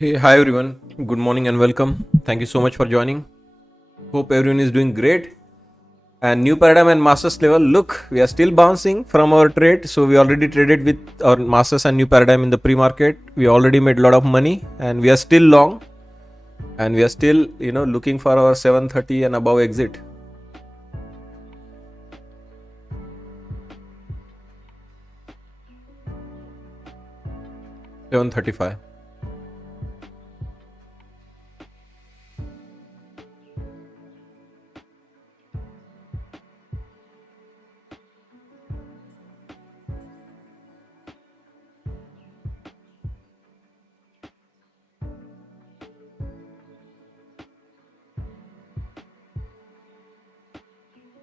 Hey, hi everyone. Good morning and welcome. Thank you so much for joining. Hope everyone is doing great. And new paradigm and masters level. Look, we are still bouncing from our trade. So we already traded with our masters and new paradigm in the pre-market. We already made a lot of money and we are still long. And we are still, looking for our 730 and above exit. $735.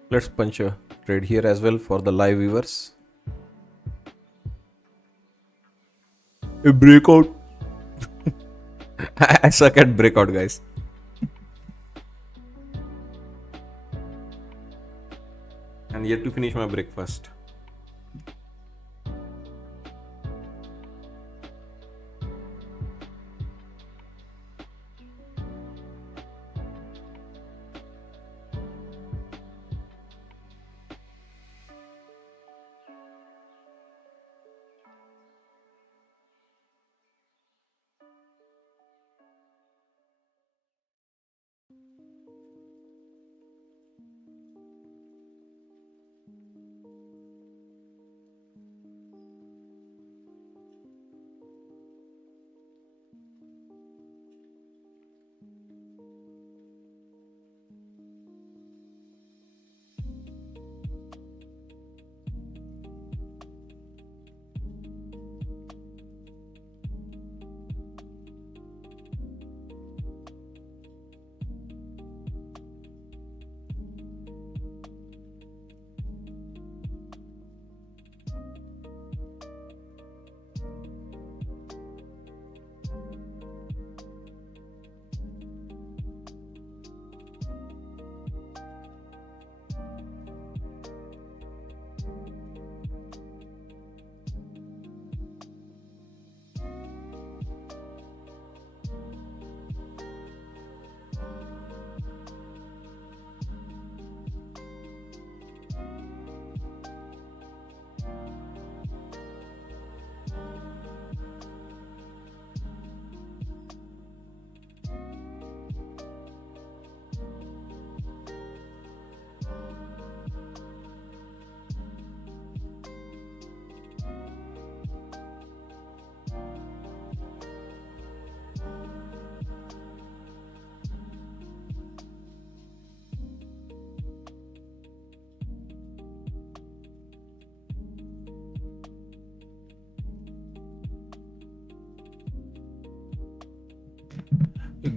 Let's punch a trade here as well for the live viewers. A breakout. I suck at breakout, guys. And yet to finish my breakfast.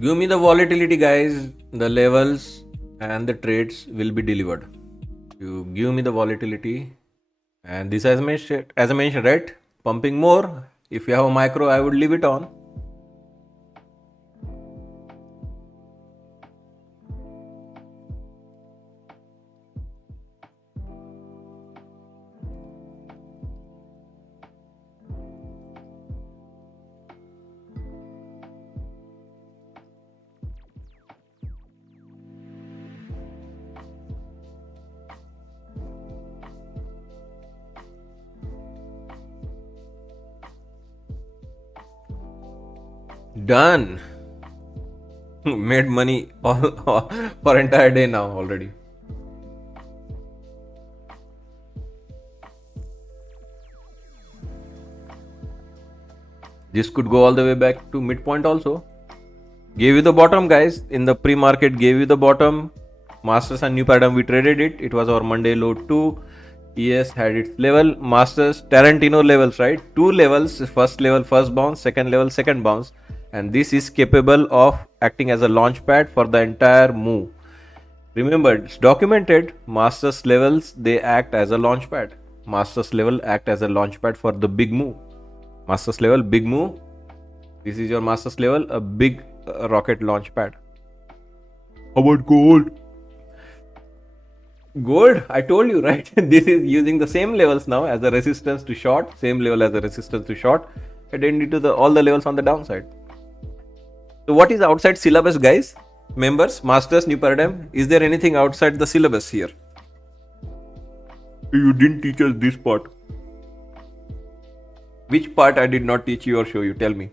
Give me the volatility, guys. The levels and the trades will be delivered. You give me the volatility, and this as I mentioned, right? Pumping more. If you have a micro, I would leave it on. Done. Made money for entire day now already. This could go all the way back to midpoint also. Gave you the bottom, guys. In the pre-market, gave you the bottom. Masters and new paradigm, we traded it. It was our Monday low 2. ES had its level. Masters, Tarantino levels, right? 2 levels. First level, first bounce. Second level, second bounce. And this is capable of acting as a launch pad for the entire move. Remember, it's documented. Masters levels, they act as a launch pad. Masters level act as a launch pad for the big move. Masters level, big move. This is your masters level, a big rocket launch pad. How about gold? Gold, I told you, right? This is using the same levels now as a resistance to short, same level as a resistance to short, and then into all the levels on the downside. So what is outside syllabus, guys? Members, masters, new paradigm. Is there anything outside the syllabus here? You didn't teach us this part. Which part I did not teach you or show you? Tell me.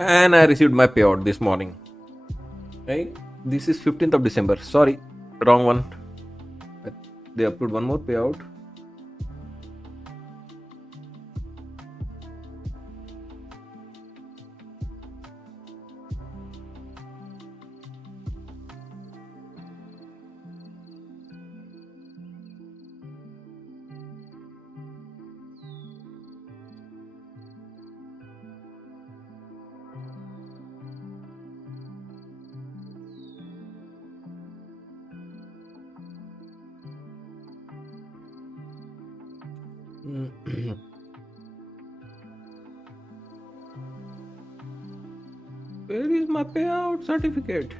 And I received my payout this morning. Right? This is 15th of December. Sorry, wrong one. They approved one more payout. Where is my payout certificate?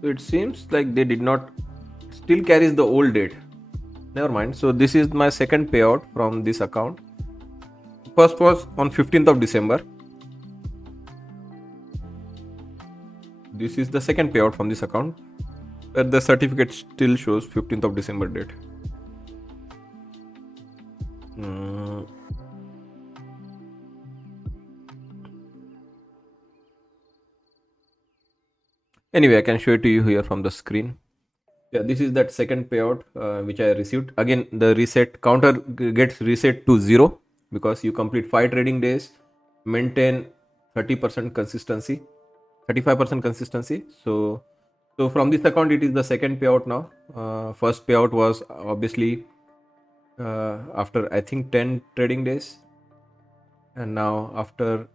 So it seems like they did not, still carries the old date. Never mind. So this is my second payout from this account. First was on 15th of December. This is the second payout from this account, where the certificate still shows 15th of December date. Anyway, I can show it to you here from the screen. Yeah, this is that second payout which I received. Again, the reset counter gets reset to 0 because you complete 5 trading days, maintain 30% consistency, 35% consistency. So from this account, it is the second payout now. First payout was obviously after I think 10 trading days, and now after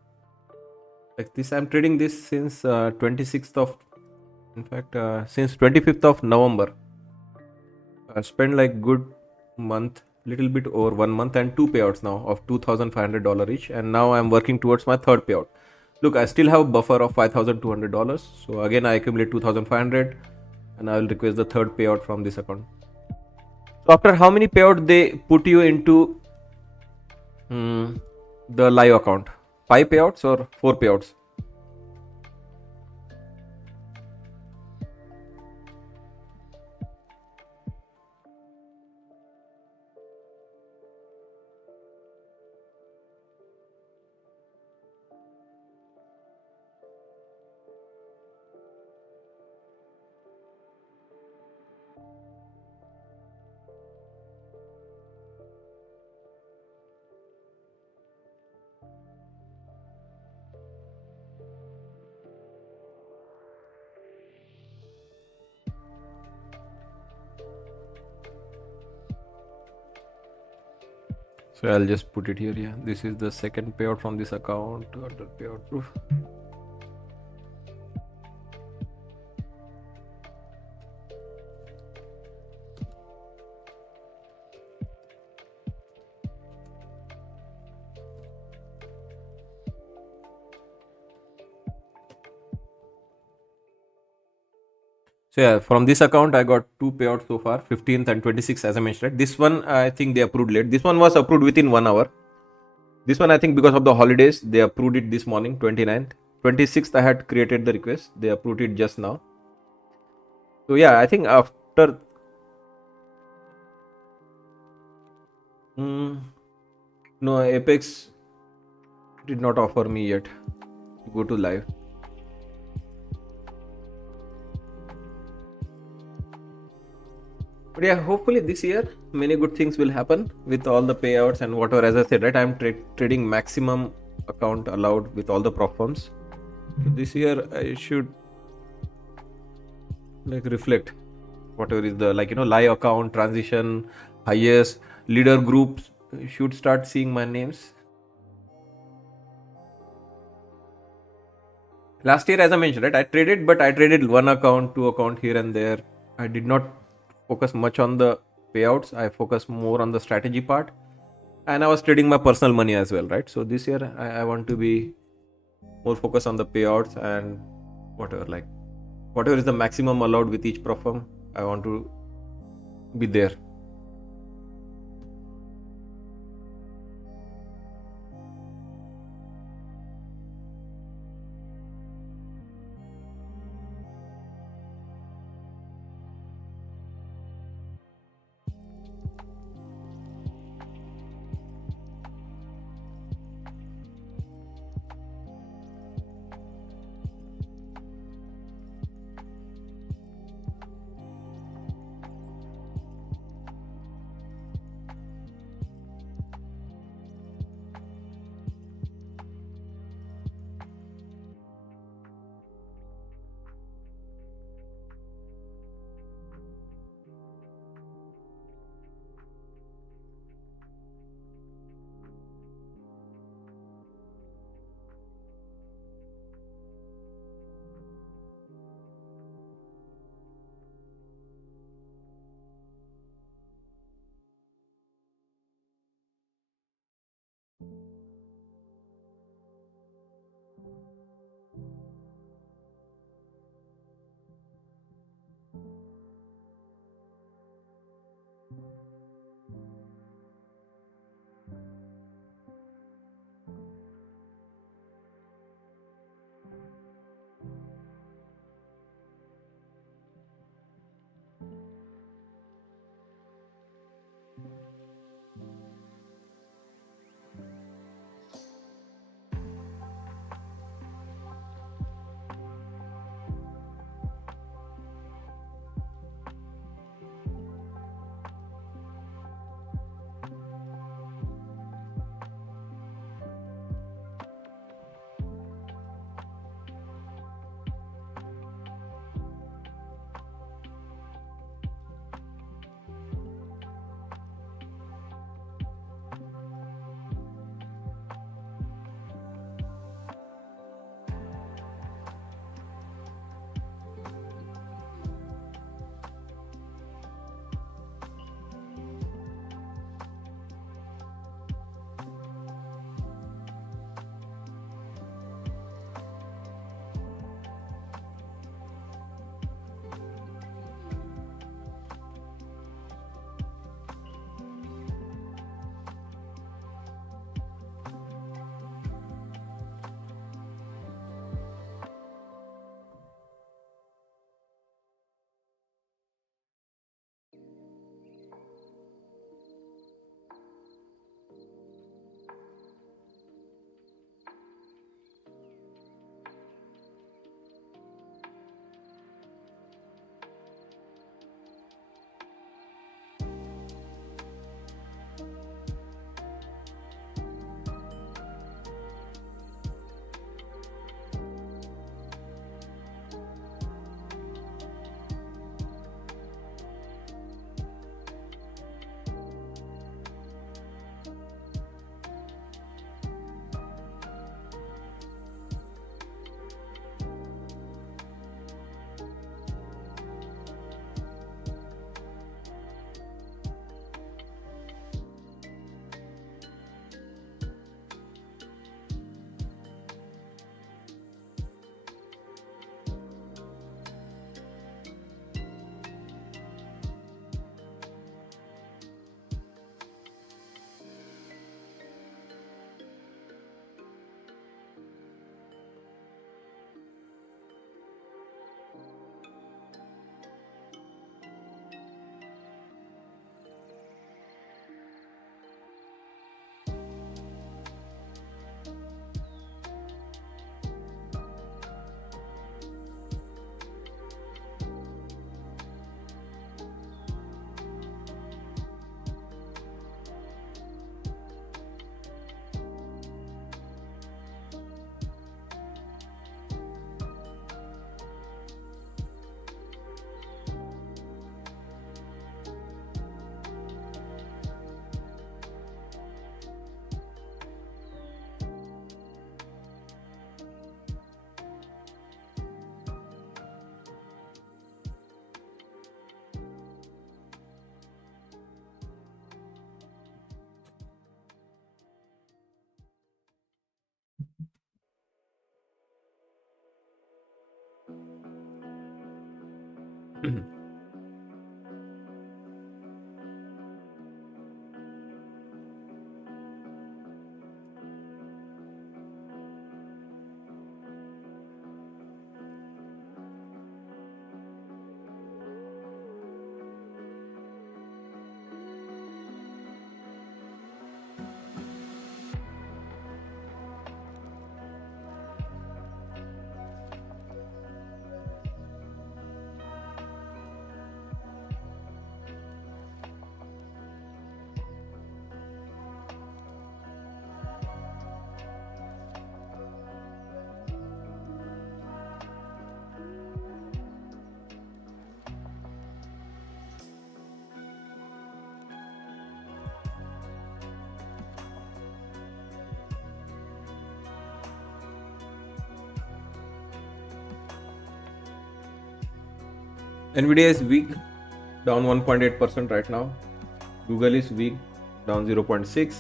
like this, I'm trading this since 26th of, in fact, since 25th of November. I spent like good month, little bit over 1 month, and 2 payouts now of $2,500 each, and now I'm working towards my third payout. Look, I still have buffer of $5,200, so again I accumulate 2,500, and I will request the third payout from this account. So after how many payout they put you into the live account? 5 payouts or 4 payouts? So I'll just put it here. Yeah, this is the second payout from this account. Order payout proof. So yeah, from this account I got 2 payouts so far, 15th and 26th, as I mentioned. Right? This one I think they approved late. This one was approved within 1 hour. This one I think because of the holidays they approved it this morning, 29th. 26th I had created the request. They approved it just now. So yeah, I think after no Apex did not offer me yet to go to live. But yeah, hopefully this year many good things will happen with all the payouts and whatever. As I said, right, I'm trading maximum account allowed with all the prop firms. So this year I should like reflect whatever is the live account transition, highest leader groups should start seeing my names. Last year, as I mentioned, right, I traded, but I traded one account, two account here and there. I did not focus much on the payouts. I focused more on the strategy part, and I was trading my personal money as well, right? So this year, I want to be more focused on the payouts and whatever is the maximum allowed with each prop firm. I want to be there. Nvidia is weak, down 1.8% right now. Google is weak, down 0.6.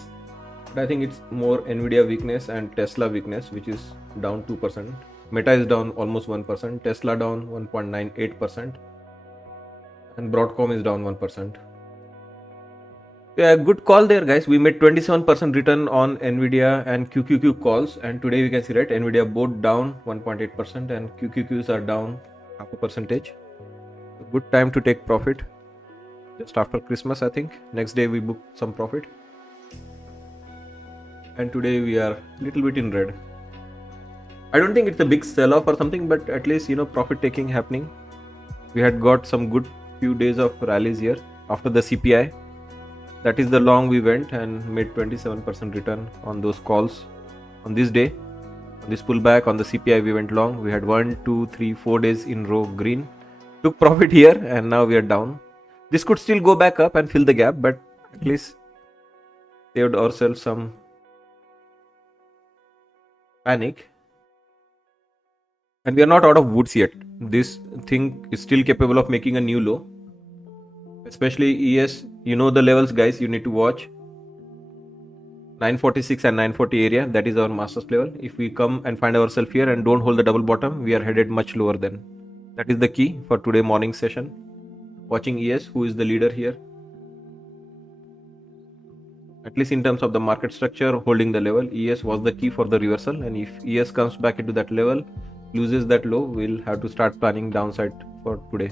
But I think it's more Nvidia weakness and Tesla weakness, which is down 2%. Meta is down almost 1%. Tesla down 1.98%. And Broadcom is down 1%. Yeah, good call there, guys. We made 27% return on Nvidia and QQQ calls, and today we can see, right, Nvidia both down 1.8% and QQQs are down 0.5%. Good time to take profit. Just after Christmas, I think. Next day we booked some profit, and today we are a little bit in red. I don't think it's a big sell-off or something, but at least profit taking happening. We had got some good few days of rallies here after the CPI. That is the long we went and made 27% return on those calls on this day. On this pullback on the CPI, we went long. We had 1, 2, 3, 4 days in row green. Took profit here, and now we are down. This could still go back up and fill the gap, but at least saved ourselves some panic. And we are not out of woods yet. This thing is still capable of making a new low. Especially ES, the levels, guys, you need to watch. 946 and 940 area, that is our master's level. If we come and find ourselves here and don't hold the double bottom, we are headed much lower then. That is the key for today morning session. Watching ES, who is the leader here. At least in terms of the market structure, holding the level, ES was the key for the reversal. And if ES comes back into that level, loses that low, we'll have to start planning downside for today.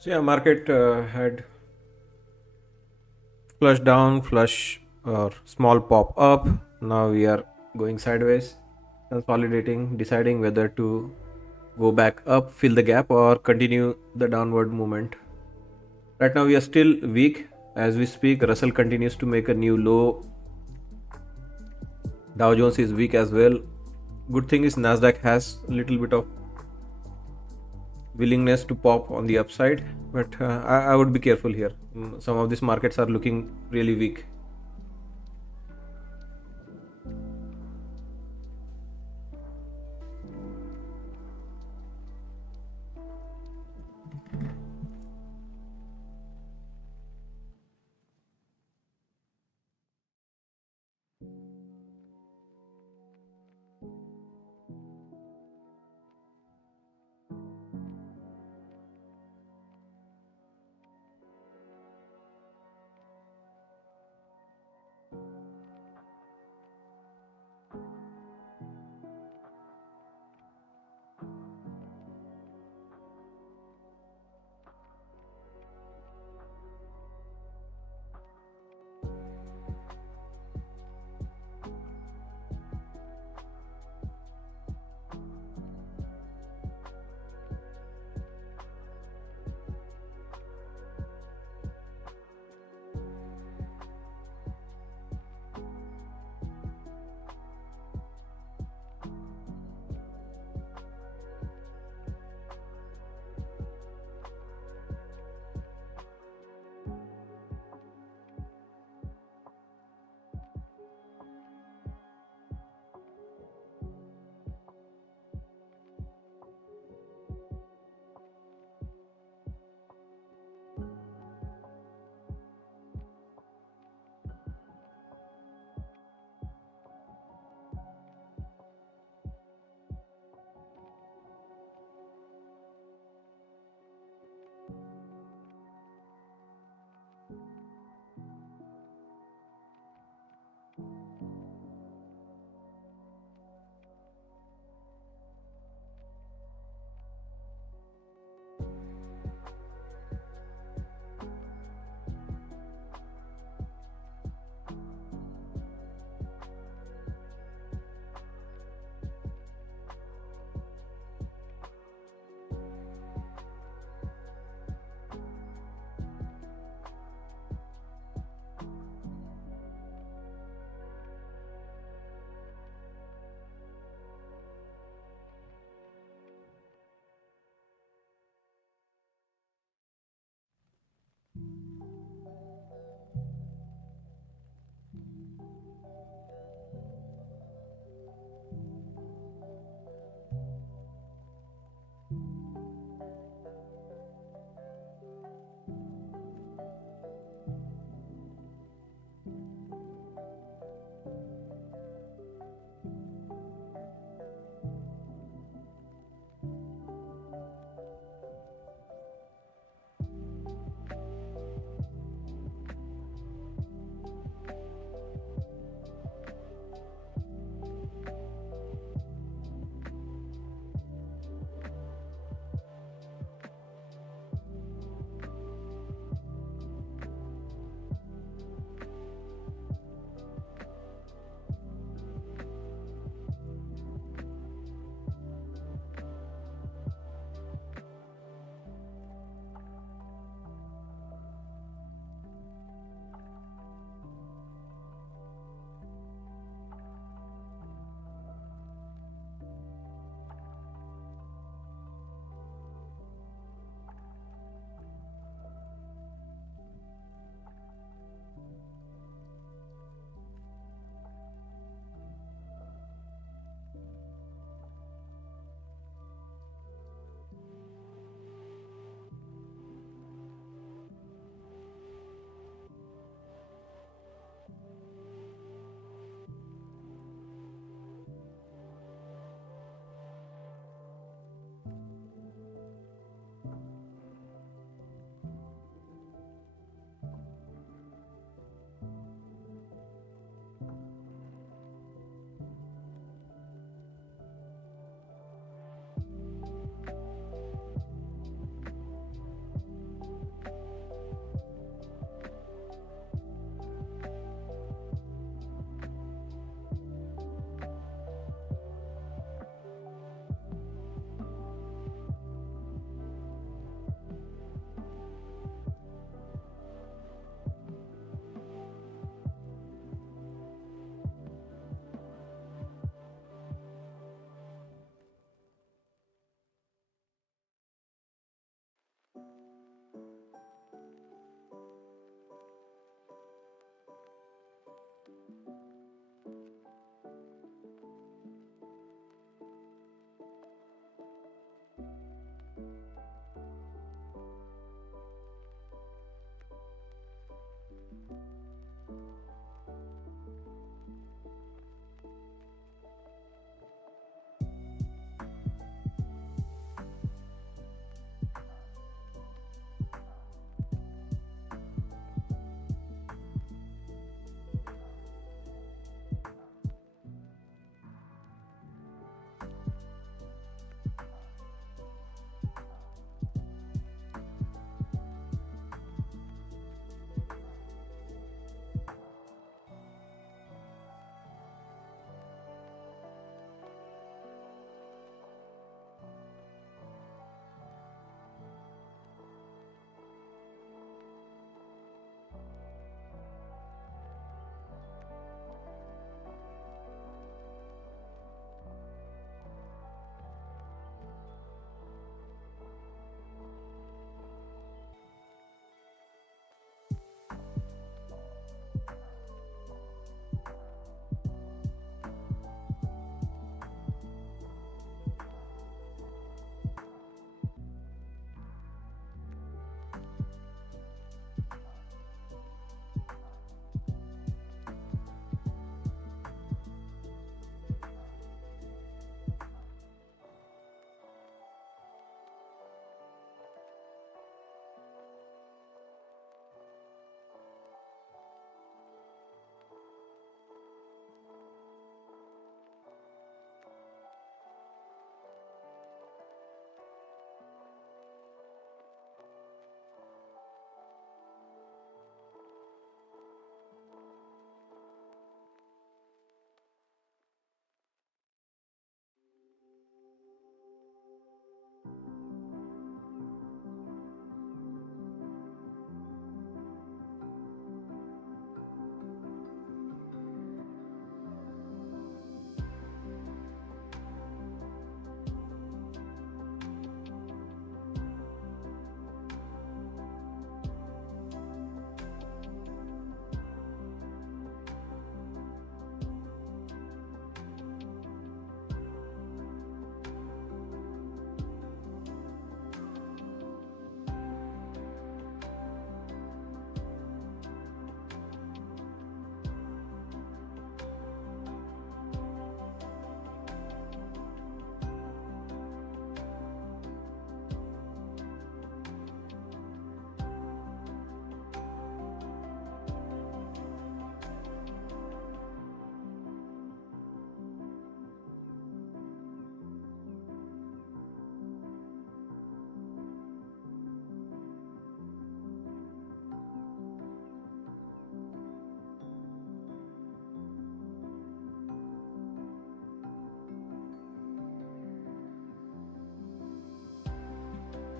So yeah, market had flush down, flush or small pop up. Now we are going sideways, consolidating, deciding whether to go back up, fill the gap, or continue the downward movement. Right now we are still weak as we speak. Russell continues to make a new low. Dow Jones is weak as well. Good thing is Nasdaq has a little bit of willingness to pop on the upside, but I would be careful here. Some of these markets are looking really weak.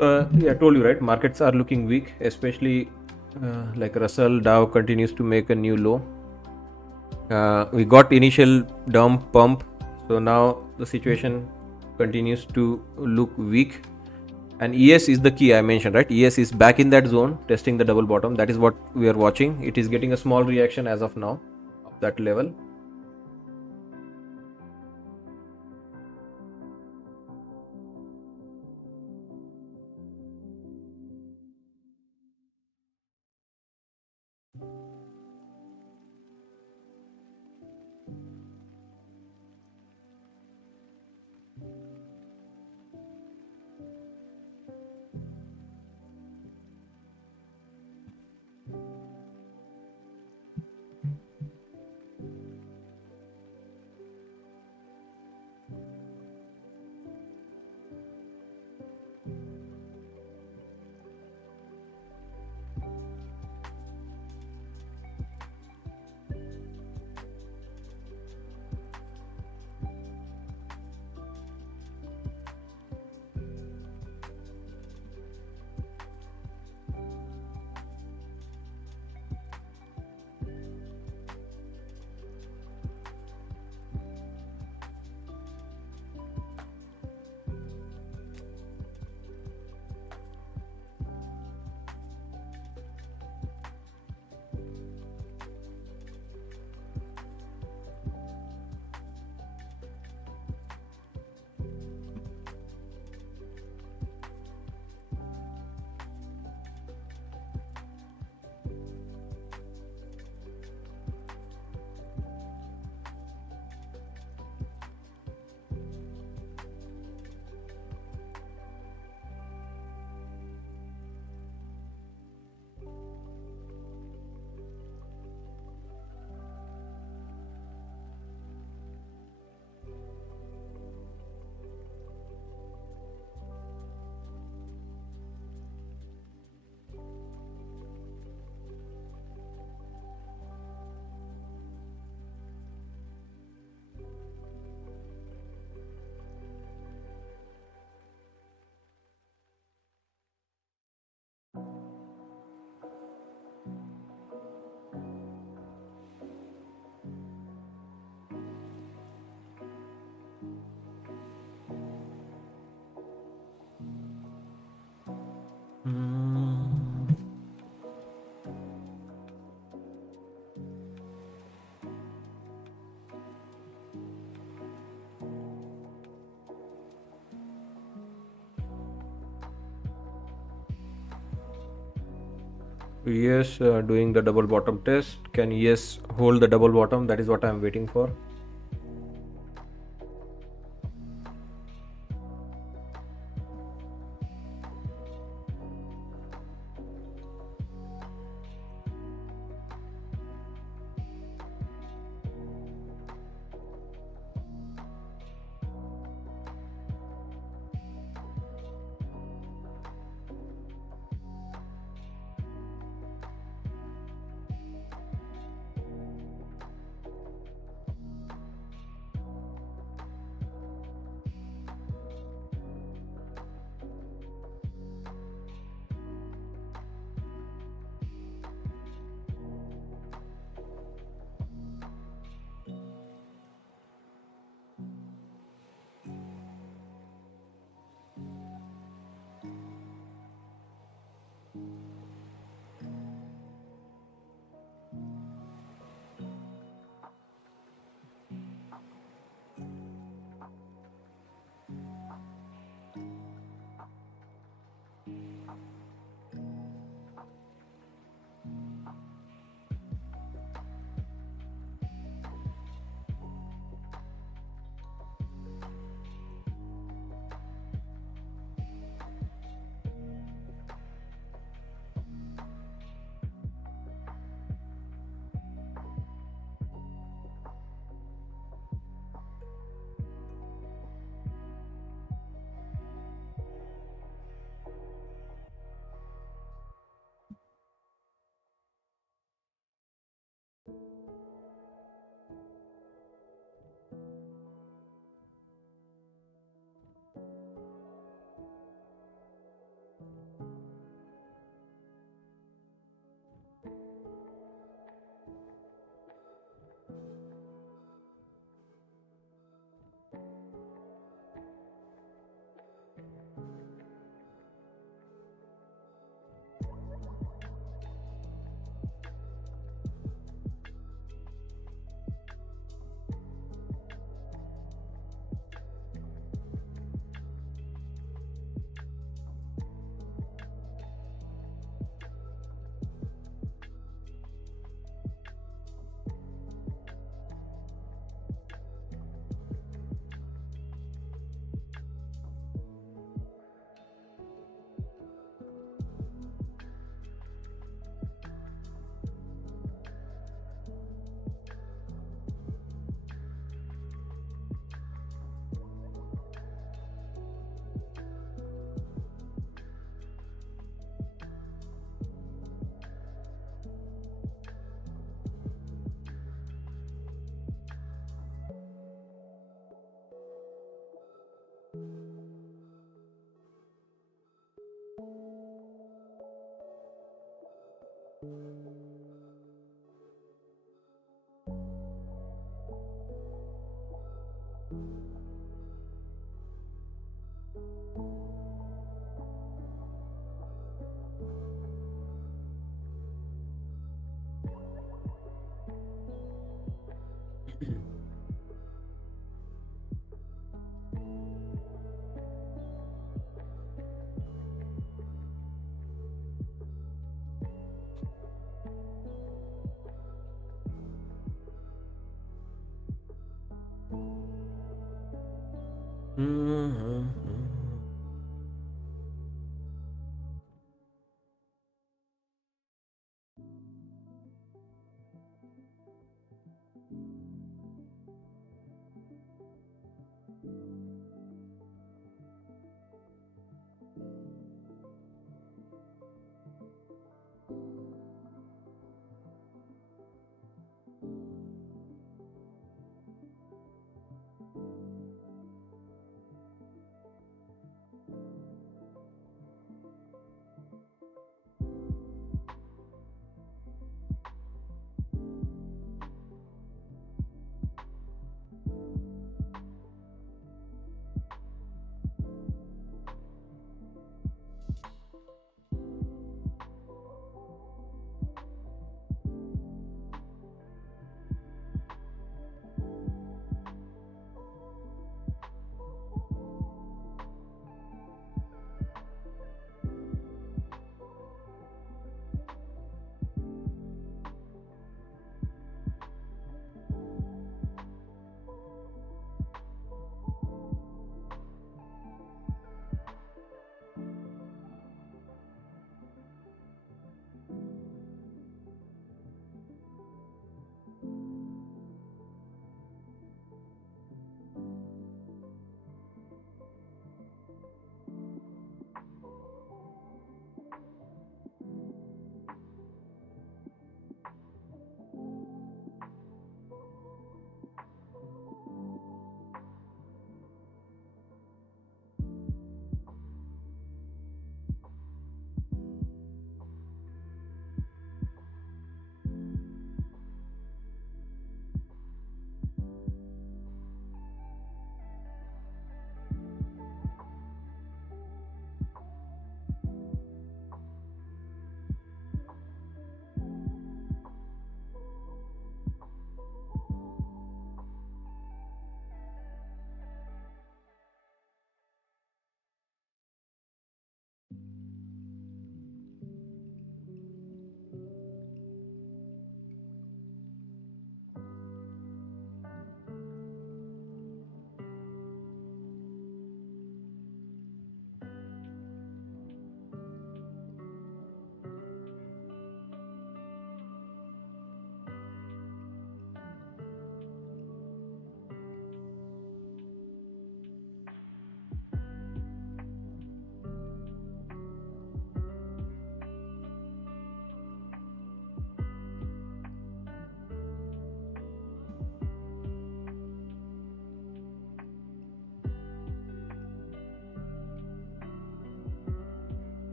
Yeah, I told you, right? Markets are looking weak, especially like Russell Dow continues to make a new low. We got initial dump pump, so now the situation continues to look weak. And ES is the key I mentioned, right? ES is back in that zone, testing the double bottom. That is what we are watching. It is getting a small reaction as of now of that level. Yes, doing the double bottom test. Can yes hold the double bottom? That is what I am waiting for. Mhm.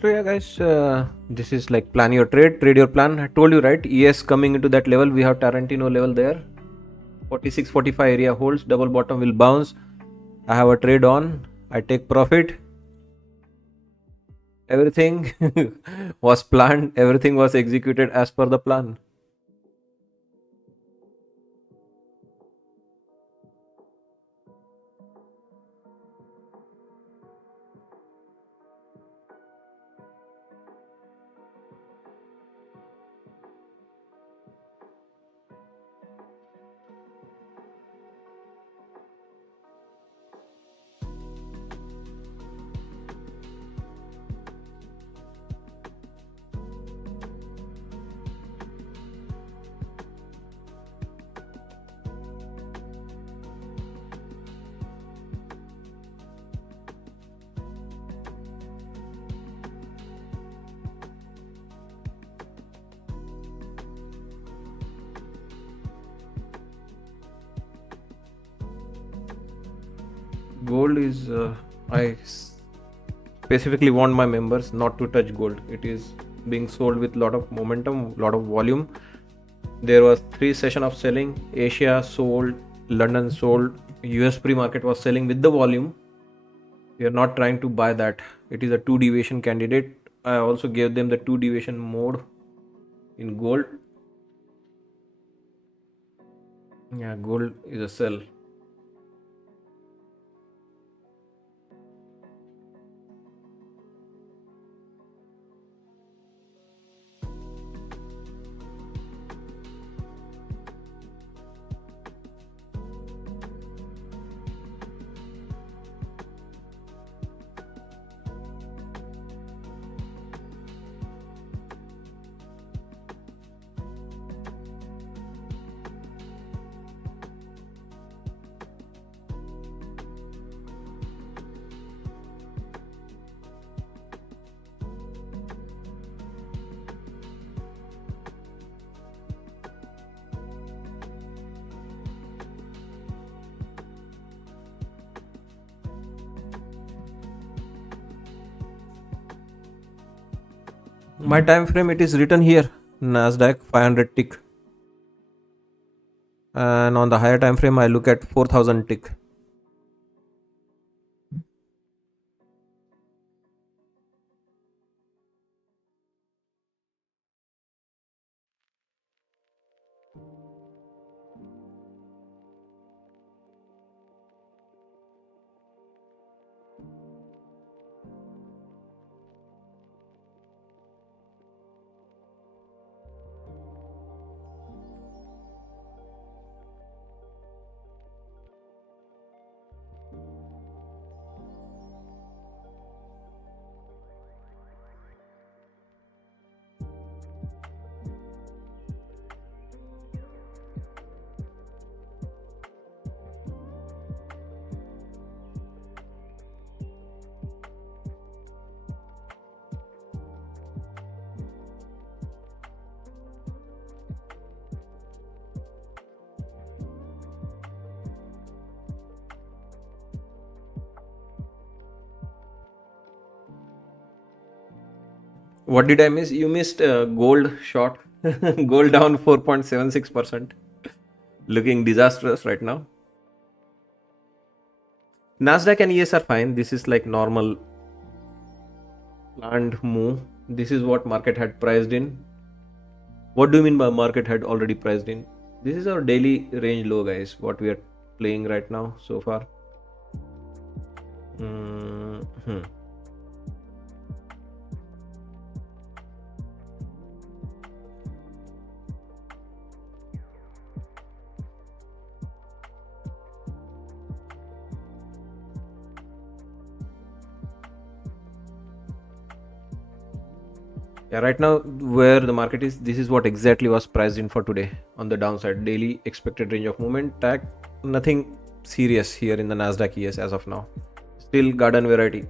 So yeah, guys, this is like plan your trade your plan. I told you, right? ES coming into that level, we have Tarantino level there. 46, 45 area holds, double bottom will bounce. I have a trade on. I take profit. Everything was planned. Everything was executed as per the plan. Gold is I specifically want my members not to touch gold. It is being sold with lot of momentum, lot of volume. There was 3 session of selling. Asia sold, London sold, US pre-market was selling with the volume. We are not trying to buy that. It is a 2 deviation candidate. I also gave them the 2 deviation mode in gold. Yeah, gold is a sell. My time frame, it is written here, Nasdaq 500 tick, and on the higher time frame I look at 4000 tick. What did I miss? You missed gold short. Gold down 4.76%. Looking disastrous right now. Nasdaq and ES are fine. This is like normal planned move. This is what market had priced in. What do you mean by market had already priced in? This is our daily range low, guys. What we are playing right now so far. Yeah, right now where the market is, this is what exactly was priced in for today on the downside. Daily expected range of movement tag, nothing serious here in the Nasdaq ES as of now. Still garden variety.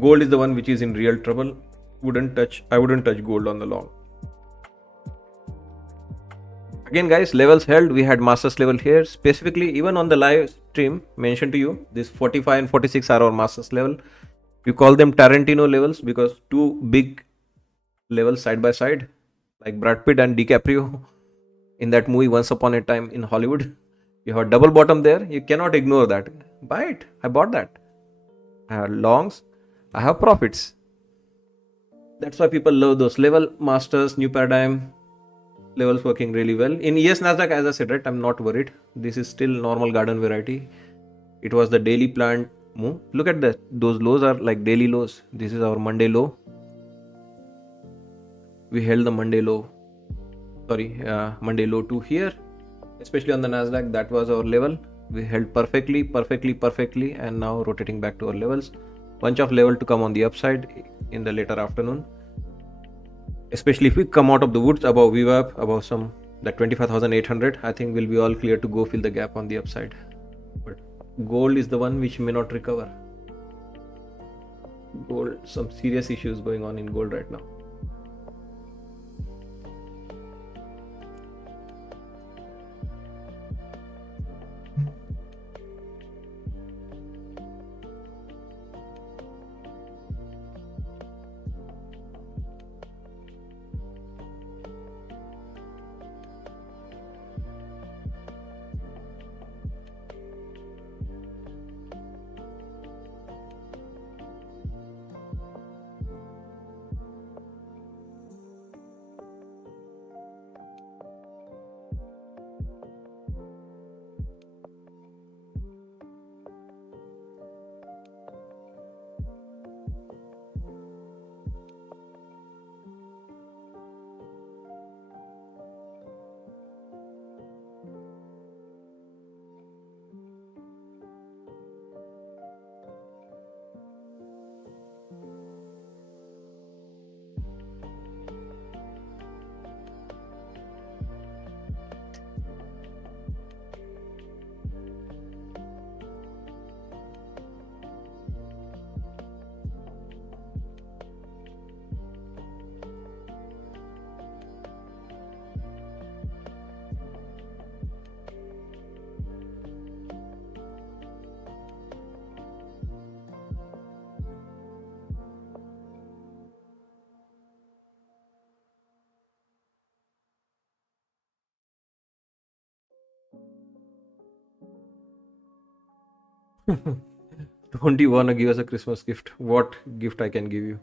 Gold is the one which is in real trouble. I wouldn't touch gold on the long. Again, guys, levels held. We had masters level here. Specifically, even on the live stream mentioned to you, this 45 and 46 are our masters level. You call them Tarantino levels because two big levels side by side, like Brad Pitt and DiCaprio in that movie Once Upon a Time in Hollywood. You have double bottom there. You cannot ignore that. Buy it. I bought that. I have longs. I have profits. That's why people love those level masters, new paradigm levels working really well. In ES Nasdaq, as I said, right, I'm not worried. This is still normal garden variety. It was the daily planned move. Look at that. Those lows are like daily lows. This is our Monday low. We held the Monday low. Monday low to here. Especially on the Nasdaq, that was our level. We held perfectly, and now rotating back to our levels. Bunch of level to come on the upside in the later afternoon. Especially if we come out of the woods above VWAP, above some that 25,800, I think we'll be all clear to go fill the gap on the upside. But gold is the one which may not recover. Gold, some serious issues going on in gold right now. Don't you want to give us a Christmas gift? What gift I can give you?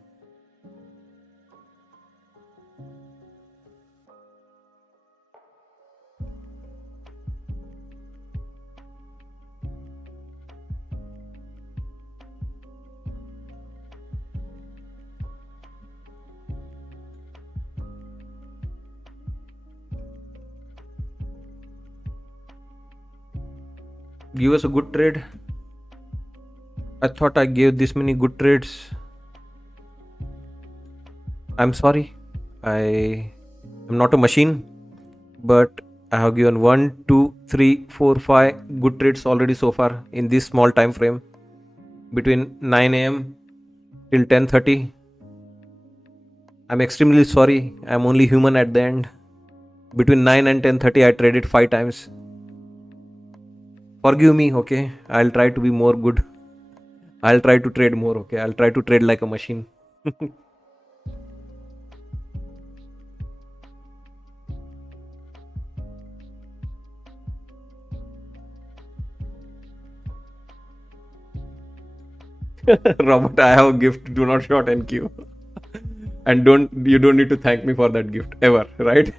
Give us a good trade. I thought I gave this many good trades. I'm sorry. I am not a machine, but I have given 1, 2, 3, 4, 5 good trades already so far in this small time frame between 9 a.m. till 10:30. I'm extremely sorry. I'm only human at the end. Between 9 and 10:30, I traded 5 times. Forgive me, okay? I'll try to be more good. I'll try to trade more, okay? I'll try to trade like a machine. Robert, I have a gift. Do not short NQ. And you don't need to thank me for that gift ever, right?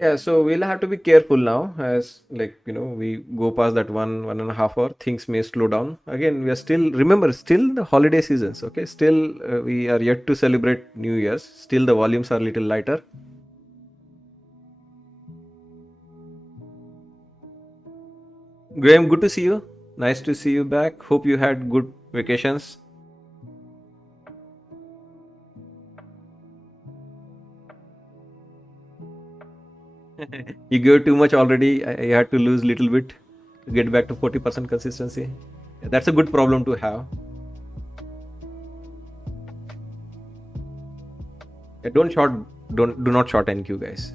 Yeah, so we'll have to be careful now as we go past that 1.5 hour, things may slow down. Again, we are still the holiday seasons, okay? Still, we are yet to celebrate New Year's. Still, the volumes are a little lighter. Graham, good to see you. Nice to see you back. Hope you had good vacations. You gave too much already. You had to lose little bit to get back to 40% consistency. Yeah, that's a good problem to have. Don't short, do not short NQ, guys.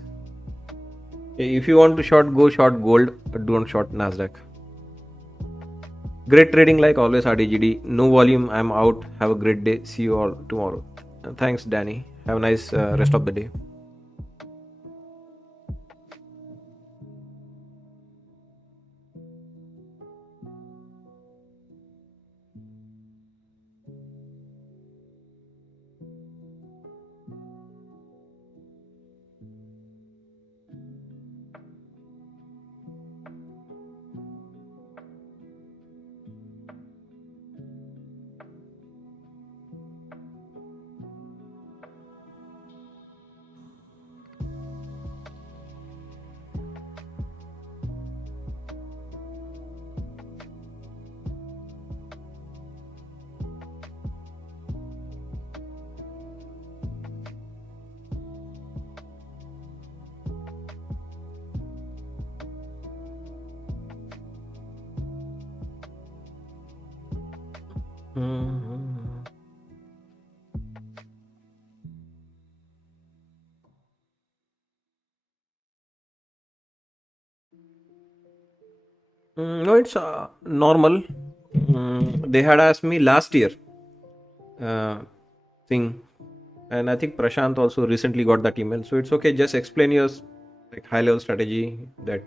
If you want to short, go short gold, but don't short Nasdaq. Great trading like always, RDGD. No volume, I'm out. Have a great day. See you all tomorrow. Thanks, Danny. Have a nice rest of the day. No, it's normal. They had asked me last year thing, and I think Prashant also recently got that email. So it's okay. Just explain your like high level strategy, that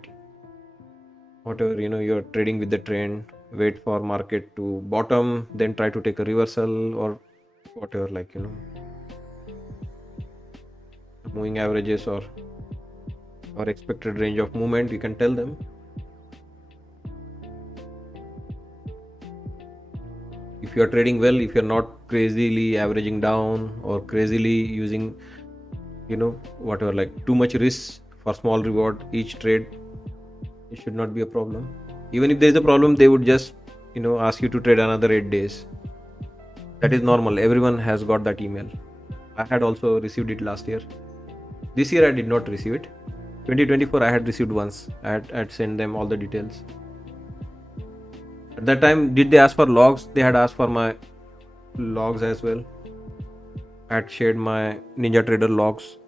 whatever you're trading with the trend, wait for market to bottom, then try to take a reversal or whatever, like moving averages or expected range of movement. You can tell them. If you're trading well, if you're not crazily averaging down or crazily using whatever, like too much risk for small reward each trade, it should not be a problem. Even if there is a problem, they would just ask you to trade another 8 days. That is normal. Everyone has got that email. I had also received it last year. This year I did not receive it. 2024 I had received once. I had sent them all the details. At that time, did they ask for logs? They had asked for my logs as well. I had shared my Ninja Trader logs.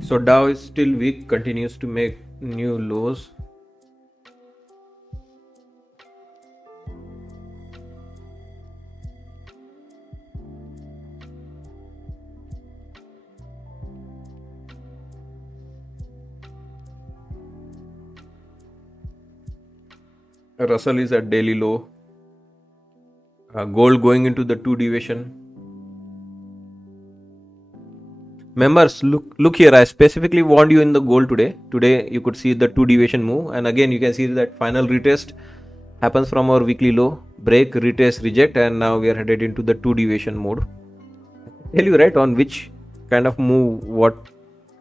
So Dow is still weak, continues to make new lows. Russell is at daily low. Gold going into the 2 deviation. Members, look here. I specifically warned you in the gold today. Today you could see the 2 deviation move, and again you can see that final retest happens from our weekly low, break, retest, reject, and now we are headed into the 2 deviation mode. Tell you right on which kind of move what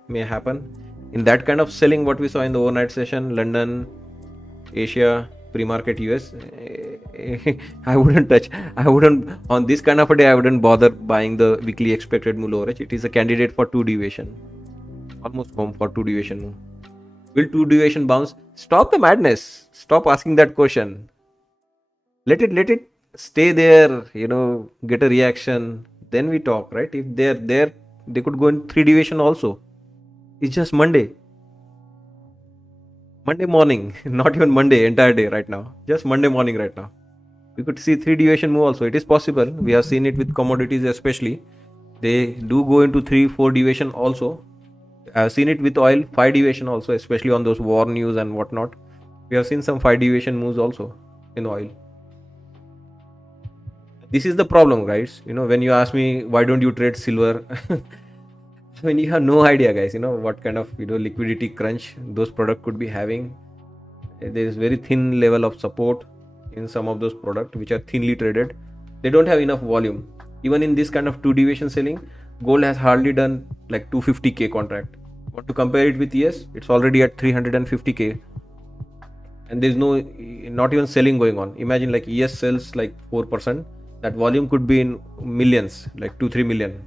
may happen. In that kind of selling, what we saw in the overnight session, London, Asia, pre-market US, I wouldn't touch. I wouldn't on this kind of a day. I wouldn't bother buying the weekly expected move lower edge. It is a candidate for 2 deviation, almost home for 2 deviation move. Will 2 deviation bounce? Stop the madness. Stop asking that question. Let it stay there. Get a reaction. Then we talk, right? If they're there, they could go in 3 deviation also. It's just Monday. Monday morning, not even Monday entire day right now. Just Monday morning right now. You could see 3 deviation move also. It is possible. We have seen it with commodities especially. They do go into 3, 4 deviation also. I have seen it with oil, 5 deviation also, especially on those war news and whatnot. We have seen some 5 deviation moves also in oil. This is the problem, guys. When you ask me why don't you trade silver, when you have no idea, guys, what kind of liquidity crunch those products could be having. There is very thin level of support in some of those products which are thinly traded. They don't have enough volume. Even in this kind of 2 deviation selling, gold has hardly done like 250k contract. Want to compare it with ES? It's already at 350k, and there's not even selling going on. Imagine like ES sells like 4%. That volume could be in millions, like 2-3 million.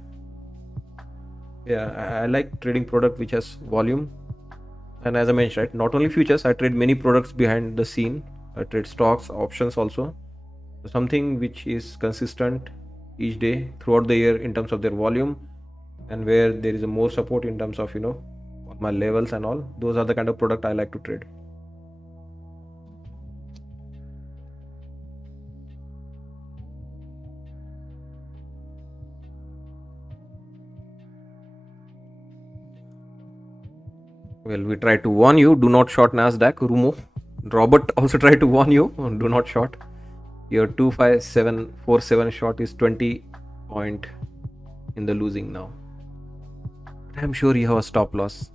Yeah, I like trading product which has volume. And as I mentioned, right, not only futures, I trade many products behind the scene. I trade stocks, options also. So something which is consistent each day throughout the year in terms of their volume, and where there is a more support in terms of my levels and all. Those are the kind of product I like to trade. Well, we try to warn you, do not short Nasdaq, Rumo. Robert also tried to warn you, do not short. Your 25747 short is 20 point in the losing now. But I'm sure you have a stop loss.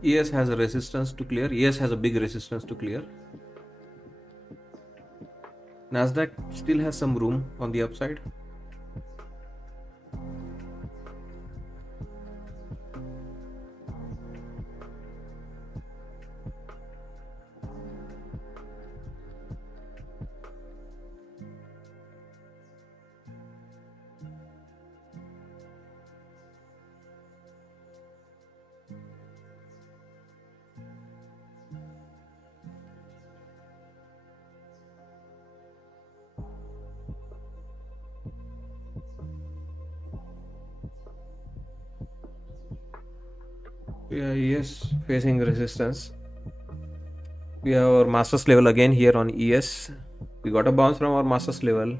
ES has a resistance to clear. ES has a big resistance to clear. Nasdaq still has some room on the upside. Yeah, ES facing resistance. We have our masters level again here on ES. We got a bounce from our masters level.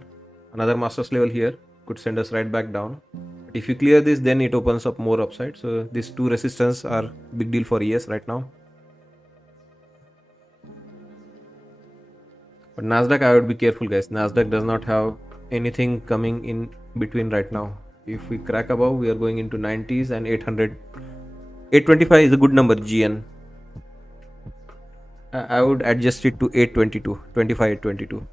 Another masters level here could send us right back down. But if you clear this, then it opens up more upside. So these two resistance are big deal for ES right now. But Nasdaq, I would be careful, guys. Nasdaq does not have anything coming in between right now. If we crack above, we are going into 90s and 800. 825 is a good number, GN. I would adjust it to 822, 25, 822.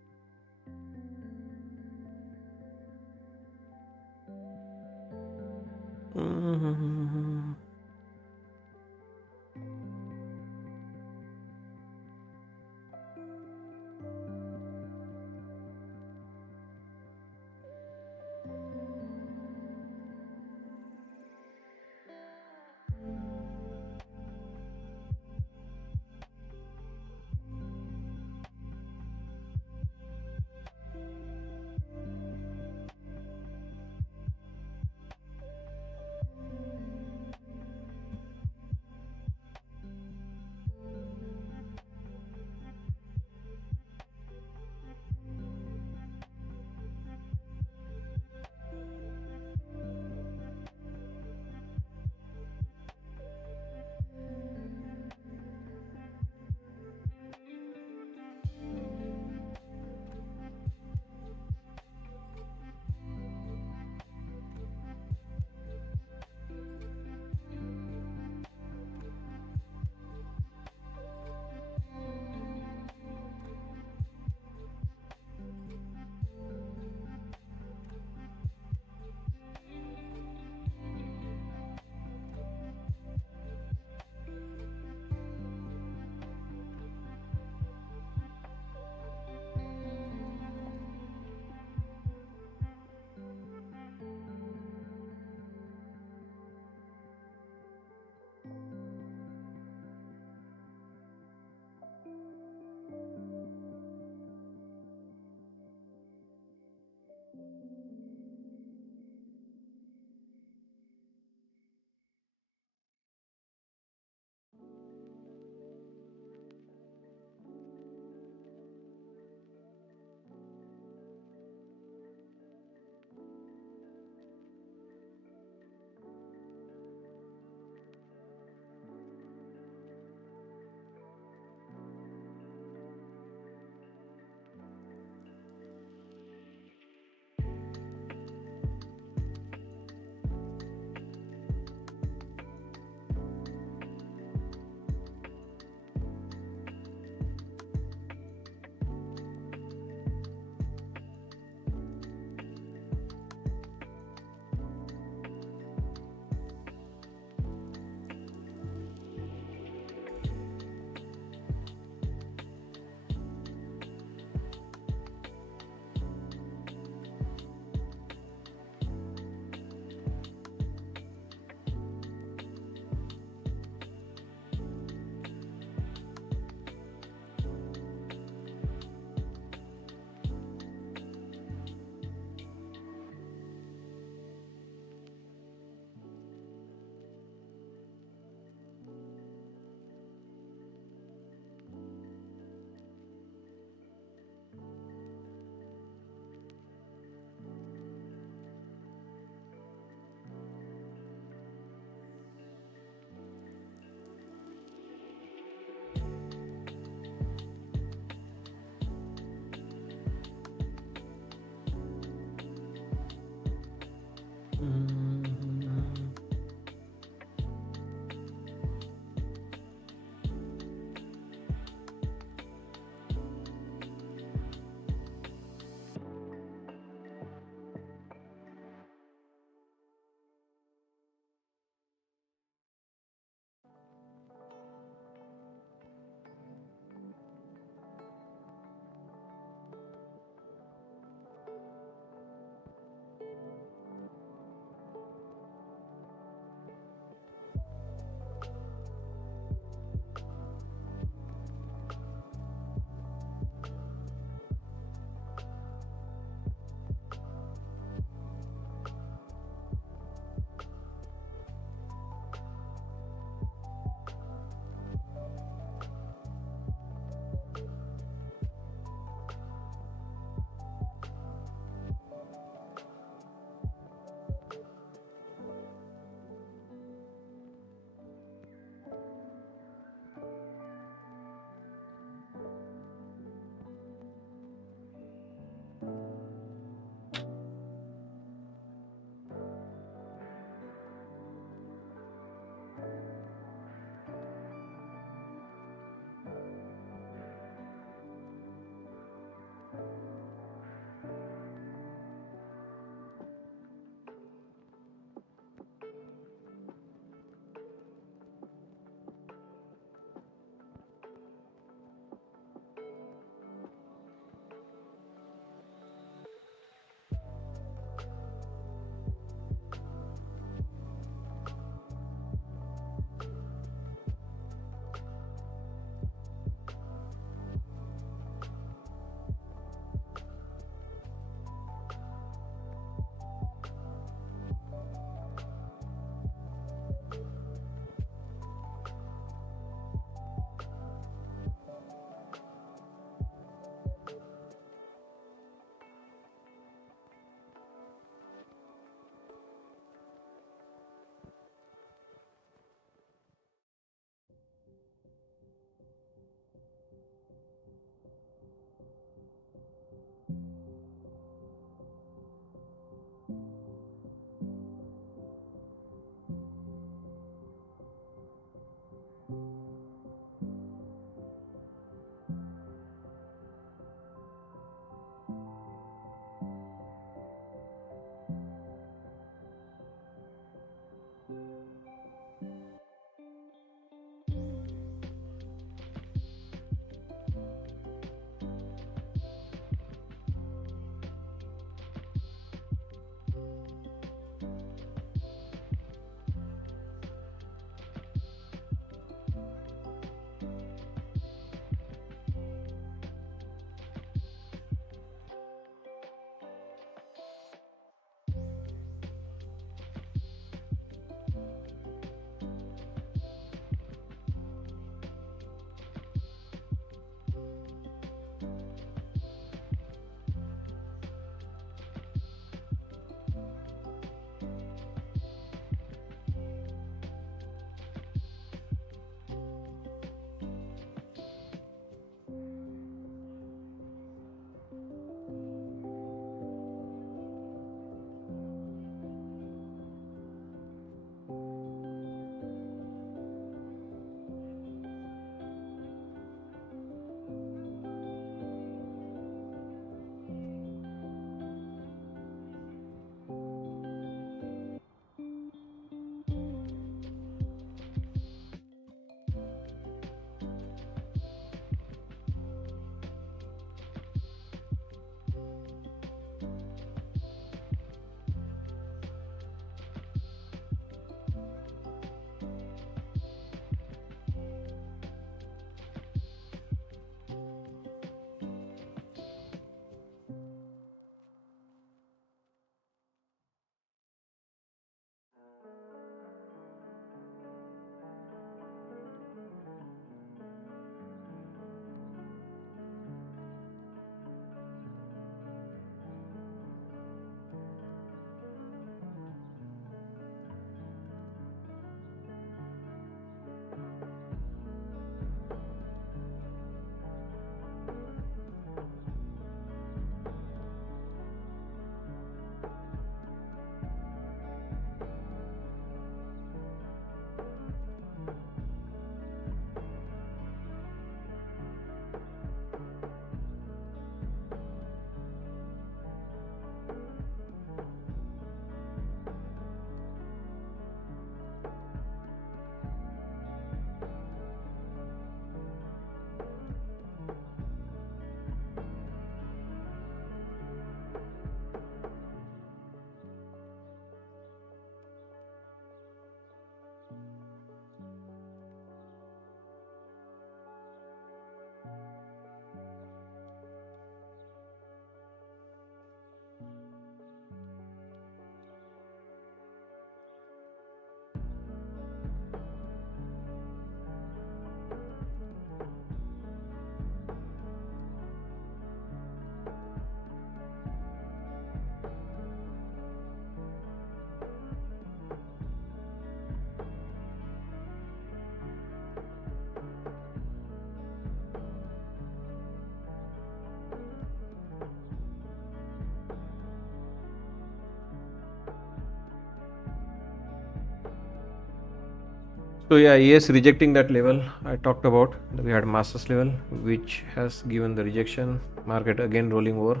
So yeah, ES rejecting that level I talked about. We had masters level which has given the rejection. Market again rolling over.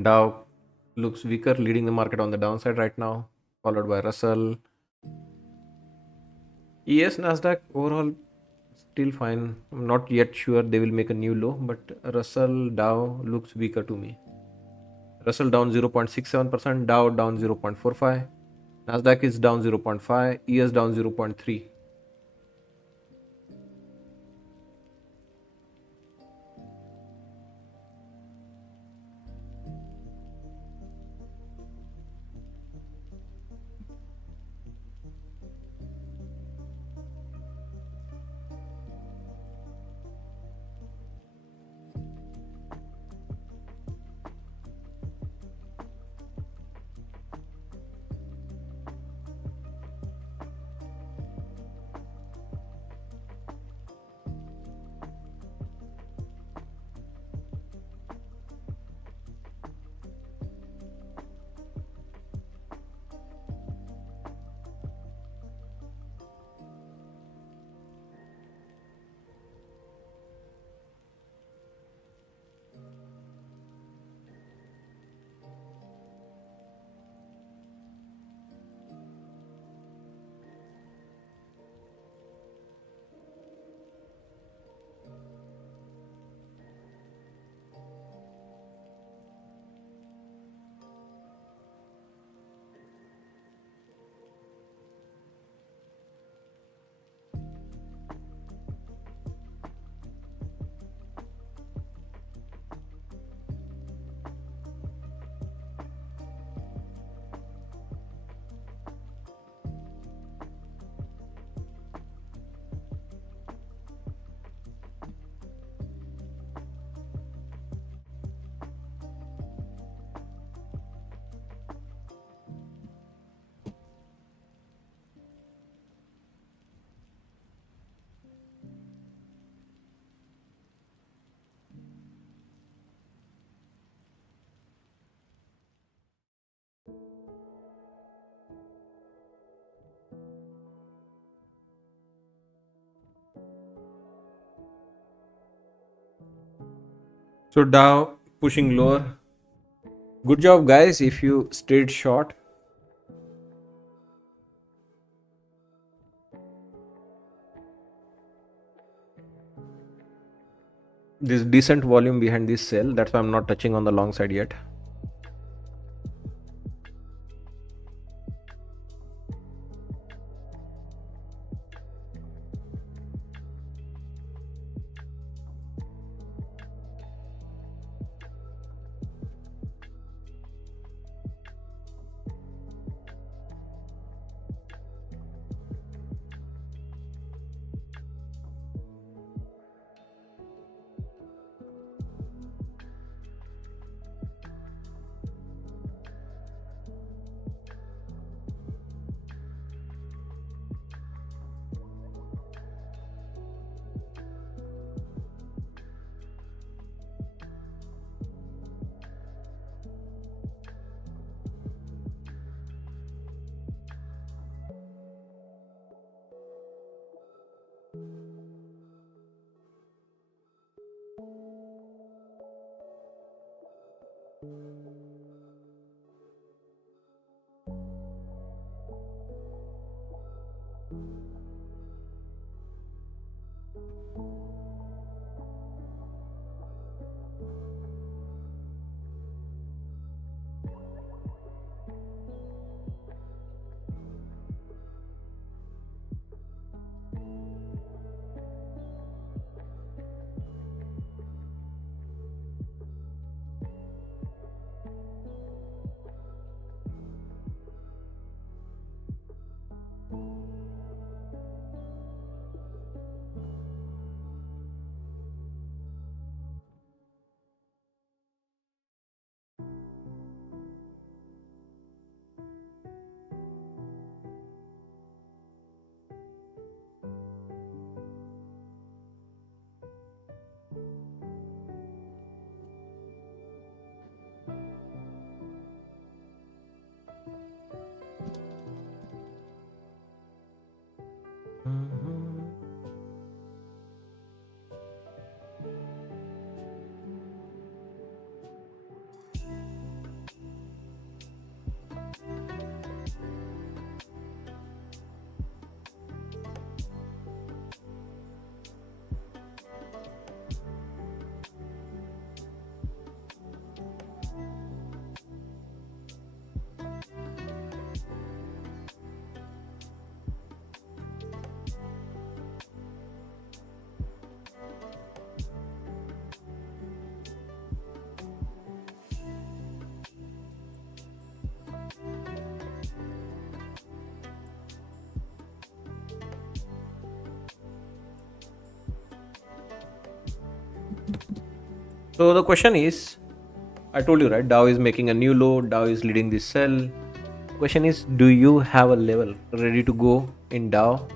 Dow looks weaker, leading the market on the downside right now, followed by Russell. ES Nasdaq overall still fine. I'm not yet sure they will make a new low, but Russell Dow looks weaker to me. Russell down 0.67%, Dow down 0.45, Nasdaq is down 0.5, ES down 0.3. So Dow pushing lower. Good job, guys, if you stayed short. There's decent volume behind this sell. That's why I'm not touching on the long side yet. So the question is, I told you, right? Dow is making a new low. Dow is leading this sell. Question is, do you have a level ready to go in Dow,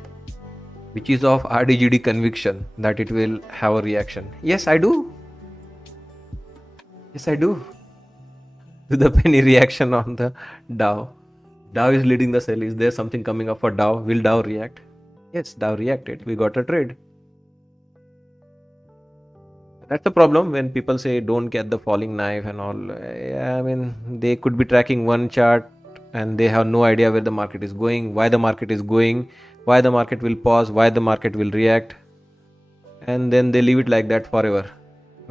which is of RDGD conviction that it will have a reaction? Yes, I do. Yes, I do. To the penny reaction on the Dow. Dow is leading the sell. Is there something coming up for Dow? Will Dow react? Yes, Dow reacted. We got a trade. That's the problem when people say don't get the falling knife and all. Yeah, I mean, they could be tracking one chart and they have no idea where the market is going, why the market is going, why the market will pause, why the market will react, and then they leave it like that forever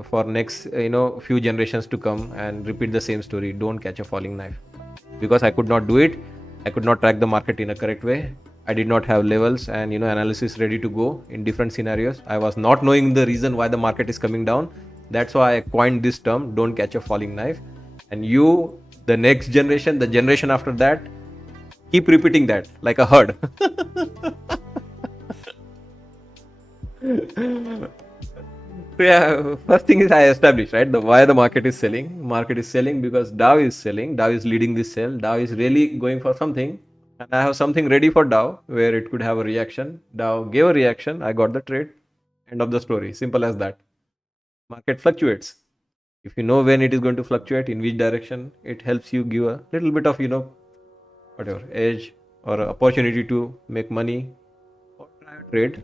for next few generations to come and repeat the same story. Don't catch a falling knife. Because I could not do it, I could not track the market in a correct way. I did not have levels and analysis ready to go in different scenarios. I was not knowing the reason why the market is coming down. That's why I coined this term, don't catch a falling knife. And you, the next generation, the generation after that, keep repeating that like a herd. So yeah, first thing is I established, right, why the market is selling. Market is selling because Dow is selling. Dow is leading this sell. Dow is really going for something. And I have something ready for Dow where it could have a reaction. Dow gave a reaction. I got the trade. End of the story. Simple as that. Market fluctuates. If you know when it is going to fluctuate, in which direction, it helps you give a little bit of, whatever, edge or opportunity to make money or try a trade.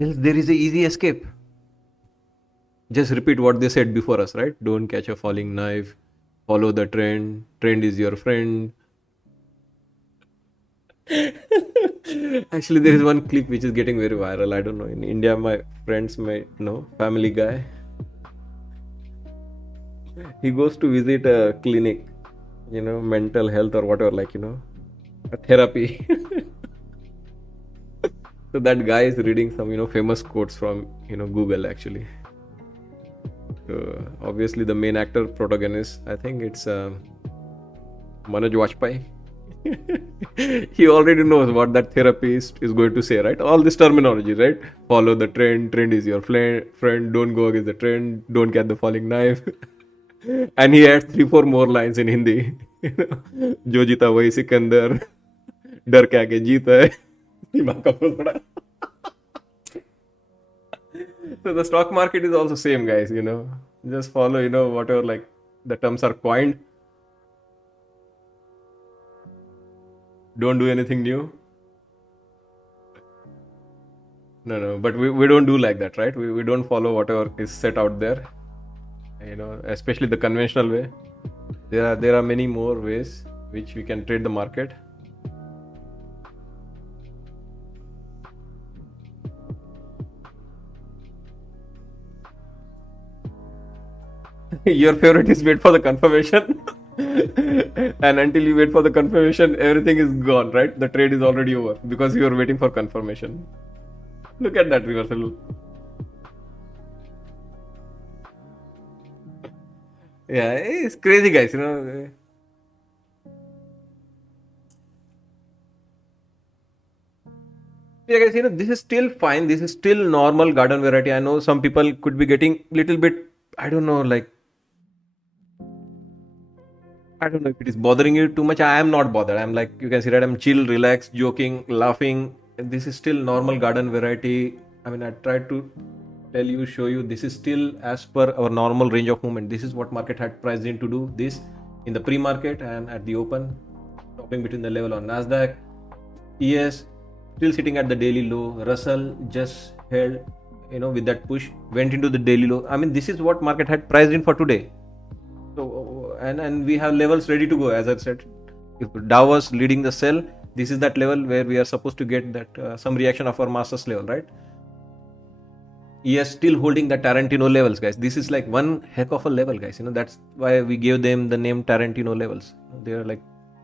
Else there is a easy escape. Just repeat what they said before us, right? Don't catch a falling knife. Follow the trend. Trend is your friend. Actually, there is one clip which is getting very viral. I don't know. In India, my friends might know. Family Guy. He goes to visit a clinic, mental health or whatever, like, a therapy. So that guy is reading some, famous quotes from, Google actually. Obviously, the main actor, protagonist, I think it's Manoj Vajpayee. He already knows what that therapist is going to say, right? All this terminology, right? Follow the trend. Trend is your friend. Don't go against the trend. Don't get the falling knife. And he adds 3-4 more lines in Hindi. जो जीता वही सिकंदर, डर के आगे जीत है. So the stock market is also same, guys. Just follow, whatever like the terms are coined. Don't do anything new. No, but we don't do like that, right? We don't follow whatever is set out there. Especially the conventional way. There are many more ways which we can trade the market. Your favorite is wait for the confirmation. And until you wait for the confirmation, everything is gone, right? The trade is already over because you are waiting for confirmation. Look at that reversal. Yeah, it's crazy, guys. Yeah, guys, this is still fine. This is still normal garden variety. I know some people could be getting little bit, I don't know, like, I don't know if it is bothering you too much. I am not bothered. I'm like, you can see that I'm chill, relaxed, joking, laughing. This is still normal garden variety. I mean, I tried to tell you, show you, this is still as per our normal range of movement. This is what market had priced in to do this in the pre-market and at the open, topping between the level on Nasdaq. ES still sitting at the daily low. Russell just held, with that push, went into the daily low. I mean, this is what market had priced in for today. So, and we have levels ready to go, as I said. If Dow was leading the sell, this is that level where we are supposed to get that some reaction of our master's level, right? ES still holding the Tarantino levels, guys. This is like one heck of a level, guys. That's why we gave them the name Tarantino levels. They are like,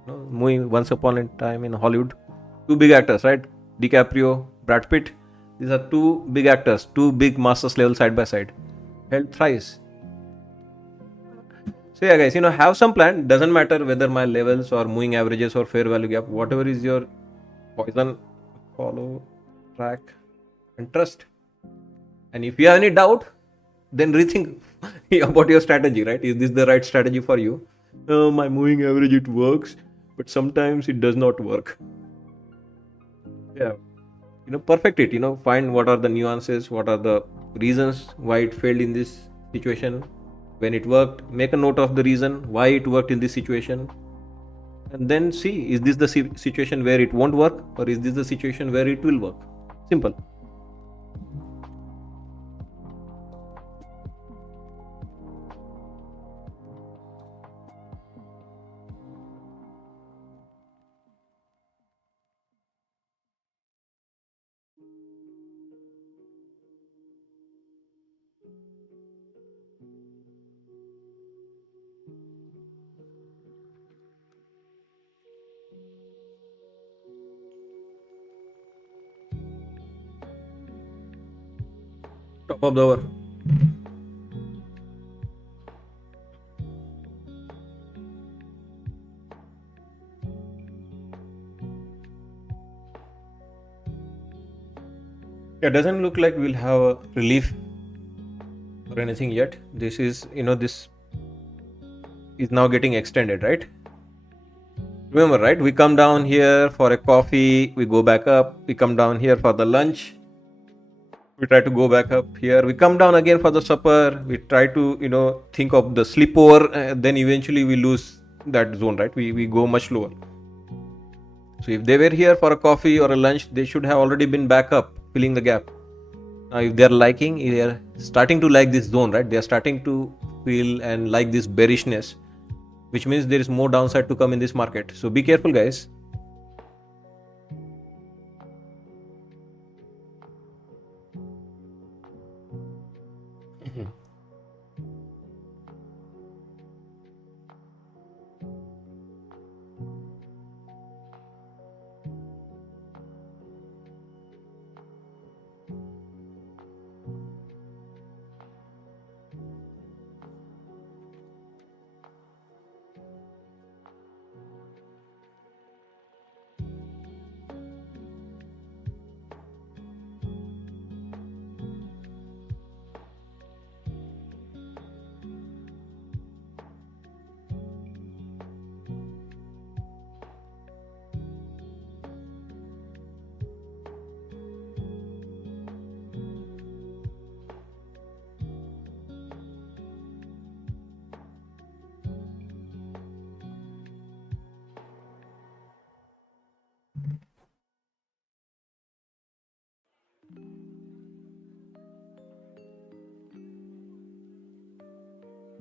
moving once upon a time in Hollywood. Two big actors, right? DiCaprio, Brad Pitt. These are two big actors, two big masters level side by side. Held thrice. So yeah, guys, have some plan. Doesn't matter whether my levels or moving averages or fair value gap, whatever is your poison, follow, track, and trust. And if you have any doubt, then rethink about your strategy, right? Is this the right strategy for you? My moving average, it works, but sometimes it does not work. Yeah, perfect it. Find what are the nuances, what are the reasons why it failed in this situation. When it worked, make a note of the reason why it worked in this situation, and then see, is this the situation where it won't work, or is this the situation where it will work? Simple. Top of the hour. Yeah, doesn't look like we'll have a relief or anything yet. This is, this is now getting extended, right? Remember, right? We come down here for a coffee, we go back up, we come down here for the lunch, we try to go back up here, we come down again for the supper, we try to, think of the sleepover, then eventually we lose that zone, right? We go much lower. So if they were here for a coffee or a lunch, they should have already been back up, filling the gap. Now, if they're starting to like this zone, right? They're starting to feel and like this bearishness, which means there is more downside to come in this market. So be careful, guys.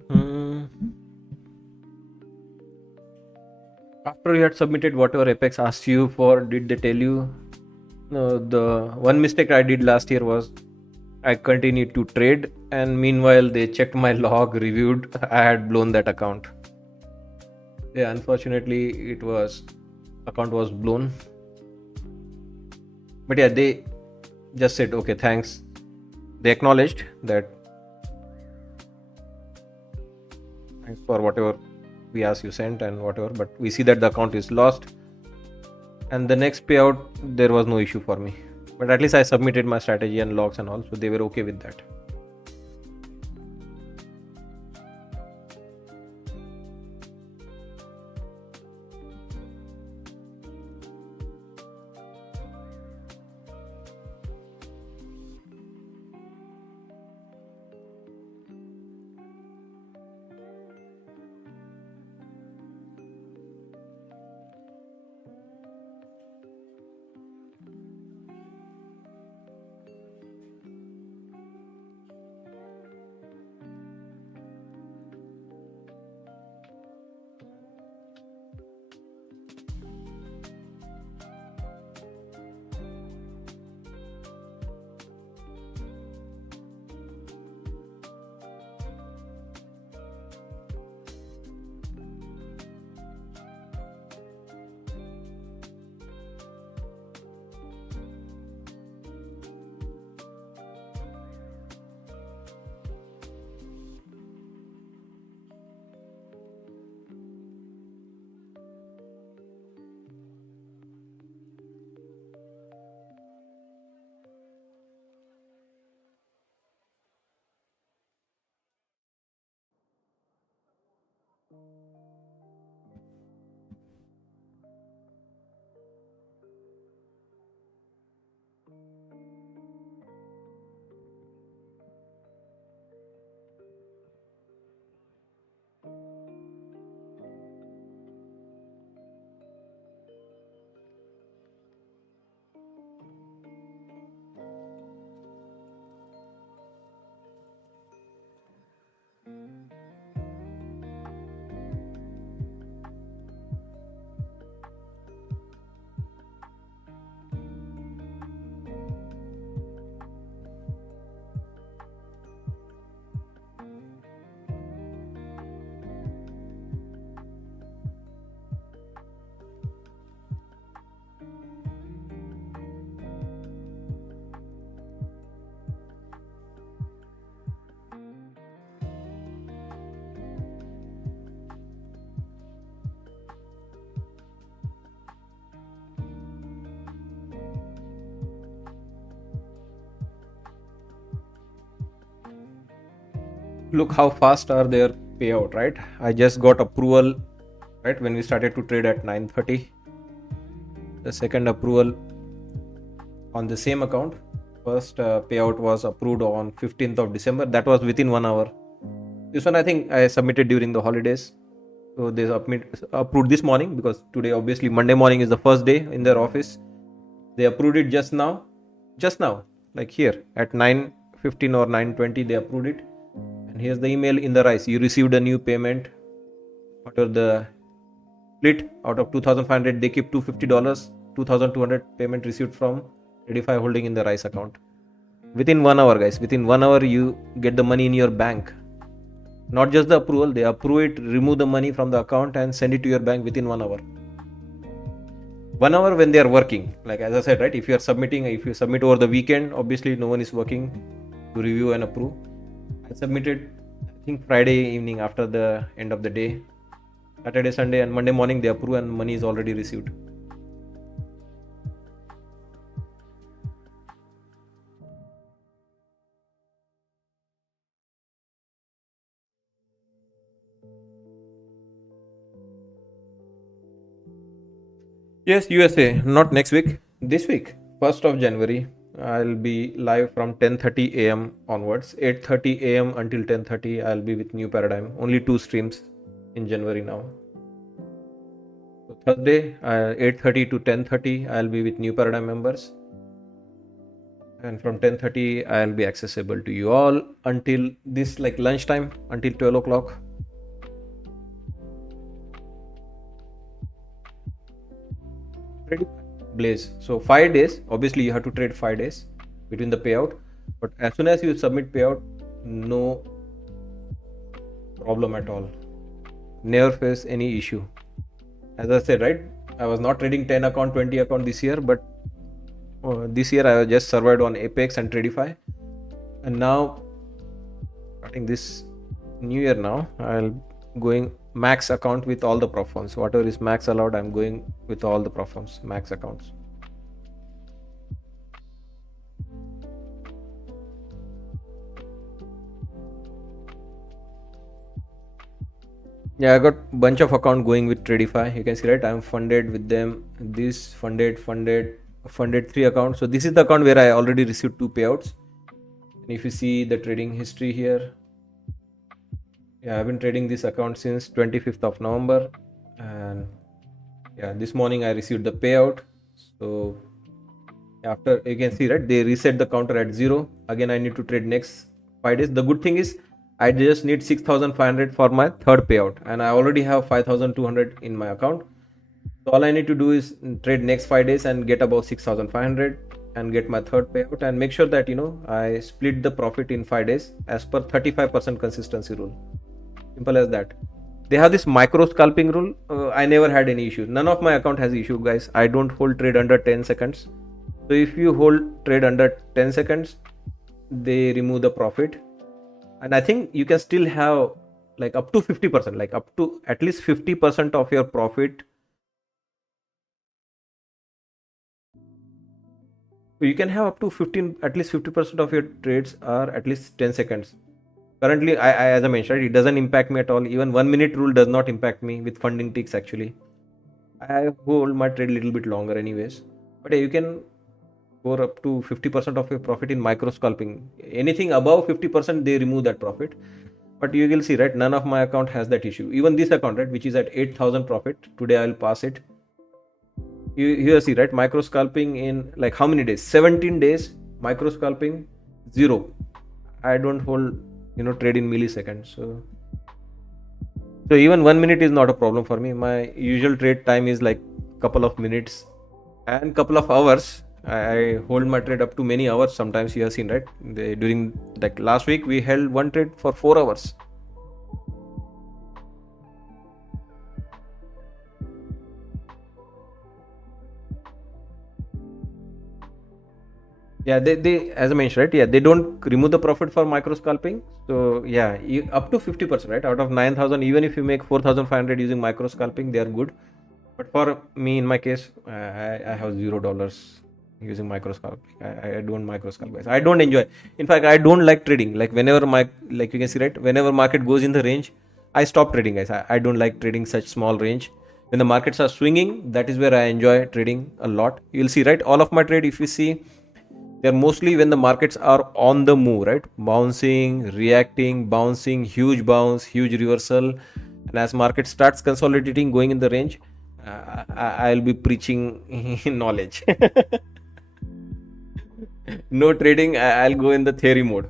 Hmm. After you had submitted whatever Apex asked you for, did they tell you? No, the one mistake I did last year was I continued to trade, and meanwhile they checked my log, reviewed. I had blown that account. Yeah, unfortunately, account was blown. But yeah, they just said, okay, thanks. They acknowledged that thanks for whatever we asked you sent and whatever, but we see that the account is lost. And the next payout, there was no issue for me. But at least I submitted my strategy and logs and all, so they were okay with that. look how fast are their payout, right? I just got approval, right, when we started to trade at 9:30. The second approval on the same account. First payout was approved on 15th of December. That was within 1 hour. This one I think I submitted during the holidays. So they approved this morning, because today obviously Monday morning is the first day in their office. They approved it just now, like here at 9:15 or 9:20 they approved it. And here's the email in the rise. You received a new payment. After the split, out of 2,500 they keep $250, 2,200 payment received from 35 holding in the rise account. Within 1 hour, guys, within 1 hour you get the money in your bank. Not just the approval, they approve it, remove the money from the account and send it to your bank within 1 hour. 1 hour when they are working. Like as I said, right, if you submit over the weekend, obviously no one is working to review and approve. I submitted, I think, Friday evening after the end of the day. Saturday, Sunday and Monday morning they approve and money is already received. Yes, USA, not next week. This week, 1st of January, I'll be live from 10:30 a.m. onwards. 8:30 a.m. until 10:30, I'll be with New Paradigm. Only 2 streams in January now. So Thursday, 8:30 to 10:30, I'll be with New Paradigm members. And from 10:30, I'll be accessible to you all until this, like lunchtime, until 12 o'clock. Blaze. So 5 days, obviously you have to trade 5 days between the payout, but as soon as you submit payout, no problem at all. Never face any issue. As I said, right, I was not trading 10 account, 20 account this year, but this year I just survived on Apex and Tradify, and now starting this new year now, I'll going max account with all the prop firms. Whatever is max allowed, I'm going with all the prop firms, max accounts. Yeah, I got bunch of account going with Tradify. You can see, right, I'm funded with them. This funded 3 accounts. So this is the account where I already received 2 payouts. And if you see the trading history here, yeah, I've been trading this account since 25th of November, and yeah, this morning I received the payout. So after, you can see, right, they reset the counter at 0. Again, I need to trade next 5 days. The good thing is I just need 6,500 for my third payout, and I already have 5,200 in my account. So all I need to do is trade next 5 days and get about 6,500 and get my third payout, and make sure that, you know, I split the profit in 5 days as per 35% consistency rule. Simple as that. They have this micro scalping rule. I never had any issue. None of my account has issue, guys. I don't hold trade under 10 seconds. So if you hold trade under 10 seconds, they remove the profit. And I think you can still have like up to 50%, like up to at least 50% of your profit. You can have up to at least 50% of your trades are at least 10 seconds. Currently, I as I mentioned, it doesn't impact me at all. Even 1 minute rule does not impact me with funding ticks actually. I hold my trade a little bit longer anyways. But yeah, you can go up to 50% of your profit in micro scalping. Anything above 50%, they remove that profit. But you will see, right, none of my account has that issue. Even this account, right, which is at 8,000 profit, today I will pass it. You see, right, micro scalping in like how many days? 17 days, micro scalping, 0. I don't hold, you know, trade in milliseconds. So even 1 minute is not a problem for me. My usual trade time is like couple of minutes and couple of hours. I hold my trade up to many hours. Sometimes you have seen, right, during like last week we held one trade for 4 hours. Yeah, they as I mentioned, right, yeah, they don't remove the profit for micro scalping. So yeah, up to 50%, right, out of 9,000, even if you make 4,500 using micro scalping, they are good. But for me, in my case, I have $0 using microscope. I don't microscope, guys. I don't enjoy. In fact, I don't like trading. Like whenever like you can see, right, whenever market goes in the range, I stop trading, guys. I don't like trading such small range. When the markets are swinging, that is where I enjoy trading a lot. You'll see, right, all of my trade, if you see, they're mostly when the markets are on the move, right? Bouncing, reacting, bouncing, huge bounce, huge reversal. And as market starts consolidating, going in the range, I'll be preaching knowledge. No trading, I'll go in the theory mode.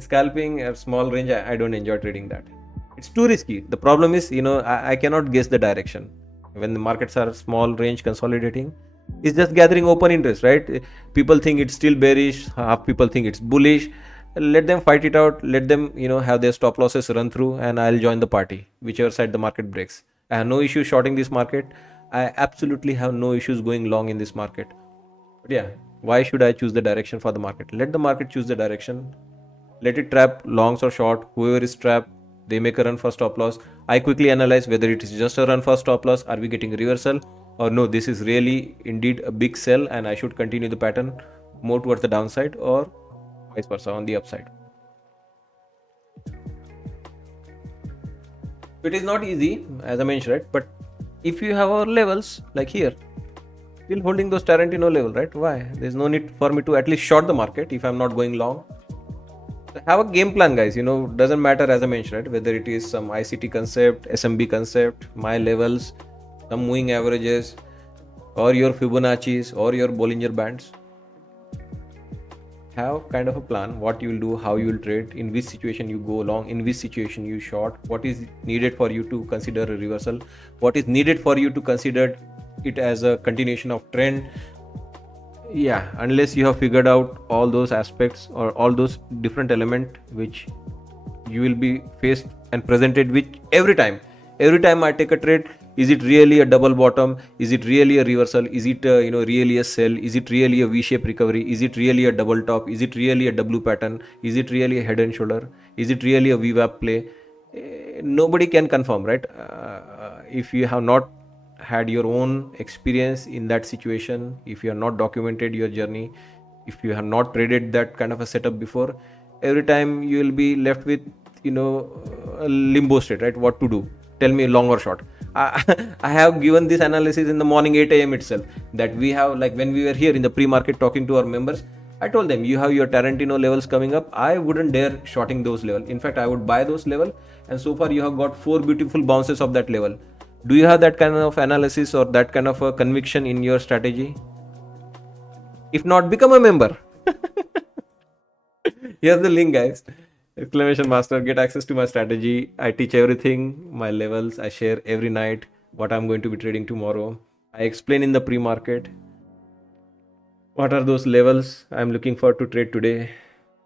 Scalping at small range, I don't enjoy trading that. It's too risky. The problem is, I cannot guess the direction. When the markets are small range consolidating, it's just gathering open interest, right? People think it's still bearish, half people think it's bullish. Let them fight it out. Let them, have their stop losses run through, and I'll join the party, whichever side the market breaks. I have no issue shorting this market. I absolutely have no issues going long in this market. But yeah, why should I choose the direction for the market? Let the market choose the direction. Let it trap longs or short. Whoever is trapped, they make a run for stop loss. I quickly analyze whether it is just a run for stop loss. Are we getting reversal? Or no, this is really indeed a big sell and I should continue the pattern more towards the downside, or vice versa on the upside. It is not easy, as I mentioned, right? But if you have our levels like here, still holding those Tarantino level, right? Why? There's no need for me to at least short the market if I'm not going long. Have a game plan, guys. Doesn't matter, as I mentioned, right? Whether it is some ICT concept, SMB concept, my levels, some moving averages, or your Fibonacci's, or your Bollinger Bands. Have kind of a plan, what you will do, how you will trade, in which situation you go long, in which situation you short, what is needed for you to consider a reversal, what is needed for you to consider it as a continuation of trend. Yeah, unless you have figured out all those aspects or all those different element which you will be faced and presented with every time I take a trade. Is it really a double bottom? Is it really a reversal? Is it really a sell? Is it really a V-shaped recovery? Is it really a double top? Is it really a W pattern? Is it really a head and shoulder? Is it really a VWAP play? Nobody can confirm, right? If you have not had your own experience in that situation, if you have not documented your journey, if you have not traded that kind of a setup before, every time you will be left with a limbo state, right? What to do? Tell me, long or short. I have given this analysis in the morning 8 a.m. itself, that we have, like when we were here in the pre-market talking to our members, I told them, you have your Tarantino levels coming up. I wouldn't dare shorting those levels. In fact, I would buy those level, and so far you have got 4 beautiful bounces of that level. Do you have that kind of analysis or that kind of a conviction in your strategy? If not, become a member. Here's the link, guys. Exclamation master, get access to my strategy. I teach everything, my levels. I share every night what I'm going to be trading tomorrow. I explain in the pre-market what are those levels I'm looking for to trade today.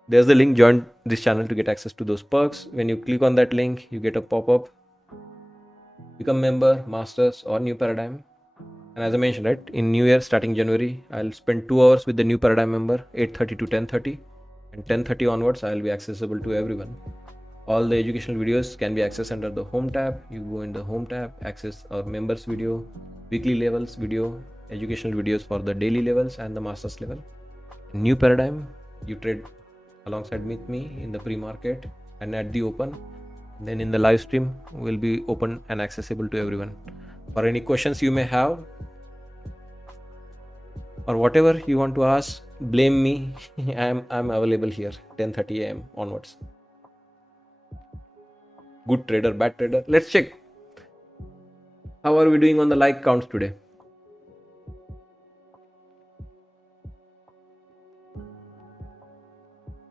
There's the link. Join this channel to get access to those perks. When you click on that link, you get a pop-up. Become member, masters, or new paradigm. And as I mentioned, right, in New Year, starting January, I'll spend 2 hours with the new paradigm member, 8:30 to 10:30. And 10:30 onwards, I'll be accessible to everyone. All the educational videos can be accessed under the home tab. You go in the home tab, access our members video, weekly levels video, educational videos for the daily levels and the masters level. New paradigm, you trade alongside with me in the pre-market and at the open. Then in the live stream will be open and accessible to everyone. For any questions you may have or whatever you want to ask, blame me. I'm available here 10:30 a.m. onwards. Good trader, bad trader. Let's check. How are we doing on the like counts today?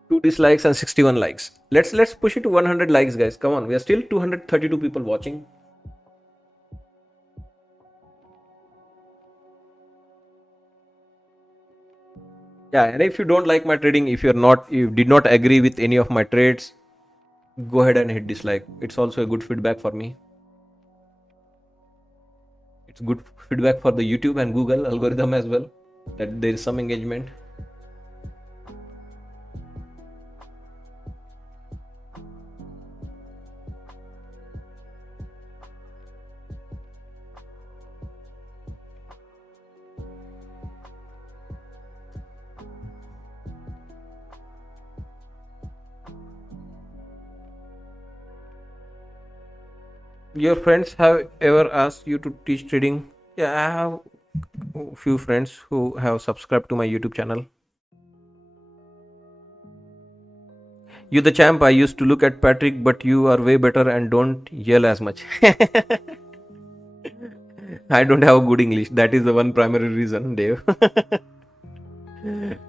Two dislikes and 61 likes. Let's push it to 100 likes, guys. Come on, we are still 232 people watching. Yeah, and if you don't like my trading, if you did not agree with any of my trades, go ahead and hit dislike. It's also a good feedback for me. It's good feedback for the YouTube and Google algorithm as well, that there is some engagement. Your friends have ever asked you to teach trading? Yeah, I have a few friends who have subscribed to my YouTube channel. You the champ, I used to look at Patrick, but you are way better and don't yell as much. I don't have good English. That is the one primary reason, Dave.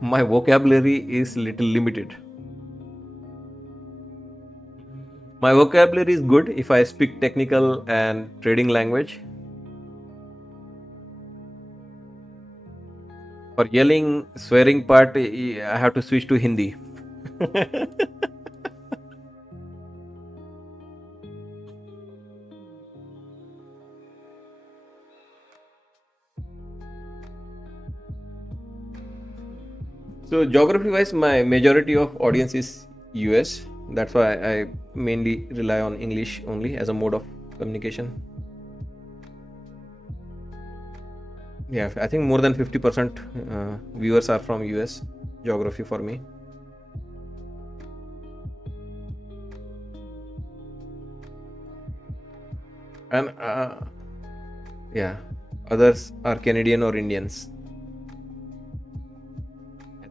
My vocabulary is little limited. My vocabulary is good if I speak technical and trading language. For yelling, swearing part, I have to switch to Hindi. So geography wise, my majority of audience is US. That's why I mainly rely on English only as a mode of communication. Yeah, I think more than 50% viewers are from US geography for me. And yeah, others are Canadian or Indians.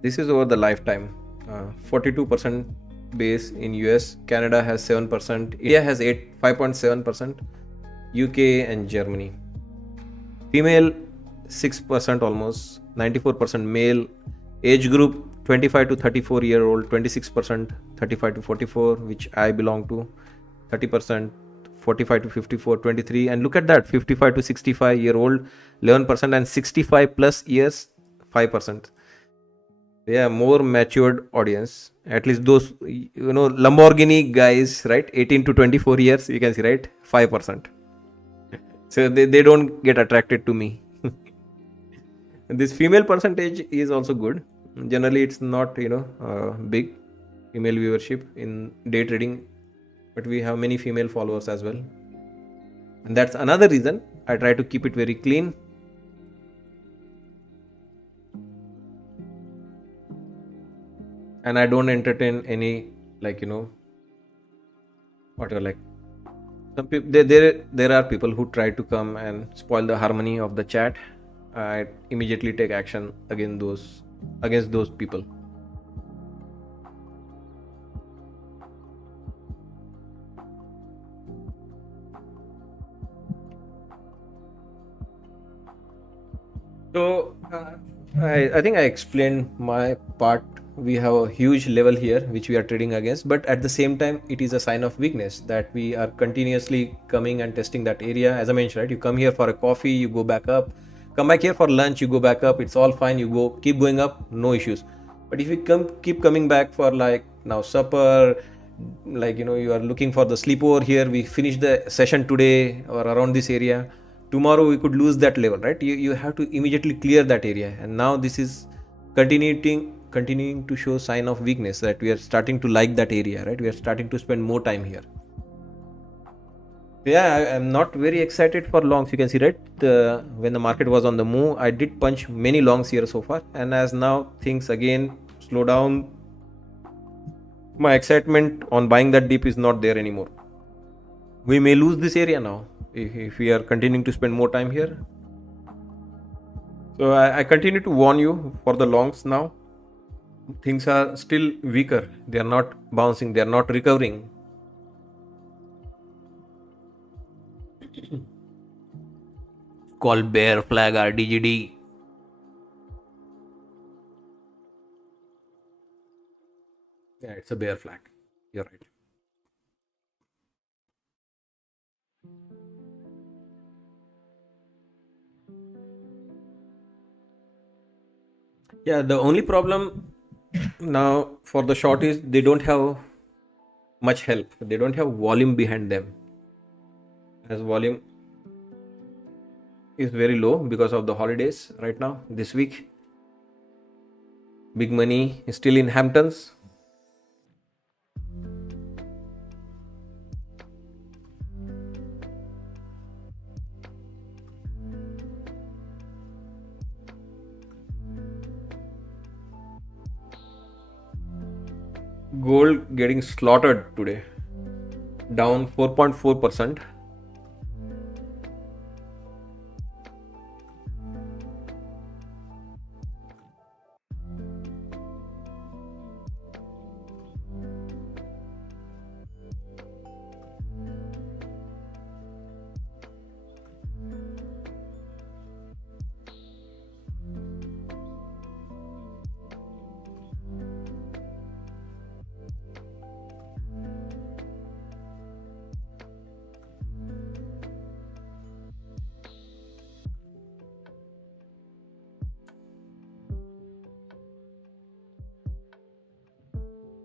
This is over the lifetime. 42% base in US, Canada has 7%, India has 5.7%, UK and Germany. Female 6% almost, 94% male, age group 25 to 34-year-old, 26% 35 to 44, which I belong to, 30% 45 to 54, 23, and look at that, 55 to 65-year-old 11%, and 65 plus years 5%. Yeah, more matured audience, at least those Lamborghini guys, right? 18 to 24 years, you can see, right? 5%. So they don't get attracted to me. This female percentage is also good. Generally it's not big female viewership in day trading, but we have many female followers as well, and that's another reason I try to keep it very clean. And I don't entertain any, like, whatever, like, some people, there are people who try to come and spoil the harmony of the chat. I immediately take action against those people. So I think I explained my part. We have a huge level here which we are trading against, but at the same time it is a sign of weakness that we are continuously coming and testing that area. As I mentioned, right, you come here for a coffee, you go back up, come back here for lunch, you go back up, it's all fine, you go keep going up, no issues. But if you keep coming back for, like, now supper, like, you are looking for the sleep over here, we finish the session today or around this area, tomorrow we could lose that level, right? You have to immediately clear that area, and now this is continuing to show sign of weakness, that we are starting to like that area, right? We are starting to spend more time here. Yeah, I'm not very excited for longs. You can see, right, when the market was on the move, I did punch many longs here so far, and as now things again slow down, my excitement on buying that dip is not there anymore. We may lose this area now if we are continuing to spend more time here. So I continue to warn you for the longs now. Things are still weaker. They are not bouncing. They are not recovering. Called bear flag RDGD. Yeah, it's a bear flag. You're right. Yeah, the only problem now for the short is they don't have much help. They don't have volume behind them. As volume is very low because of the holidays right now, this week. Big money is still in Hamptons. Gold getting slaughtered today, down 4.4%.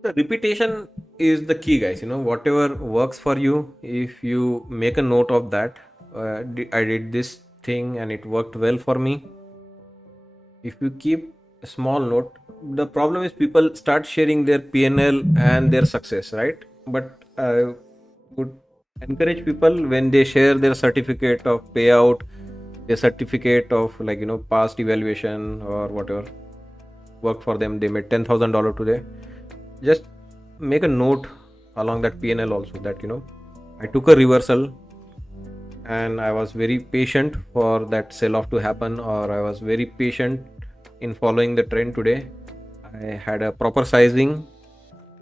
The repetition is the key, guys. Whatever works for you, if you make a note of that, I did this thing and it worked well for me. If you keep a small note, the problem is people start sharing their PNL and their success, right? But I would encourage people when they share their certificate of payout, their certificate of past evaluation or whatever worked for them. They made $10,000 today. Just make a note along that PNL also that I took a reversal and I was very patient for that sell off to happen, or I was very patient in following the trend today. I had a proper sizing.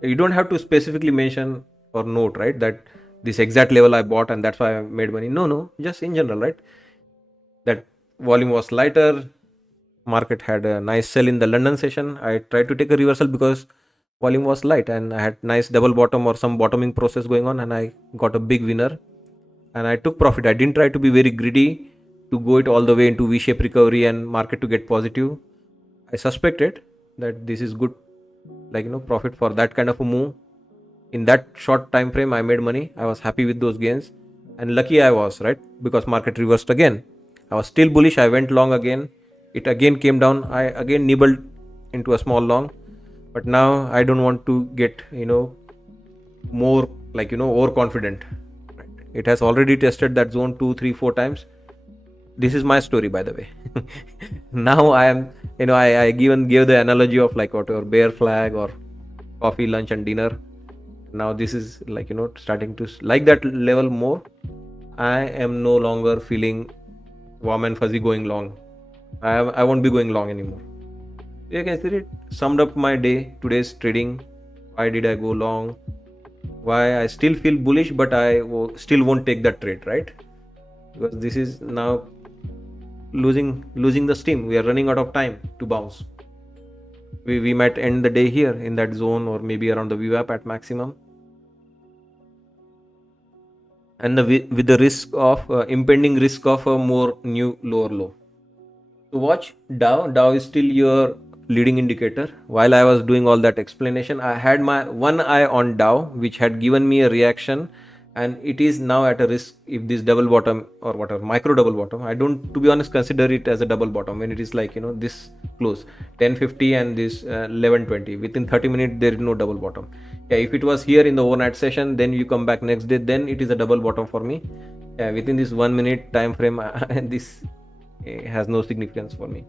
You don't have to specifically mention or note, right, that this exact level I bought and that's why I made money. No, just in general, right? That volume was lighter. Market had a nice sell in the London session. I tried to take a reversal because volume was light and I had nice double bottom or some bottoming process going on, and I got a big winner and I took profit. I didn't try to be very greedy to go it all the way into V-shaped recovery and market to get positive. I suspected that this is good, profit for that kind of a move. In that short time frame, I made money. I was happy with those gains, and lucky I was, right? Because market reversed again. I was still bullish. I went long again. It again came down. I again nibbled into a small long, but now I don't want to get more overconfident. It has already tested that zone 2, 3, 4 times. This is my story, by the way. Now I am, I even gave the analogy of whatever bear flag or coffee, lunch, and dinner. Now this is starting to like that level more. I am no longer feeling warm and fuzzy going long. I won't be going long anymore. You can see it summed up my day, today's trading. Why did I go long? Why I still feel bullish, but I still won't take that trade, right? Because this is now losing the steam. We are running out of time to bounce. We might end the day here in that zone, or maybe around the VWAP at maximum, and with the risk of impending risk of a more new lower low. So watch Dow. Dow is still your leading indicator. While I was doing all that explanation, I had my one eye on Dow, which had given me a reaction, and it is now at a risk if this double bottom or whatever micro double bottom. I don't, to be honest, consider it as a double bottom when it is this close 1050 and this 1120 within 30 minutes. There is no double bottom. Yeah, if it was here in the overnight session, then you come back next day, then it is a double bottom for me. Yeah, within this 1 minute time frame, this has no significance for me.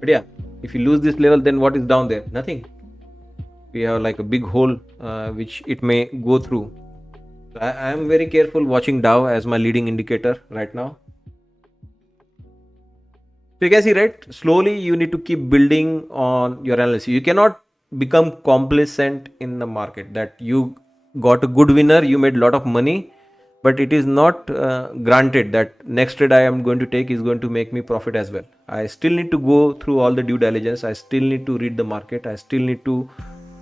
But yeah, if you lose this level, then what is down there? Nothing. We have a big hole which it may go through. I am very careful watching Dow as my leading indicator right now. So you can see, right, slowly you need to keep building on your analysis. You cannot become complacent in the market that you got a good winner, you made a lot of money, but it is not granted that next trade I am going to take is going to make me profit as well. I still need to go through all the due diligence. I still need to read the market. I still need to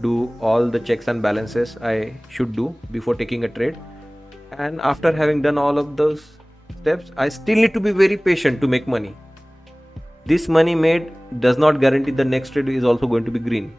do all the checks and balances I should do before taking a trade. And after having done all of those steps, I still need to be very patient to make money. This money made does not guarantee the next trade is also going to be green.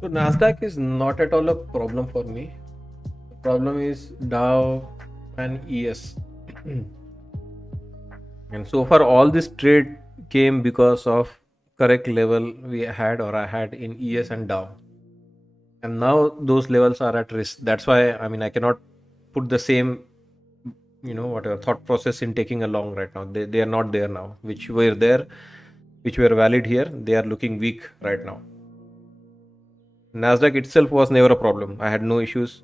So Nasdaq is not at all a problem for me. The problem is Dow and ES. And so far, all this trade came because of correct level we had or I had in ES and Dow. And now those levels are at risk. That's why I cannot put the same whatever thought process in taking along right now. They are not there now. Which were there, which were valid here, they are looking weak right now. Nasdaq itself was never a problem. I had no issues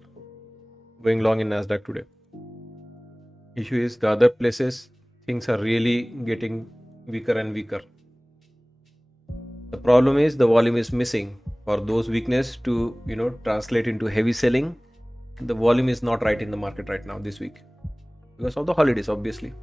going long in Nasdaq today. Issue is the other places things are really getting weaker and weaker. The problem is the volume is missing. For those weakness to translate into heavy selling, the volume is not right in the market right now this week because of the holidays, obviously.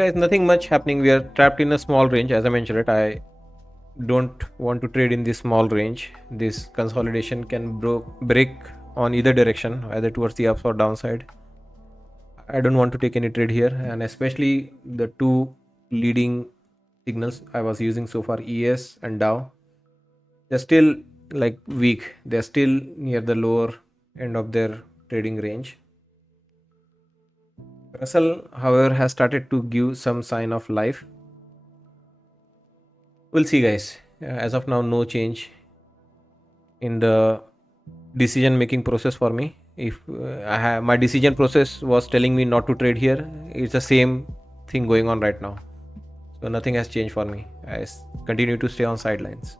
guys, nothing much happening. We are trapped in a small range. As I mentioned it, I don't want to trade in this small range. This consolidation can break on either direction, either towards the ups or downside. I don't want to take any trade here, and especially the two leading signals I was using so far, ES and Dow, they're still like weak. They're still near the lower end of their trading range. Russell, however, has started to give some sign of life. We'll see, guys. As of now, no change in the decision making process for me. If my decision process was telling me not to trade here, it's the same thing going on right now. So nothing has changed for me. I continue to stay on sidelines.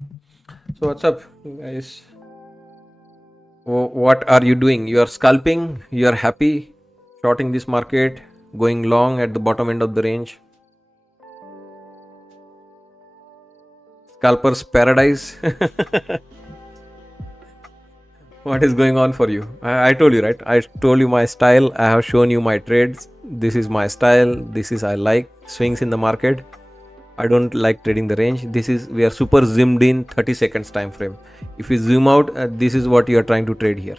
So what's up, guys? What are you doing? You are scalping. You are happy, shorting this market, going long at the bottom end of the range. Scalper's paradise. What is going on for you? I told you, right? I told you my style. I have shown you my trades. This is my style. This is I like swings in the market. I don't like trading the range. This is we are super zoomed in 30 seconds time frame. If you zoom out, this is what you are trying to trade here.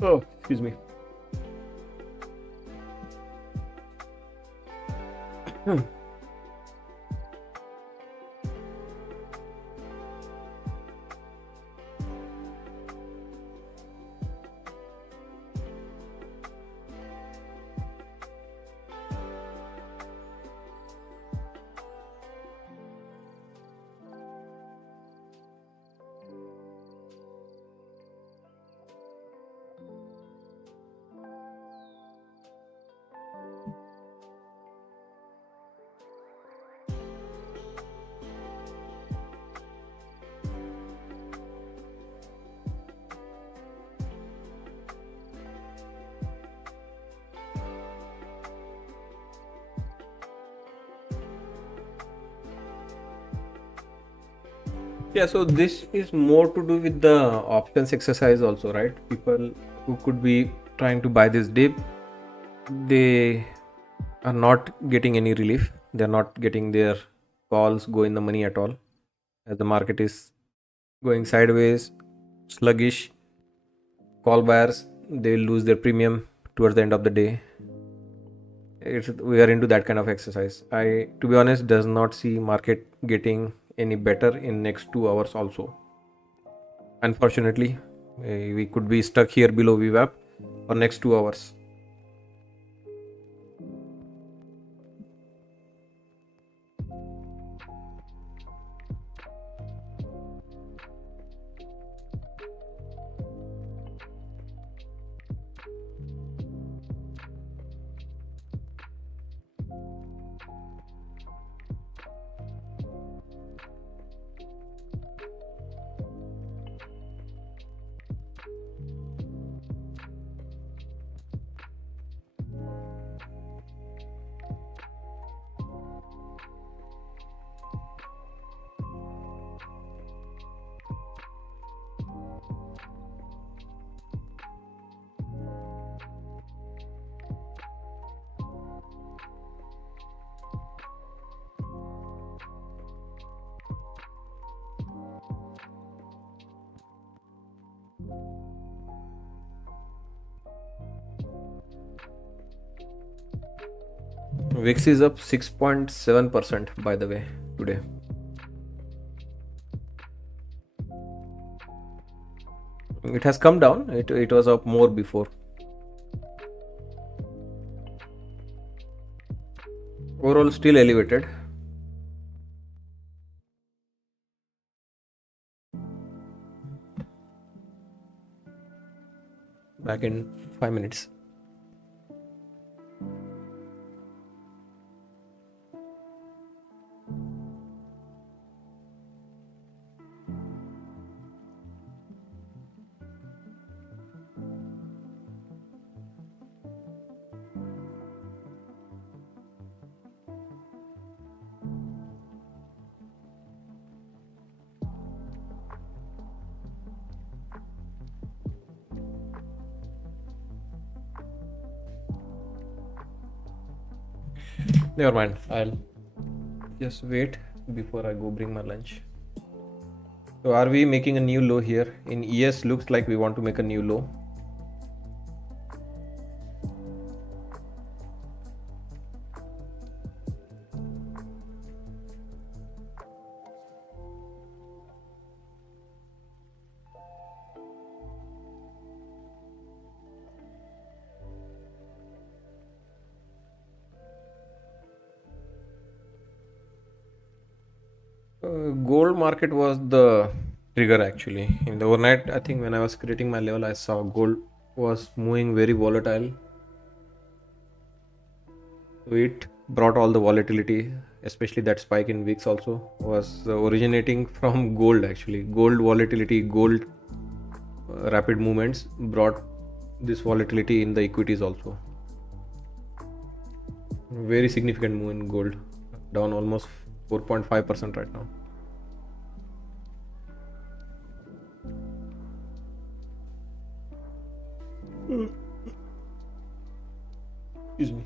Oh, excuse me. Yeah, so this is more to do with the options exercise also, right? People who could be trying to buy this dip, they are not getting any relief. They're not getting their calls go in the money at all, as the market is going sideways, sluggish. Call buyers, they will lose their premium towards the end of the day. We are into that kind of exercise. I, to be honest, does not see market getting any better in next 2 hours also. Unfortunately, we could be stuck here below VWAP for next 2 hours. VIX is up 6.7% by the way today. It has come down. It was up more before. Overall, still elevated. Back in 5 minutes. Never mind. I'll just wait before I go bring my lunch. So are we making a new low here? In ES looks like we want to make a new low. Gold market was the trigger actually. In the overnight, I think when I was creating my level, I saw gold was moving very volatile. So it brought all the volatility, especially that spike in VIX also was originating from gold actually. Gold volatility, gold rapid movements brought this volatility in the equities also. Very significant move in gold, down almost 4.5% right now. Excuse me.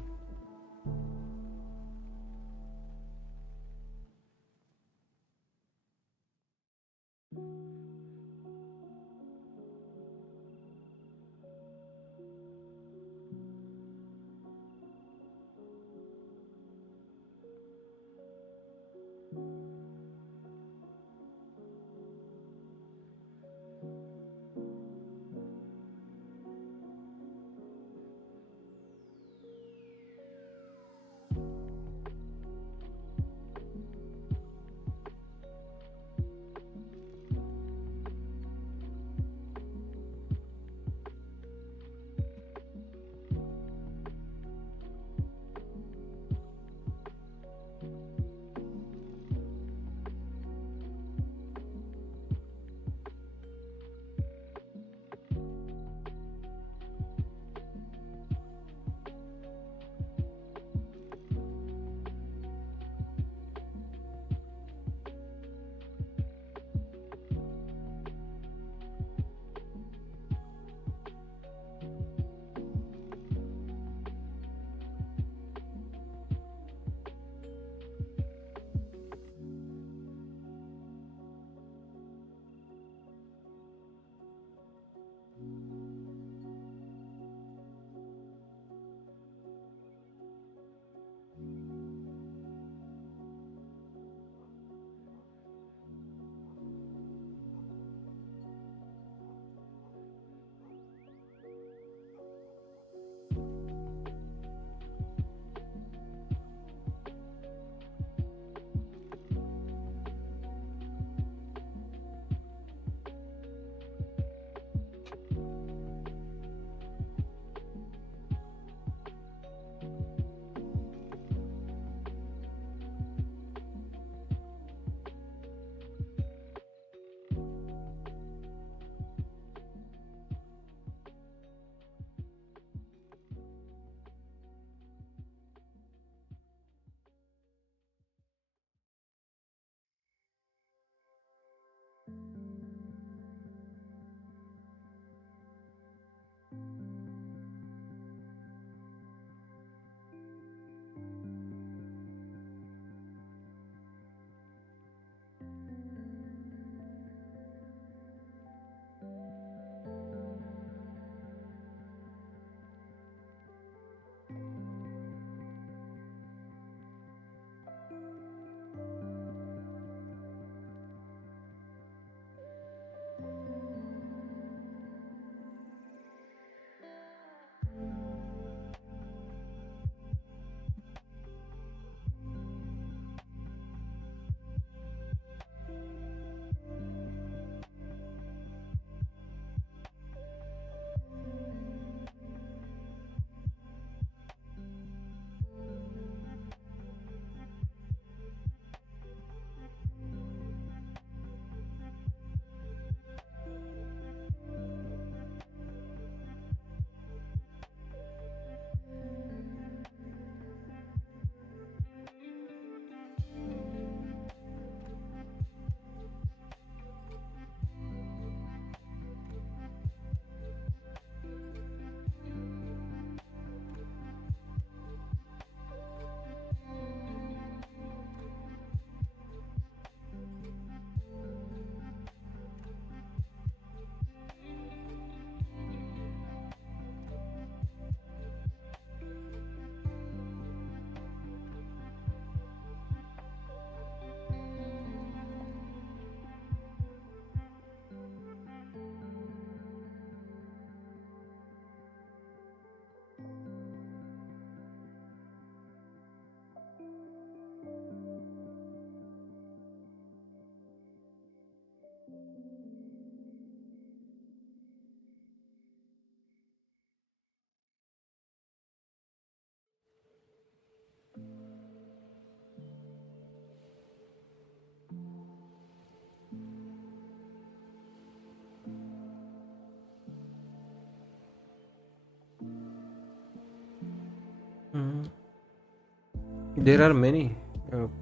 There are many.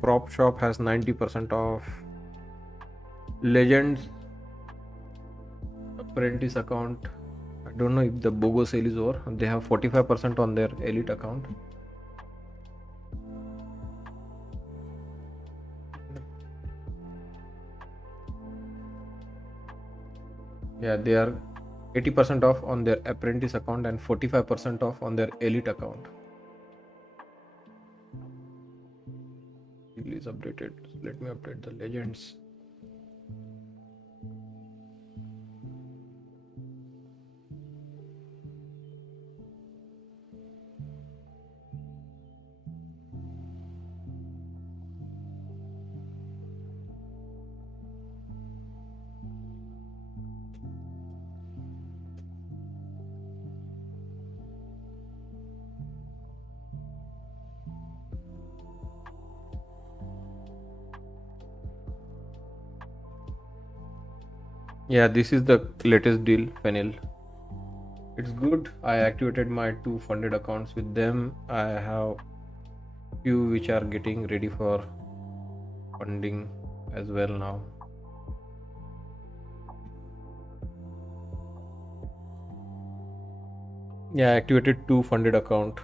Prop shop has 90% off. Legends apprentice account. I don't know if the BOGO sale is over. They have 45% on their elite account. Yeah, they are 80% off on their apprentice account and 45% off on their elite account. Please update it. Let me update the legends. Yeah, this is the latest deal, Fenil. It's good. I activated my 2 funded accounts with them. I have few which are getting ready for funding as well now. Yeah, I activated 2 funded account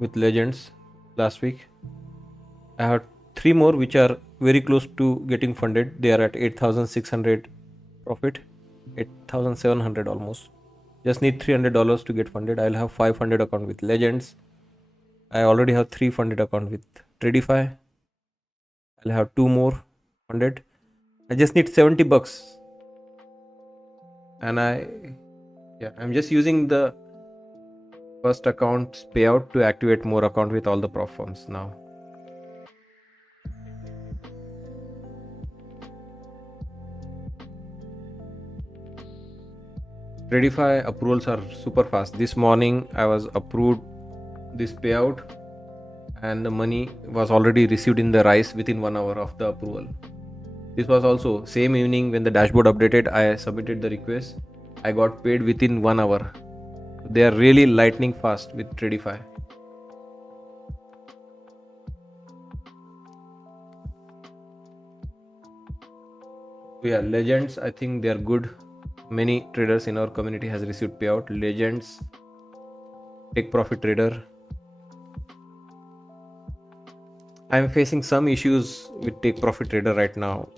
with Legends last week. I have 3 more which are very close to getting funded. They are at 8,600 profit, 8,700 almost. Just need $300 to get funded. I'll have 5 funded account with Legends. I already have 3 funded account with Tradify. I'll have 2 more funded. I just need $70, and I'm just using the first account's payout to activate more account with all the prop firms now. Tradify approvals are super fast. This morning I was approved this payout and the money was already received in the RICE within 1 hour of the approval. This was also same evening when the dashboard updated. I submitted the request. I got paid within 1 hour. They are really lightning fast with Tradify. Yeah, Legends, I think they are good. Many traders in our community has received payout. Legends, Take Profit Trader. I'm facing some issues with Take Profit Trader right now.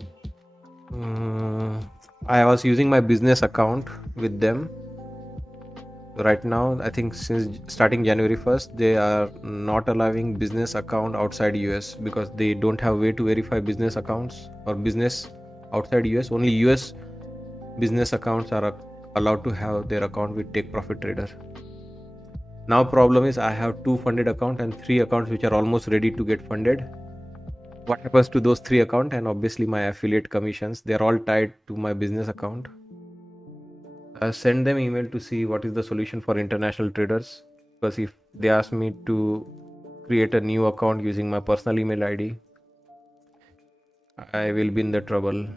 I was using my business account with them. Right now, I think since starting January 1st, they are not allowing business account outside US because they don't have way to verify business accounts or business outside US. Only US business accounts are allowed to have their account with Take Profit Trader. Now problem is I have 2 funded accounts and 3 accounts which are almost ready to get funded. What happens to those 3 accounts and obviously my affiliate commissions? They're all tied to my business account. I send them email to see what is the solution for international traders, because if they ask me to create a new account using my personal email ID, I will be in the trouble.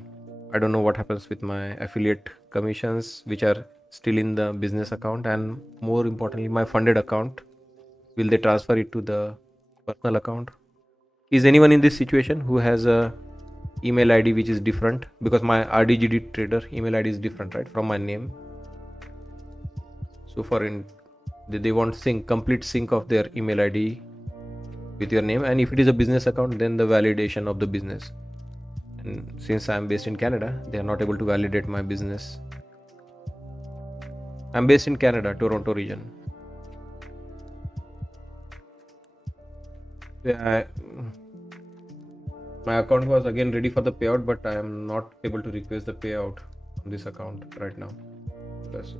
I don't know what happens with my affiliate commissions which are still in the business account, and more importantly my funded account. Will they transfer it to the personal account? Is anyone in this situation who has a email ID which is different? Because my RDGD trader email ID is different, right, from my name. So they want complete sync of their email ID with your name, and if it is a business account, then the validation of the business. And since I'm based in Canada, they are not able to validate my business. I'm based in Canada, Toronto region. Yeah, my account was again ready for the payout, but I am not able to request the payout on this account right now because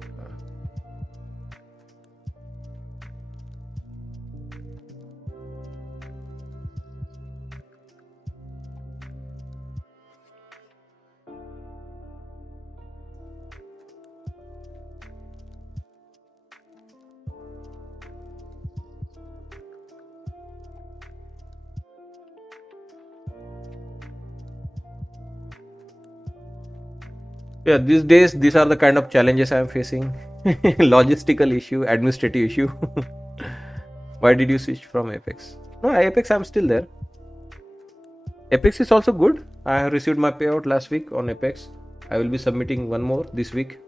yeah, these days these are the kind of challenges I am facing. Logistical issue, administrative issue. Why did you switch from Apex? No, Apex I'm still there. Apex is also good. I have received my payout last week on Apex. I will be submitting one more this week.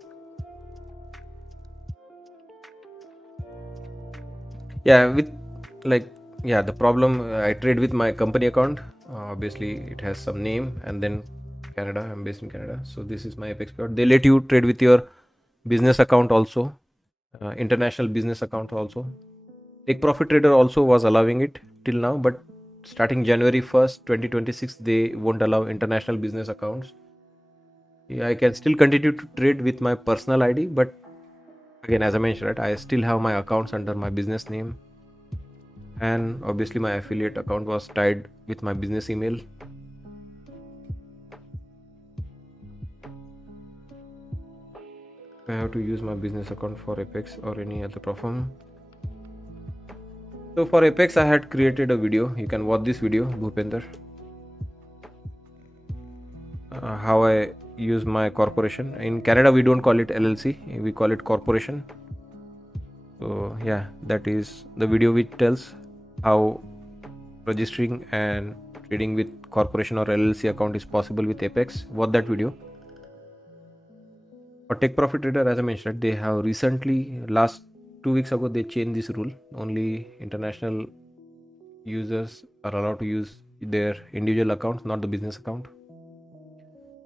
Yeah, with like, yeah, the problem, I trade with my company account. Obviously it has some name, and then Canada, I'm based in Canada, so this is my Apex payout. They let you trade with your business account also, international business account also. Take Profit Trader also was allowing it till now, but starting January 1st 2026 they won't allow international business accounts. Yeah, I can still continue to trade with my personal ID, but again, as I mentioned, right, I still have my accounts under my business name, and obviously my affiliate account was tied with my business email. I have to use my business account for Apex or any other platform. So for Apex I had created a video. You can watch this video, Bhupender, how I use my corporation. In Canada we don't call it LLC, we call it corporation. So yeah, that is the video which tells how registering and trading with corporation or LLC account is possible with Apex. Watch that video. For Take Profit Trader, as I mentioned, they have recently, last 2 weeks ago, they changed this rule. Only international users are allowed to use their individual accounts, not the business account.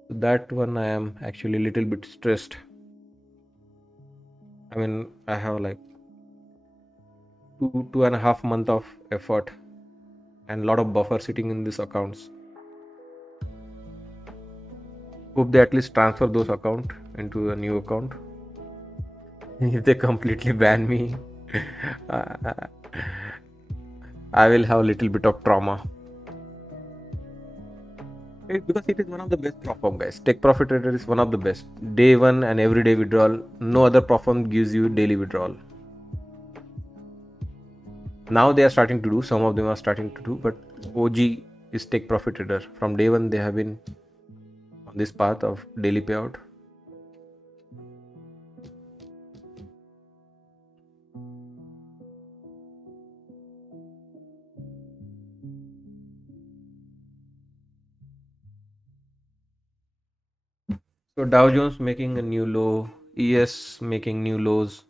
So that one I am actually a little bit stressed. I mean, I have like 2.5 months of effort and a lot of buffer sitting in these accounts. Hope they at least transfer those account into a new account. If they completely ban me, I will have a little bit of trauma. Because it is one of the best platform, guys. Take Profit Trader is one of the best. Day one and everyday withdrawal. No other platform gives you daily withdrawal. Now they are starting to do. Some of them are starting to do, but OG is Take Profit Trader. From day one, they have been on this path of daily payout. So Dow Jones making a new low, ES making new lows.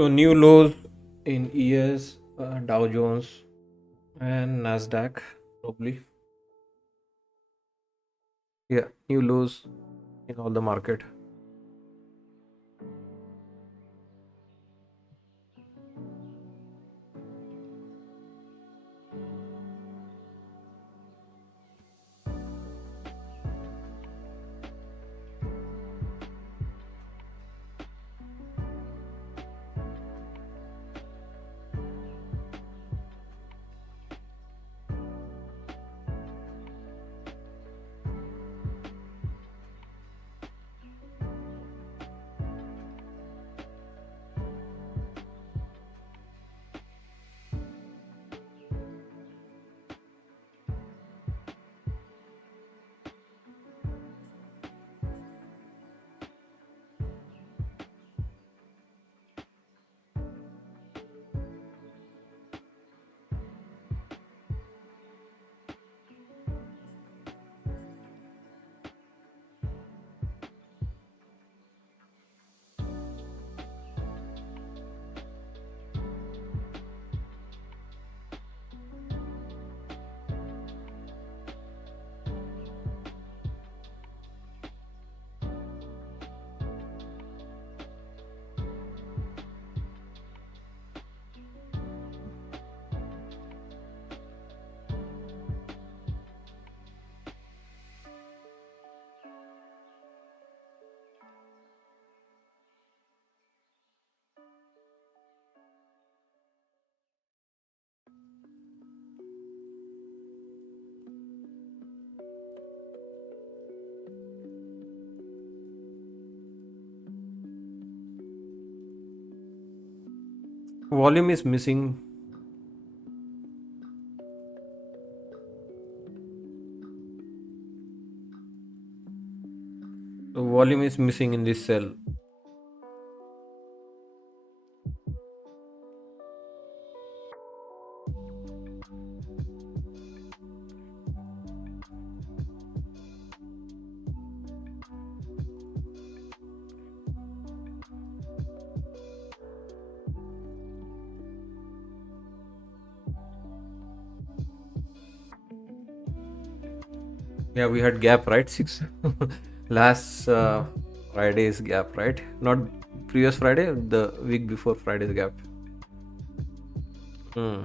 So new lows in ES, Dow Jones, and Nasdaq probably. Yeah, new lows in all the market. Volume is missing. So volume is missing in this cell. Yeah, we had gap, right? Six last Friday's gap, right? Not previous Friday, the week before Friday's gap. Hmm.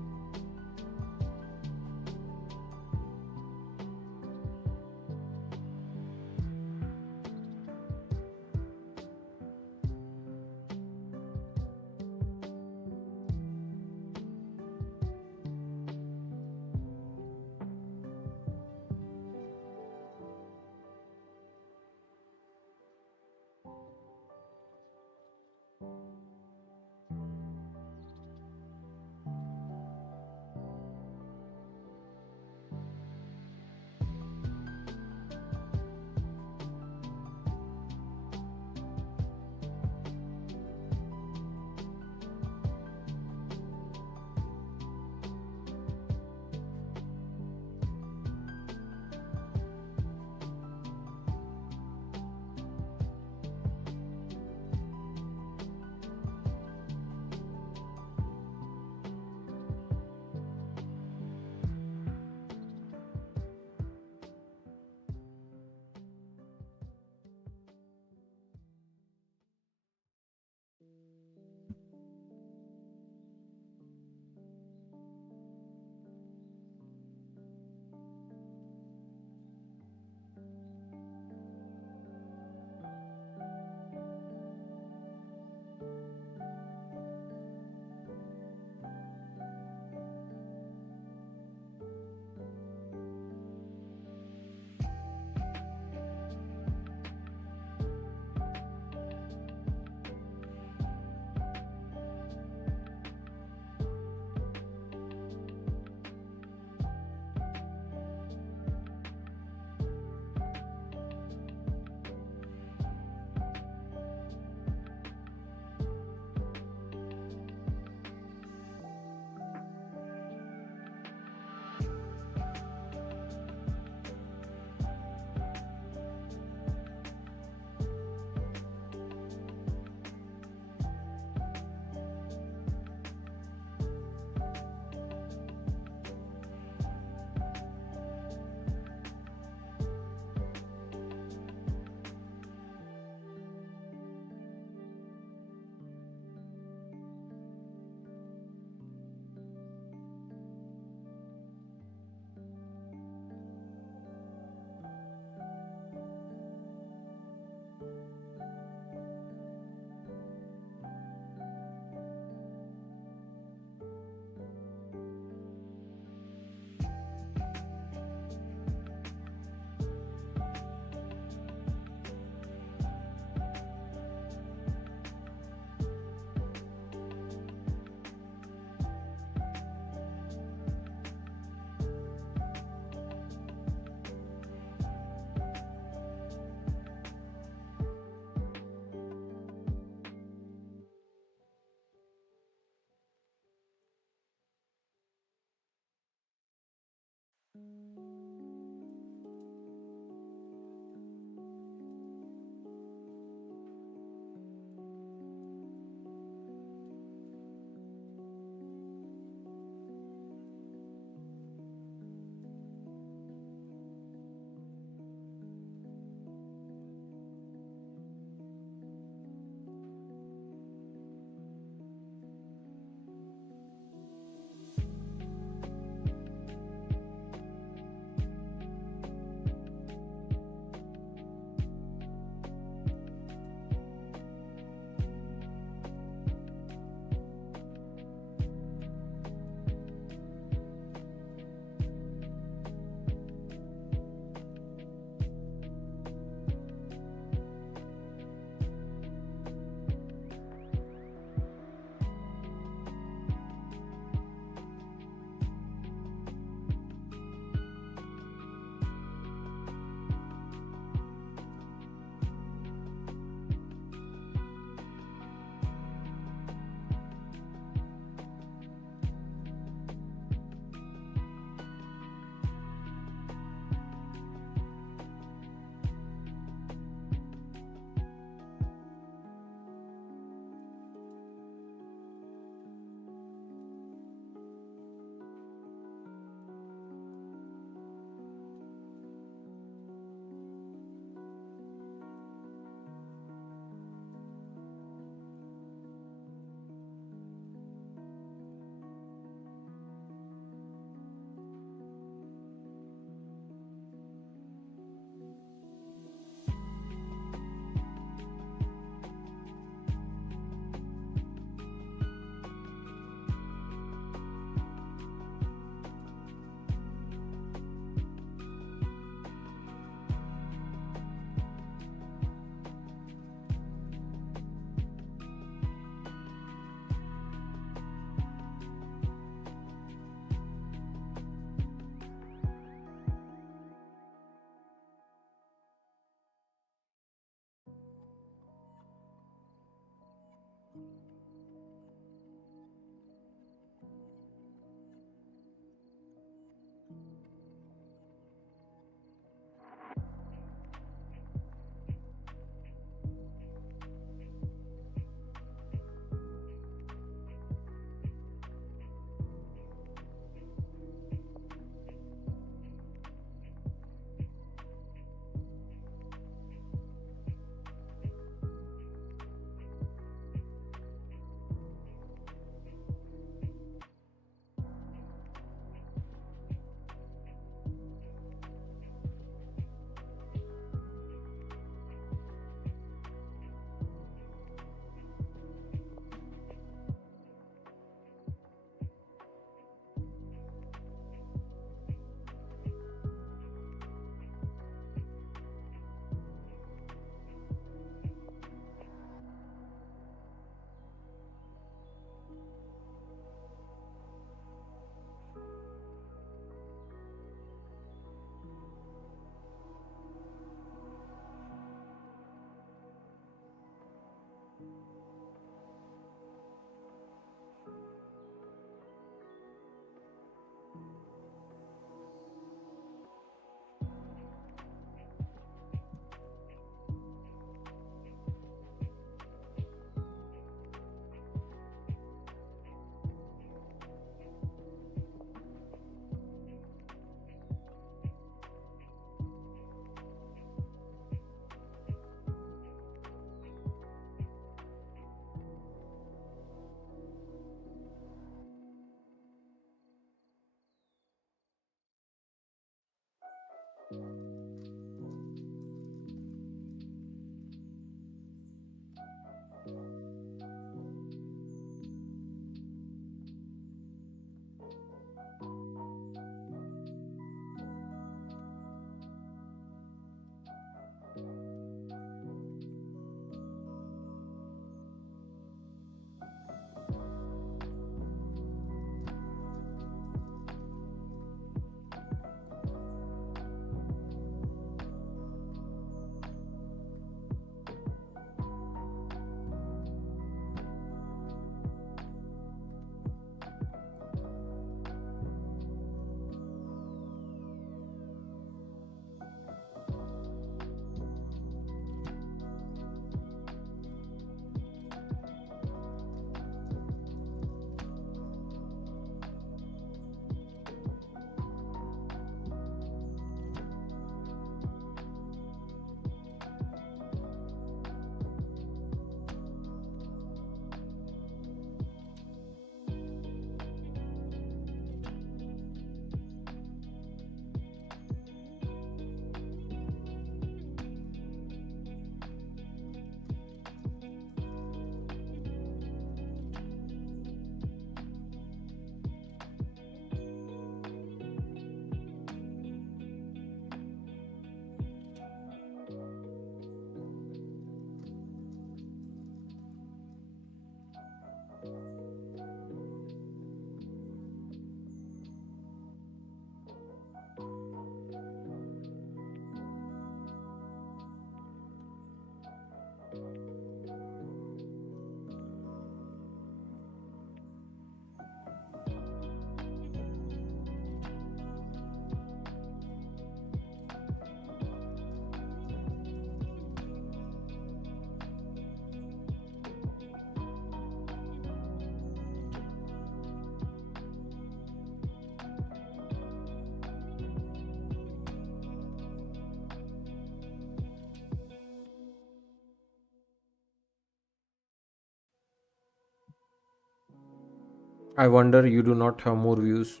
I wonder you do not have more views.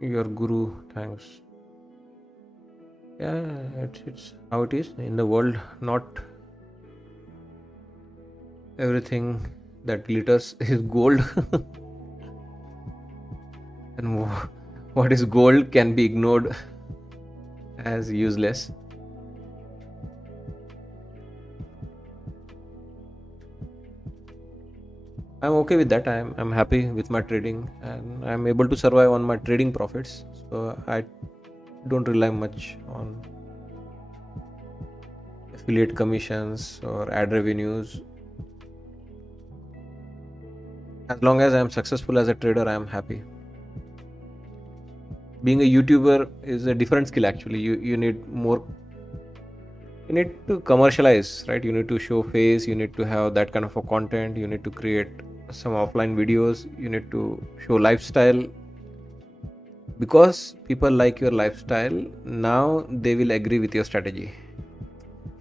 Your guru, thanks. Yeah, it's how it is in the world. Not everything that glitters is gold, and what is gold can be ignored as useless. I'm okay with that. I'm happy with my trading, and I'm able to survive on my trading profits. So I don't rely much on affiliate commissions or ad revenues. As long as I'm successful as a trader, I'm happy. Being a YouTuber is a different skill actually. You need more. You need to commercialize, right? You need to show face. You need to have that kind of a content. You need to create some offline videos. You need to show lifestyle, because people like your lifestyle. Now they will agree with your strategy.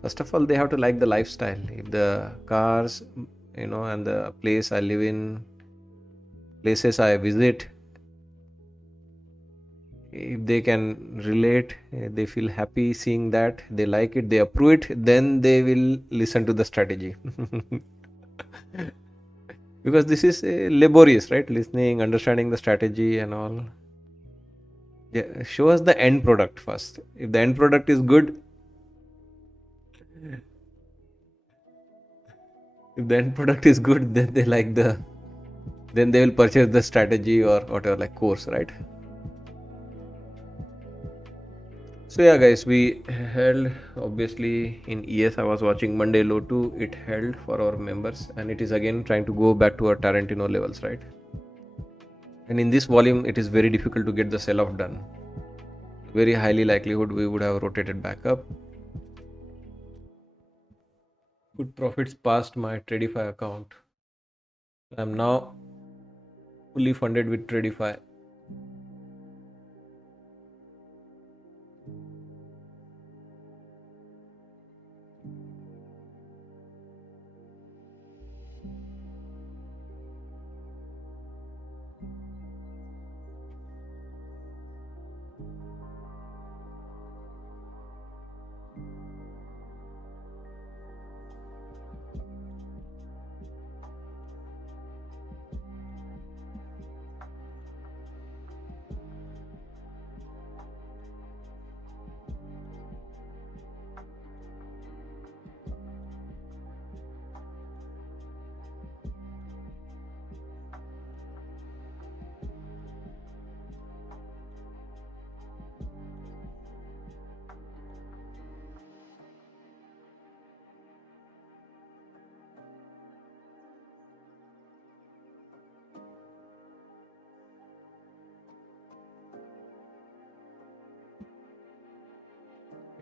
First of all, they have to like the lifestyle. If the cars, and the place I live in, places I visit, if they can relate, they feel happy seeing that, they like it, they approve it, then they will listen to the strategy. Because this is laborious, right? Listening, understanding the strategy and all. Yeah, show us the end product first. If the end product is good, if the end product is good, then they like then they will purchase the strategy or whatever, like course, right? So yeah, guys, we held obviously in ES. I was watching Monday low too. It held for our members, and it is again trying to go back to our Tarantino levels, right? And in this volume, it is very difficult to get the sell-off done. Very highly likelihood we would have rotated back up. Good profits past my Tradify account. I'm now fully funded with Tradify.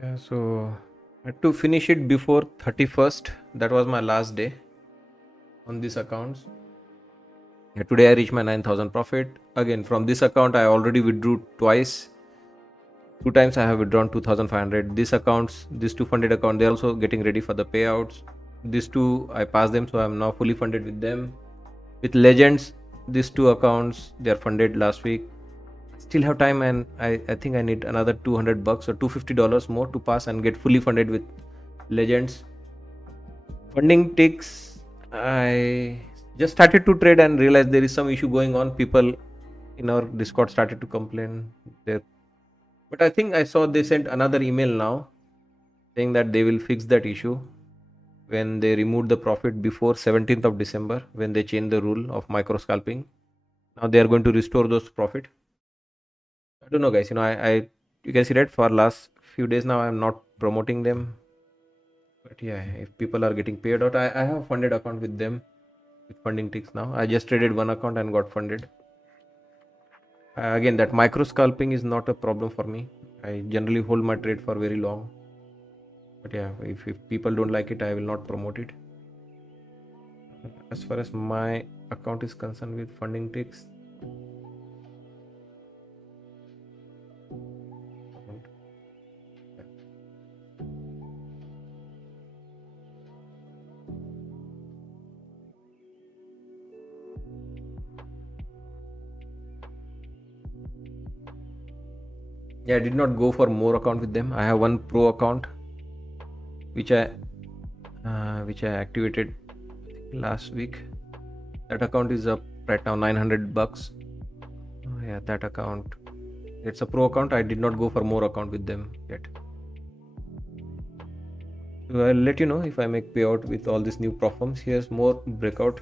Yeah, so I had to finish it before 31st. That was my last day on these accounts. Yeah, today I reached my 9,000 profit. Again, from this account, I already withdrew twice. Two times I have withdrawn 2,500. These accounts, these two funded account, they're also getting ready for the payouts. These two, I passed them, so I'm now fully funded with them. With Legends, these two accounts, they are funded last week. Still have time, and I think I need another $200 or $250 more to pass and get fully funded with Legends. Funding ticks, I just started to trade and realized there is some issue going on. People in our Discord started to complain there, but I think I saw they sent another email now saying that they will fix that issue when they removed the profit before 17th of December, when they changed the rule of micro scalping. Now they are going to restore those profit. I don't know, guys. I you can see that for last few days now I'm not promoting them. But yeah, if people are getting paid out, I have a funded account with them with funding ticks now. I just traded one account and got funded. Again, that micro scalping is not a problem for me. I generally hold my trade for very long. But yeah, if people don't like it, I will not promote it. As far as my account is concerned with funding ticks, Yeah, I did not go for more account with them. I have one pro account which I activated last week. That account is up right now $900. Yeah, that account. It's a pro account. I did not go for more account with them yet. So I'll let you know if I make payout with all these new performs. Here's more breakout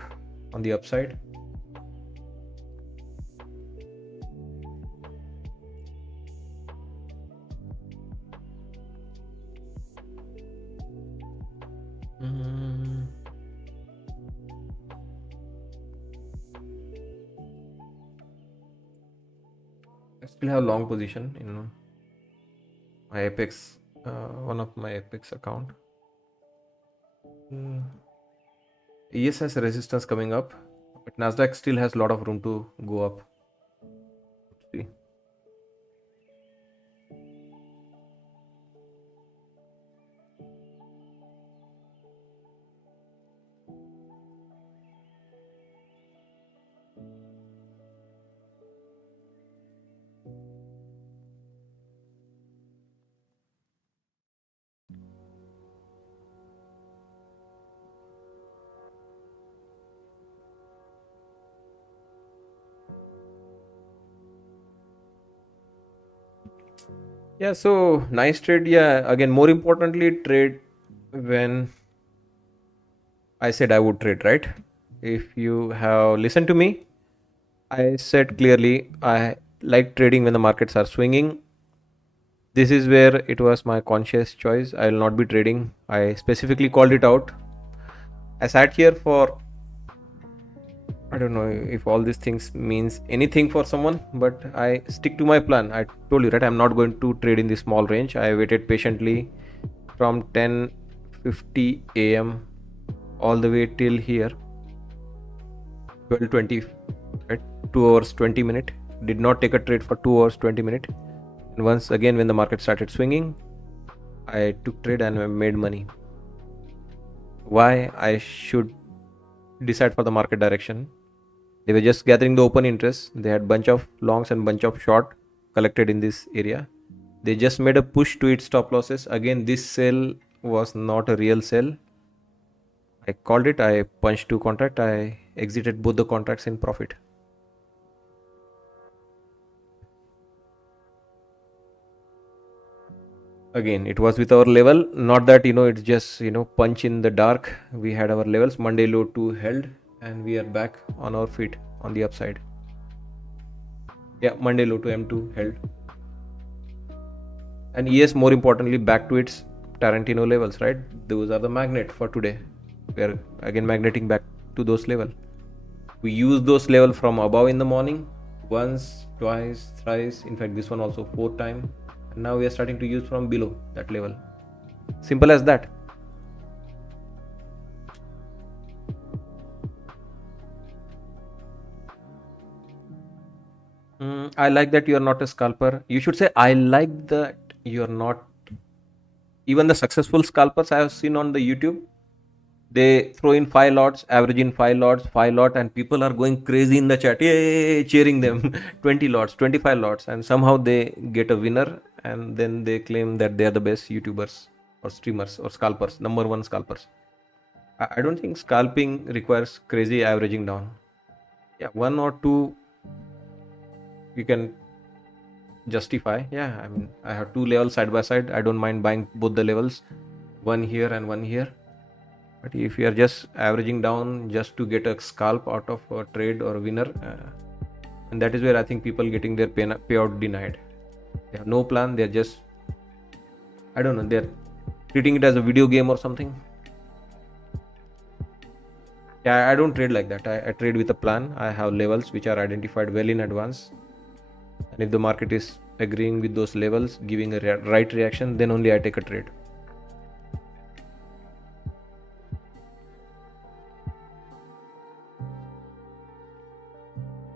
on the upside. Mm. I still have long position in my Apex, one of my Apex account. Mm. ES has resistance coming up, but Nasdaq still has a lot of room to go up. See. Yeah, so nice trade. Yeah, again, more importantly, trade when I said I would trade, right? If you have listened to me, I said clearly I like trading when the markets are swinging. This is where it was my conscious choice. I will not be trading. I specifically called it out. I sat here for, I don't know if all these things means anything for someone, but I stick to my plan. I told you, right? I'm not going to trade in the small range. I waited patiently from 10:50 a.m. all the way till here 12:20, right? 2 hours 20 minutes. Did not take a trade for 2 hours 20 minutes. And once again, when the market started swinging, I took trade and I made money. Why I should decide for the market direction? They were just gathering the open interest. They had bunch of longs and bunch of short collected in this area. They just made a push to its stop losses. Again, this sell was not a real sell. I called it. I punched two contract. I exited both the contracts in profit. Again, it was with our level. Not that it's just punch in the dark. We had our levels. Monday low 2 held, and we are back on our feet on the upside. Yeah, Monday low to M2 held. And yes, more importantly, back to its Tarantino levels, right? Those are the magnet for today. We are again magneting back to those level. We use those level from above in the morning, once, twice, thrice. In fact, this one also 4 times. And now we are starting to use from below that level. Simple as that. I like that you are not a scalper. You should say, I like that you are not. Even the successful scalpers I have seen on the YouTube, they throw in 5 lots, average in 5 lots, 5 lot, and people are going crazy in the chat, yay, cheering them. 20 lots, 25 lots, and somehow they get a winner, and then they claim that they are the best YouTubers or streamers or scalpers, number one scalpers. I don't think scalping requires crazy averaging down. Yeah, one or two you can justify. Yeah, I mean, I have two levels side by side. I don't mind buying both the levels, one here and one here. But if you are just averaging down just to get a scalp out of a trade or a winner, and that is where I think people getting their payout denied. They have no plan. They're just, I don't know, they're treating it as a video game or something. Yeah, I don't trade like that. I trade with a plan. I have levels which are identified well in advance. And if the market is agreeing with those levels, giving a right reaction, then only I take a trade.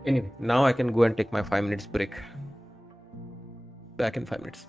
Anyway, now I can go and take my 5 minutes break. Back in 5 minutes.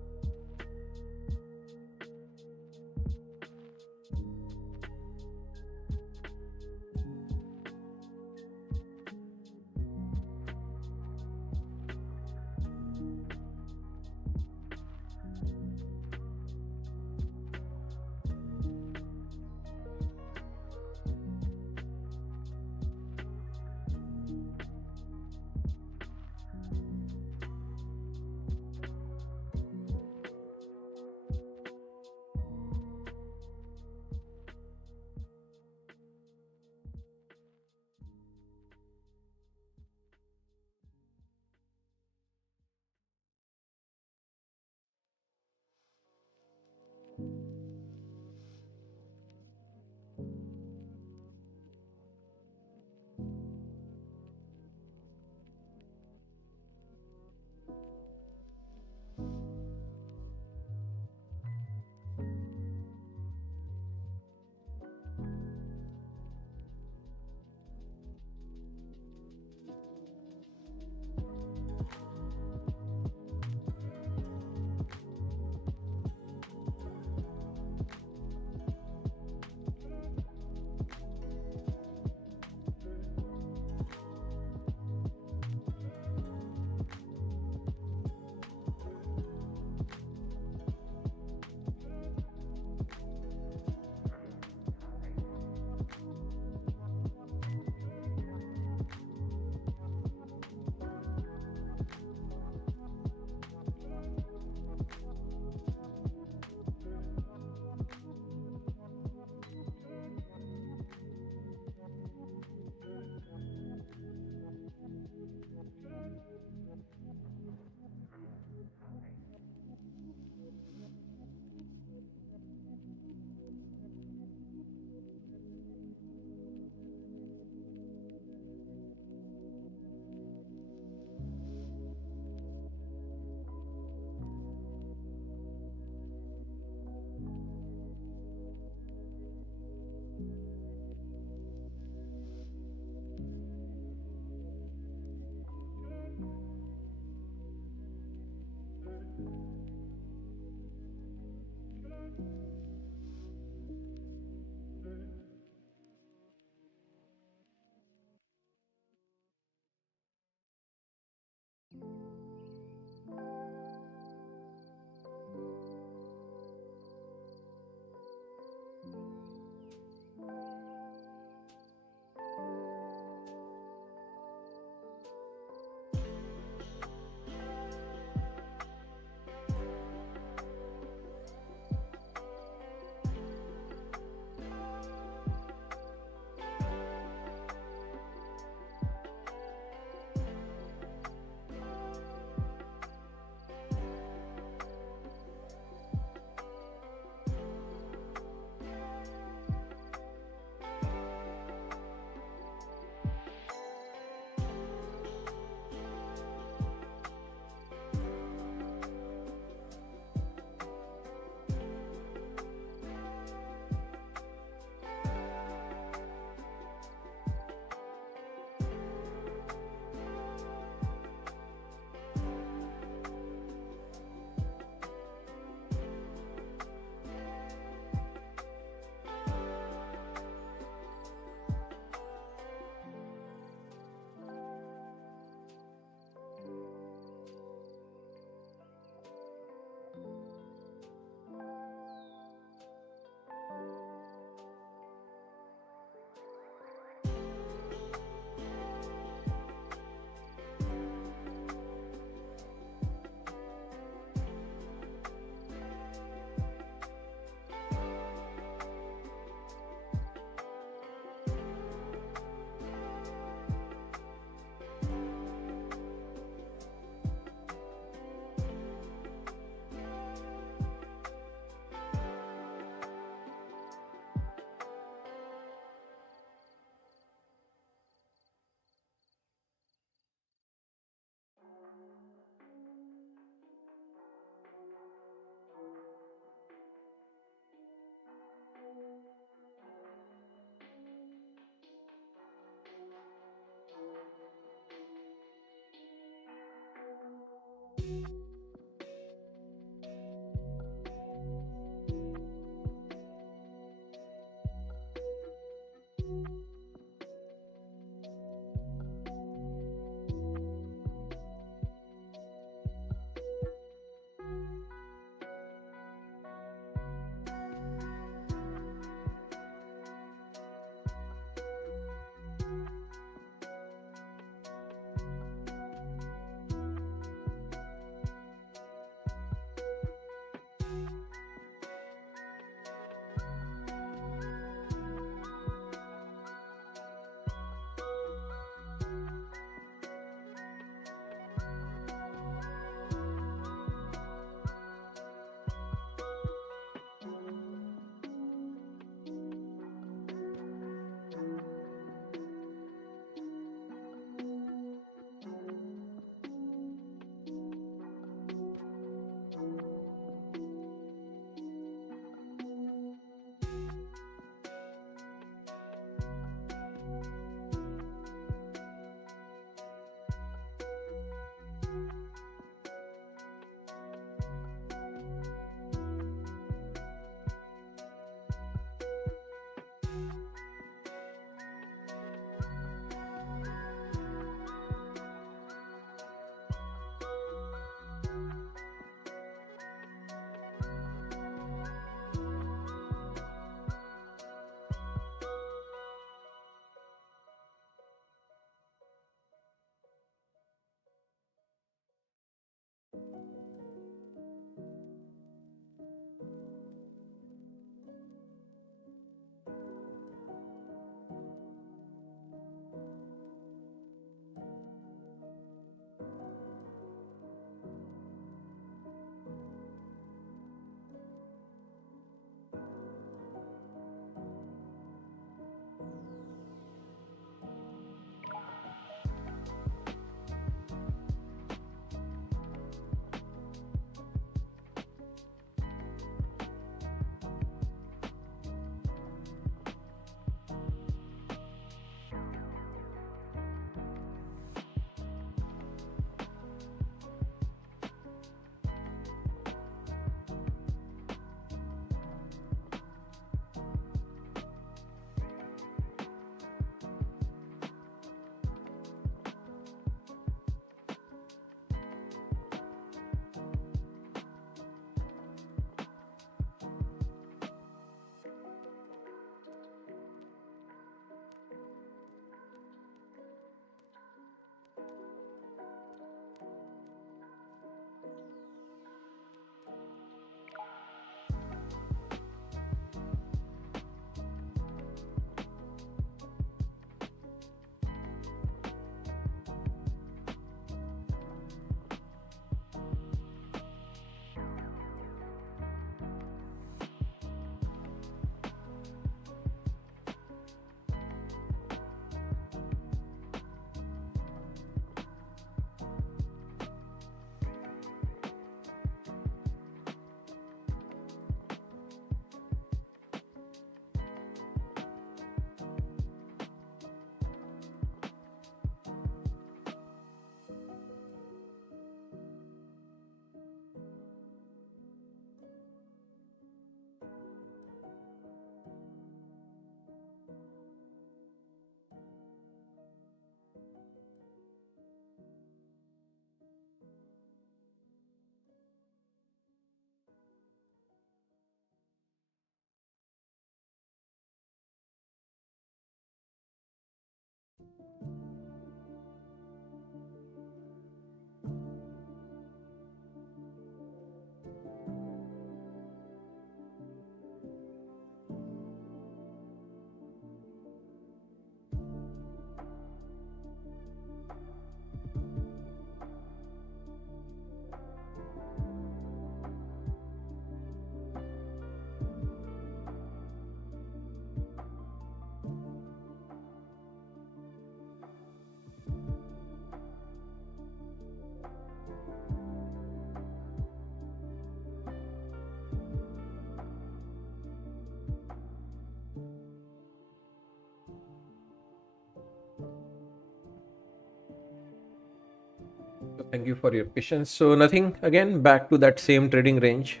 Thank you for your patience. So nothing, again back to that same trading range.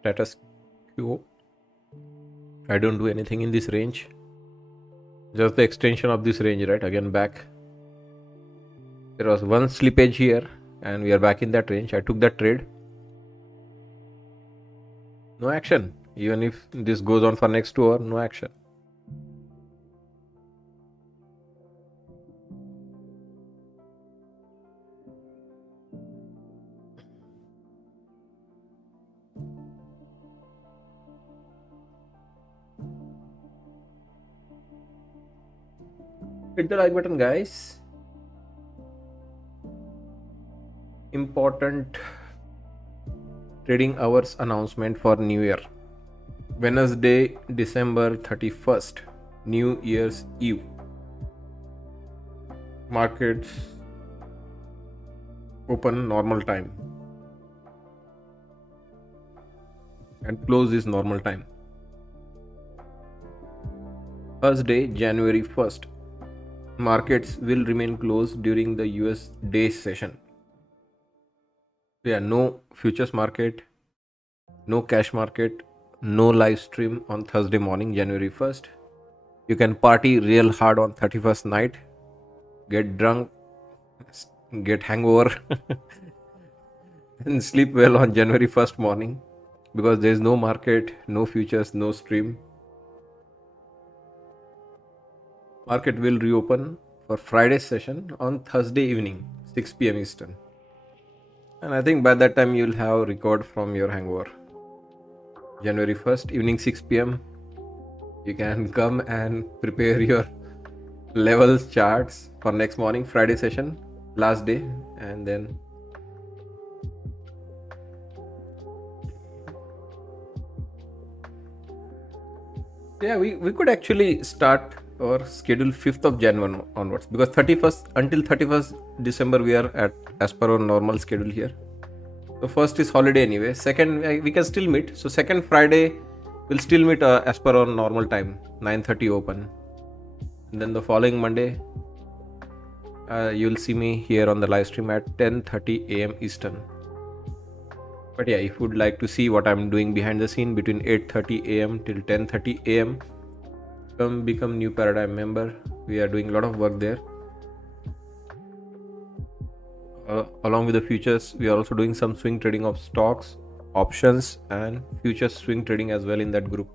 Status quo. I don't do anything in this range. Just the extension of this range, right? Again back. There was one slippage here and we are back in that range. I took that trade. No action. Even if this goes on for next 2 hours, no action. Hit the like button, guys. Important trading hours announcement for New Year. Wednesday, December 31st, New Year's Eve. Markets open normal time and close is normal time. Thursday, January 1st, markets will remain closed during the US day session. Yeah, no futures market, no cash market, no live stream on Thursday morning, January 1st. You can party real hard on 31st night, get drunk, get hangover, and sleep well on January 1st morning because there is no market, no futures, no stream. Market will reopen for Friday's session on Thursday evening, 6 p.m. Eastern. And I think by that time you'll have recovered from your hangover. January 1st, evening 6 p.m. You can come and prepare your levels charts for next morning, Friday session, last day, and then yeah, we could actually start or schedule 5th of January onwards because 31st until 31st December we are at as per our normal schedule here. So first is holiday anyway. Second we can still meet. So second Friday we'll still meet as per our normal time, 9:30 open. And then the following Monday you'll see me here on the live stream at 10:30 a.m. Eastern. But yeah, if you would like to see what I'm doing behind the scene between 8:30 a.m. till 10:30 a.m., come become new paradigm member. We are doing a lot of work there. Along with the futures, we are also doing some swing trading of stocks, options, and futures swing trading as well in that group.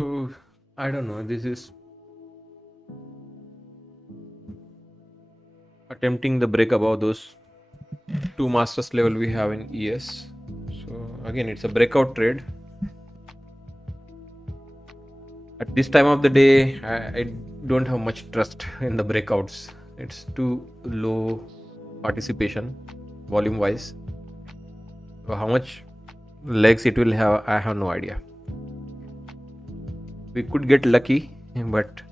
So I don't know. This is attempting the break above those two masters level we have in ES. So again, it's a breakout trade. At this time of the day, I don't have much trust in the breakouts. It's too low participation volume wise. So how much legs it will have, I have no idea. We could get lucky, but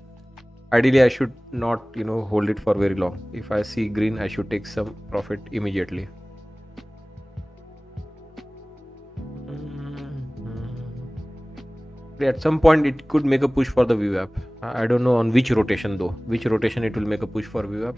ideally I should not hold it for very long. If I see green, I should take some profit immediately. At some point it could make a push for the VWAP. I don't know on which rotation though. Which rotation it will make a push for VWAP.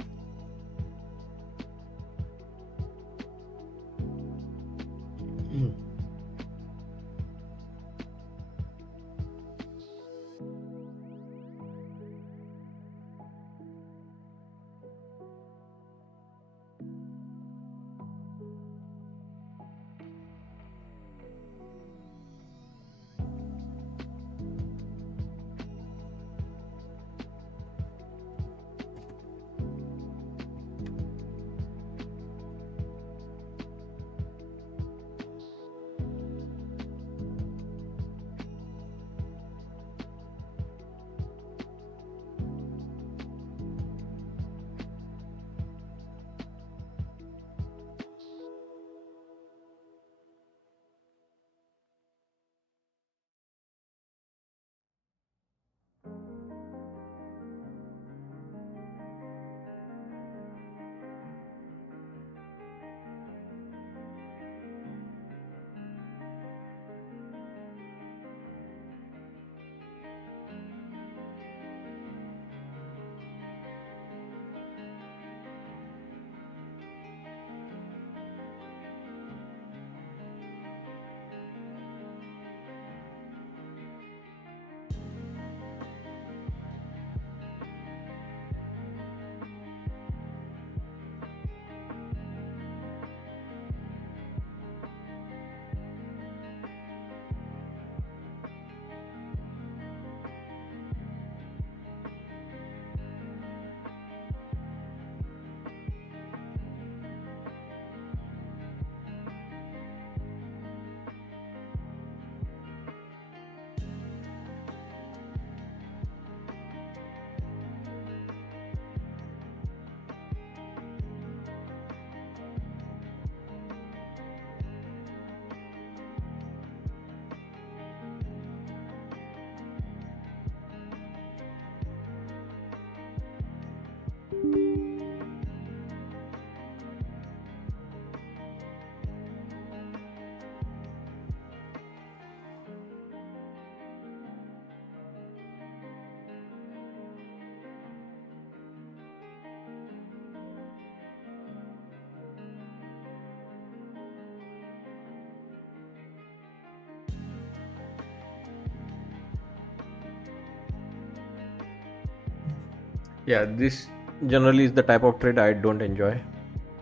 Yeah, this generally is the type of trade I don't enjoy,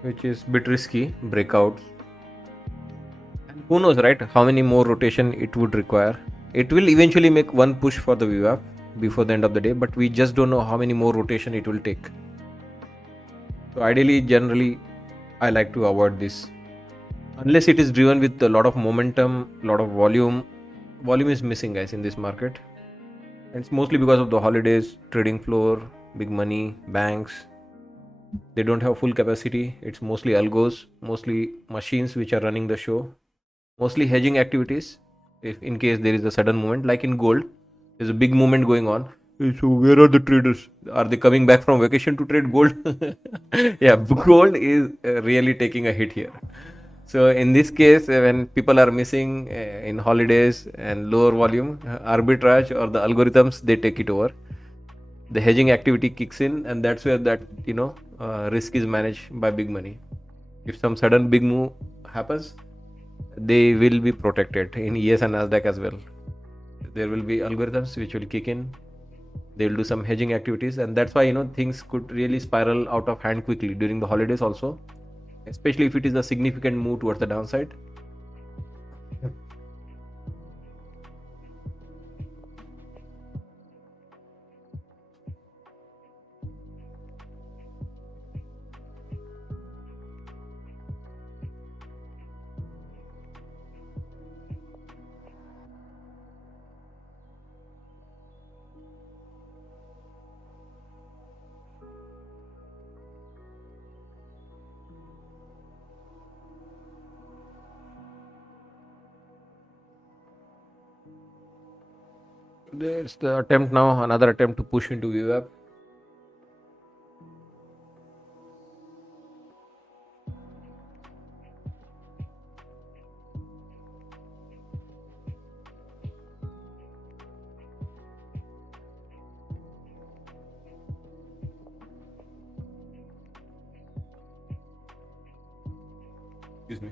which is bit risky, breakouts. And who knows, right? How many more rotation it would require. It will eventually make one push for the VWAP before the end of the day, but we just don't know how many more rotation it will take. So ideally, generally, I like to avoid this. Unless it is driven with a lot of momentum, a lot of volume. Volume is missing, guys, in this market. And it's mostly because of the holidays, trading floor, big money, banks. They don't have full capacity. It's mostly algos, mostly machines which are running the show, mostly hedging activities. If in case there is a sudden movement, like in gold, there's a big movement going on. So where are the traders? Are they coming back from vacation to trade gold? Yeah, gold is really taking a hit here. So in this case, when people are missing in holidays and lower volume, arbitrage or the algorithms, they take it over. The hedging activity kicks in, and that's where that risk is managed by big money. If some sudden big move happens, they will be protected in ES and Nasdaq as well. There will be algorithms which will kick in. They will do some hedging activities, and that's why things could really spiral out of hand quickly during the holidays also, especially if it is a significant move towards the downside. 。 . 。 . 。 . 。 . 。 . . . 。 . 。 . 。 . 。 . . 。 . 。 . 。 . . . 。 . 。 . 。 . . 。 . 。 . 。 . . 。 . 。 . 。 . 。 . 。 . 。There's the attempt now, another attempt to push into VWAP. Excuse me.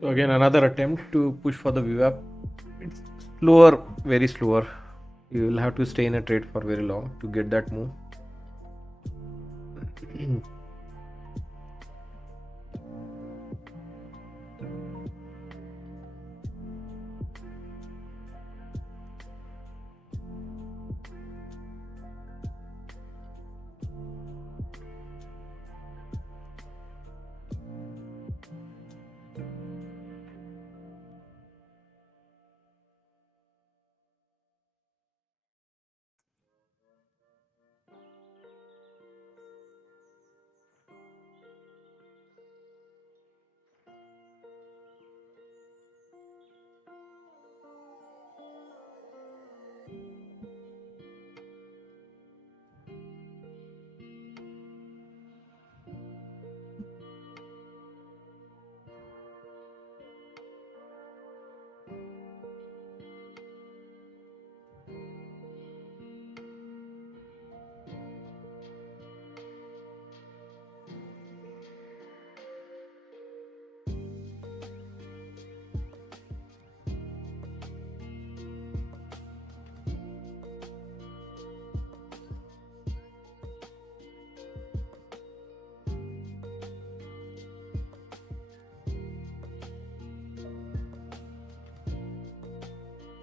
So again, another attempt to push for the VWAP. It's slower, very slower. You will have to stay in a trade for very long to get that move.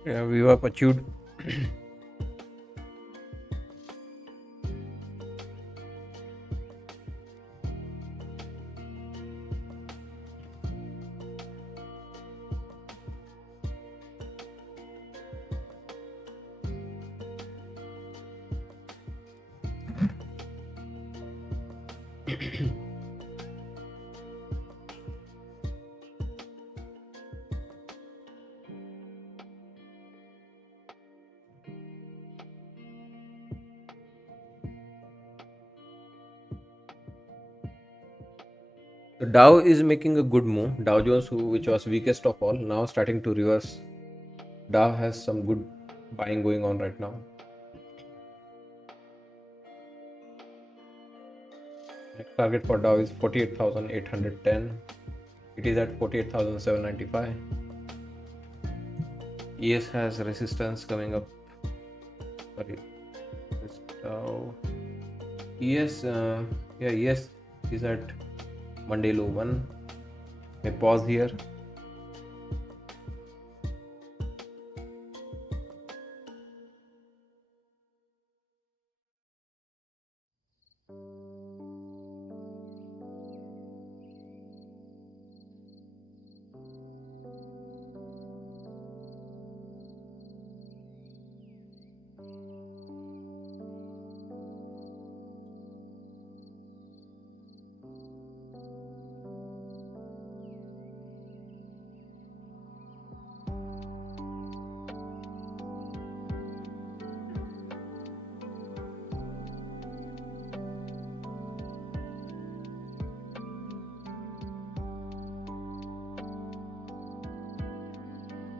Yeah, we have achieved. The Dow is making a good move. Dow Jones, which was weakest of all, now starting to reverse. Dow has some good buying going on right now. Next target for Dow is 48,810. It is at 48,795. ES has resistance coming up. Sorry, this Dow. ES, yeah, ES is at Monday low 1. May pause here.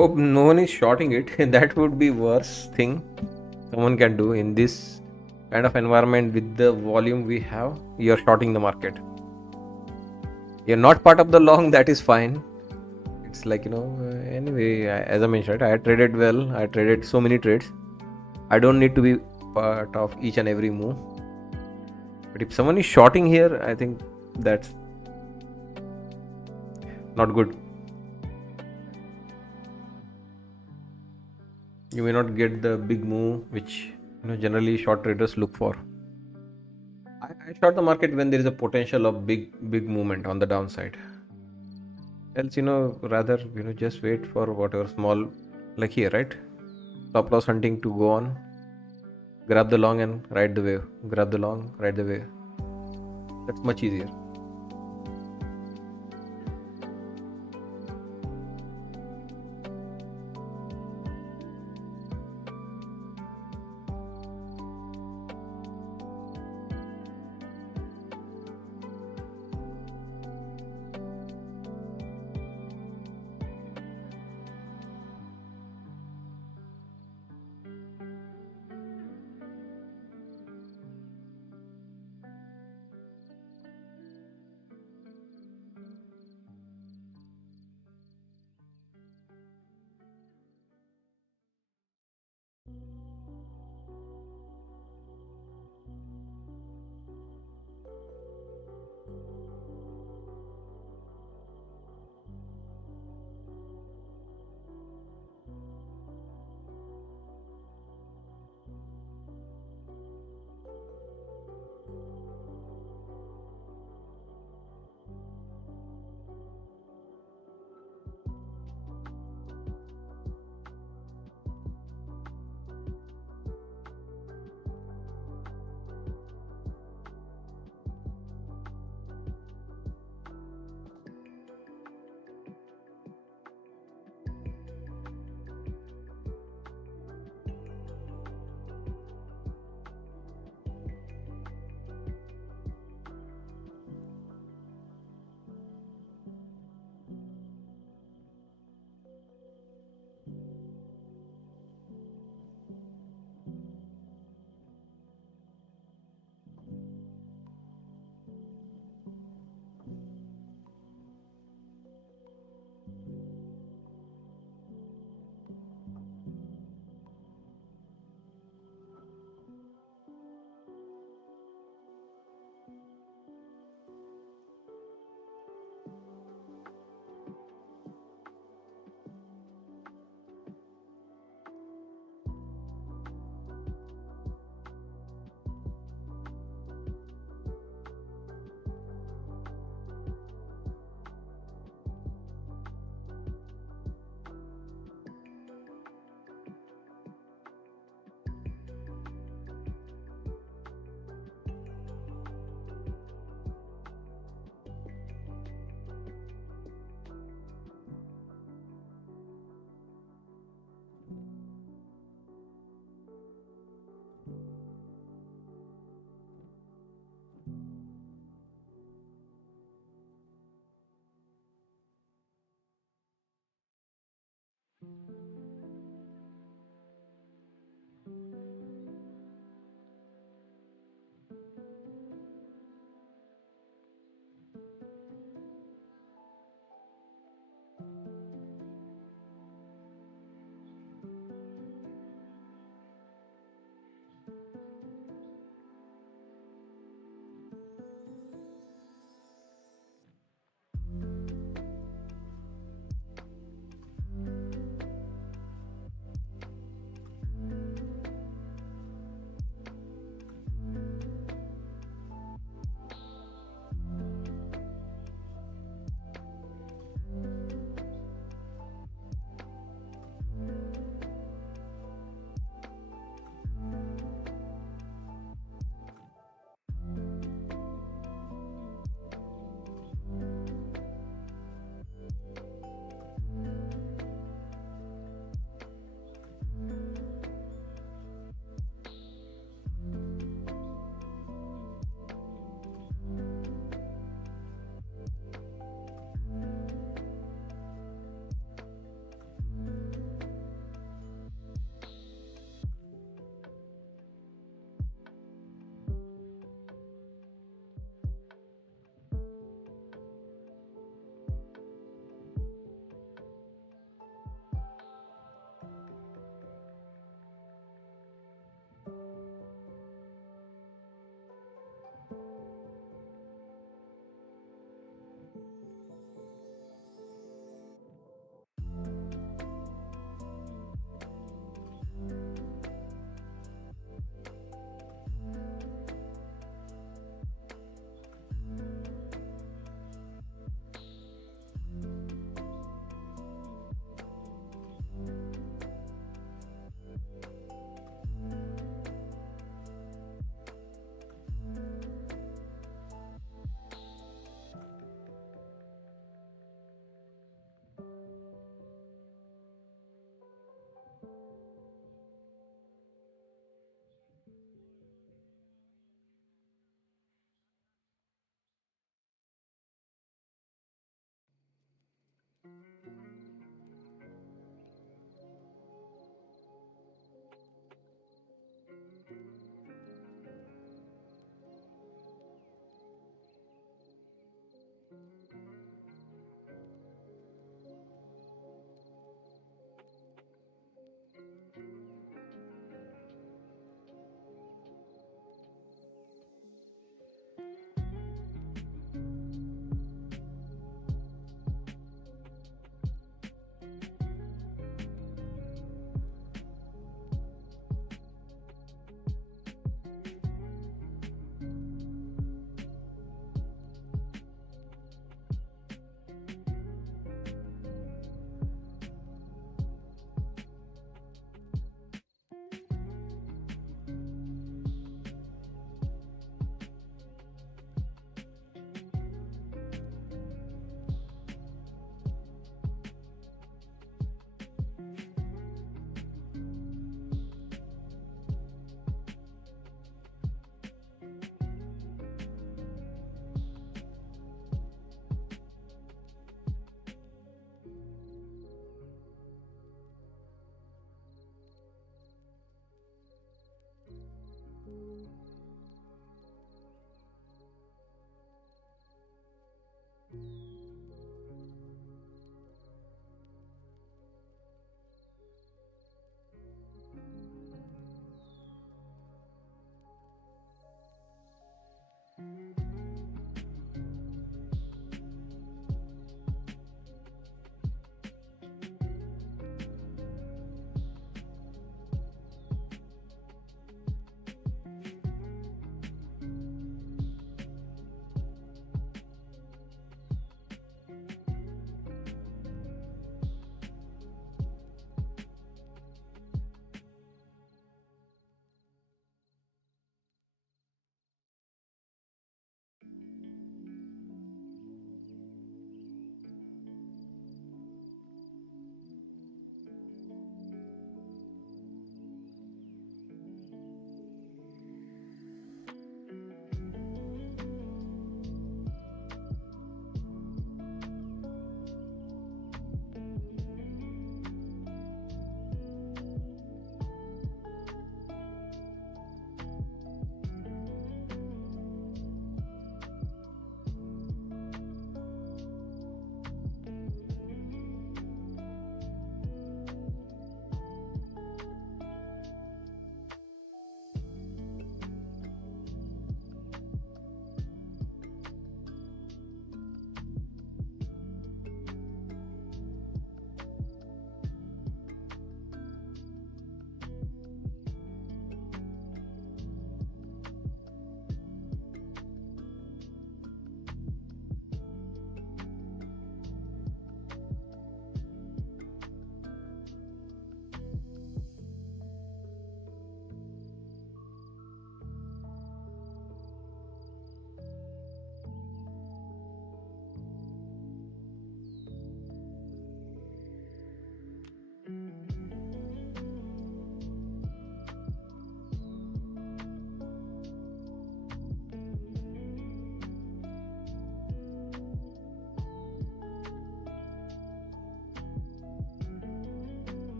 Hope no one is shorting it. That would be worst thing someone can do in this kind of environment with the volume we have. You're shorting the market. You're not part of the long. That is fine. It's like anyway, as I mentioned, I traded well. I traded so many trades. I don't need to be part of each and every move. But if someone is shorting here, I think that's not good. You may not get the big move which generally short traders look for. I short the market when there is a potential of big movement on the downside. Else rather just wait for whatever small, like here, right? Stop loss hunting to go on. Grab the long and ride the wave. Grab the long, ride the wave. That's much easier.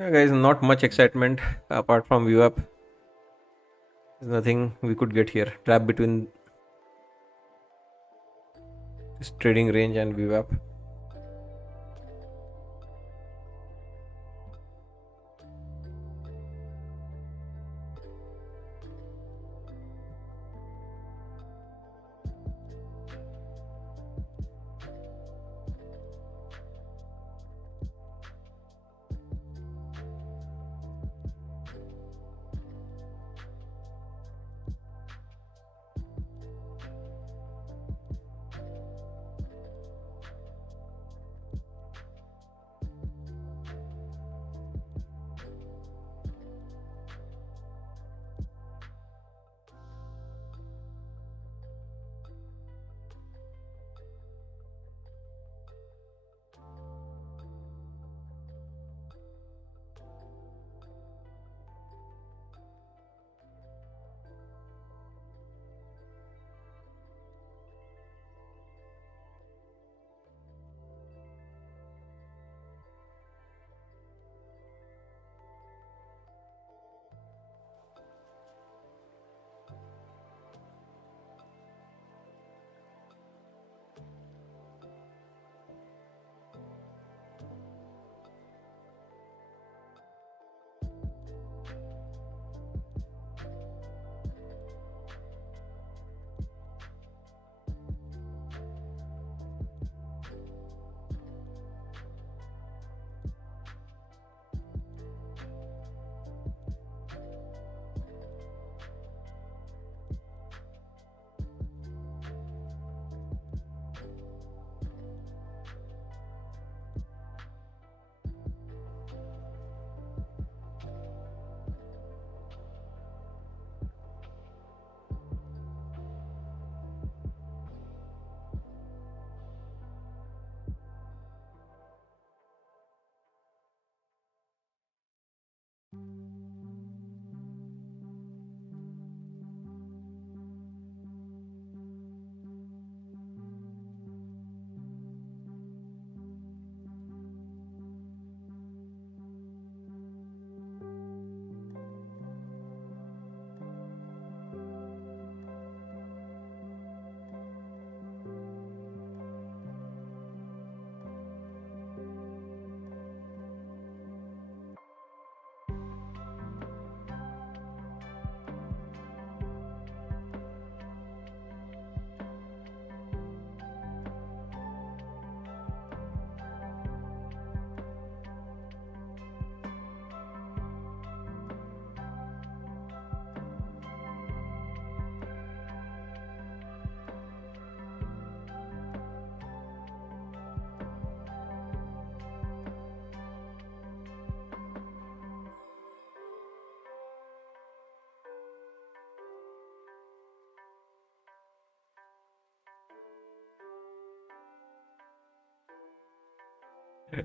Yeah, guys, not much excitement apart from VWAP. There's nothing we could get here. Trap between this trading range and VWAP.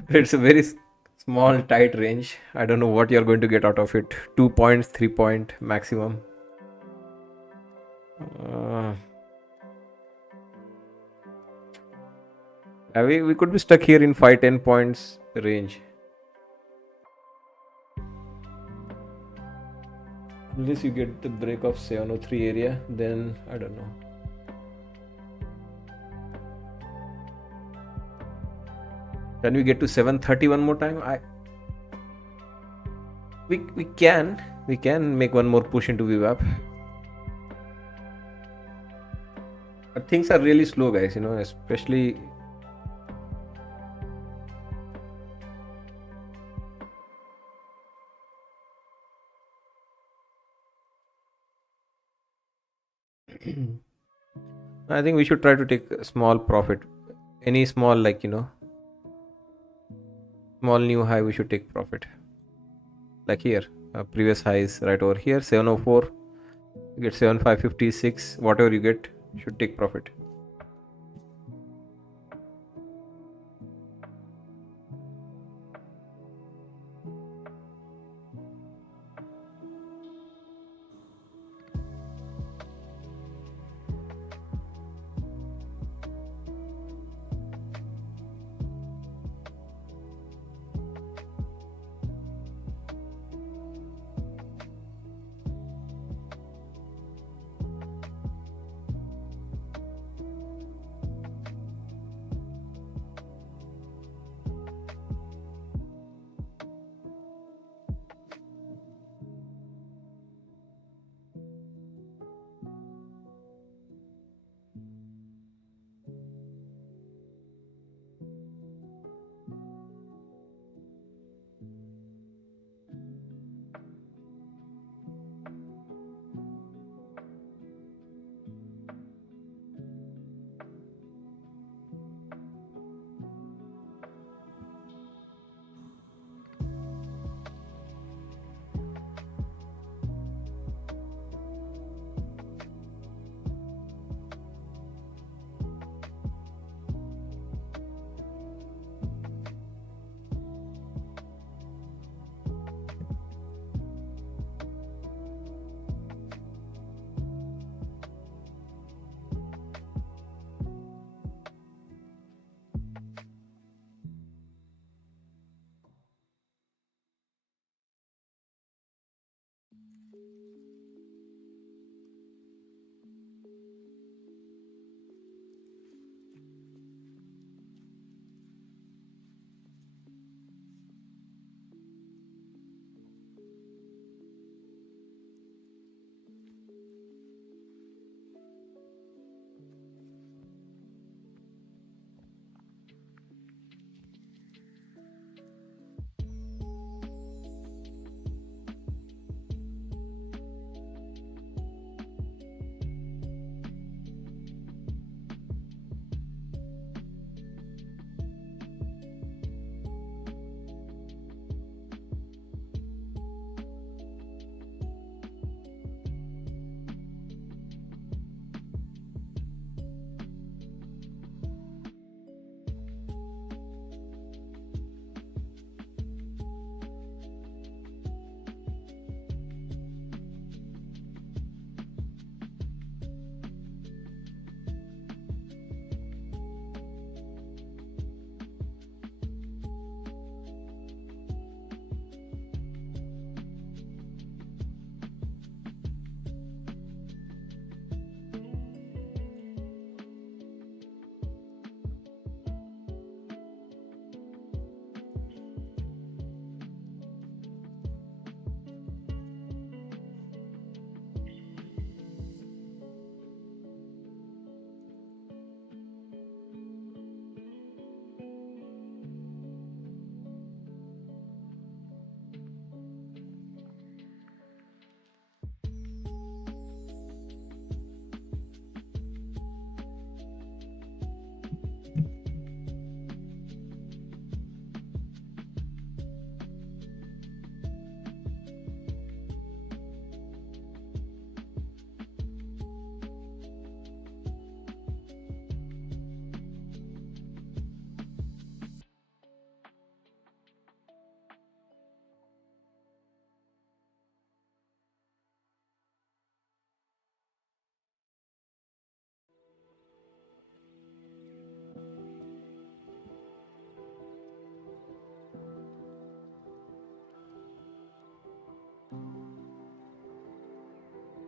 It's a very small, tight range. I don't know what you're going to get out of it. 2 points, 3 point maximum. Uh, we could be stuck here in 5-10 points range. Unless you get the break of 703 area, then I don't know. Can we get to 730 one more time? We can make one more push into VWAP. But things are really slow, guys, especially I think we should try to take a small profit. Any small, small new high, we should take profit. Like here, previous highs right over here, 704. You get 7556. Whatever you get, you should take profit.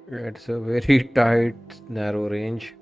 It's a very tight, narrow range.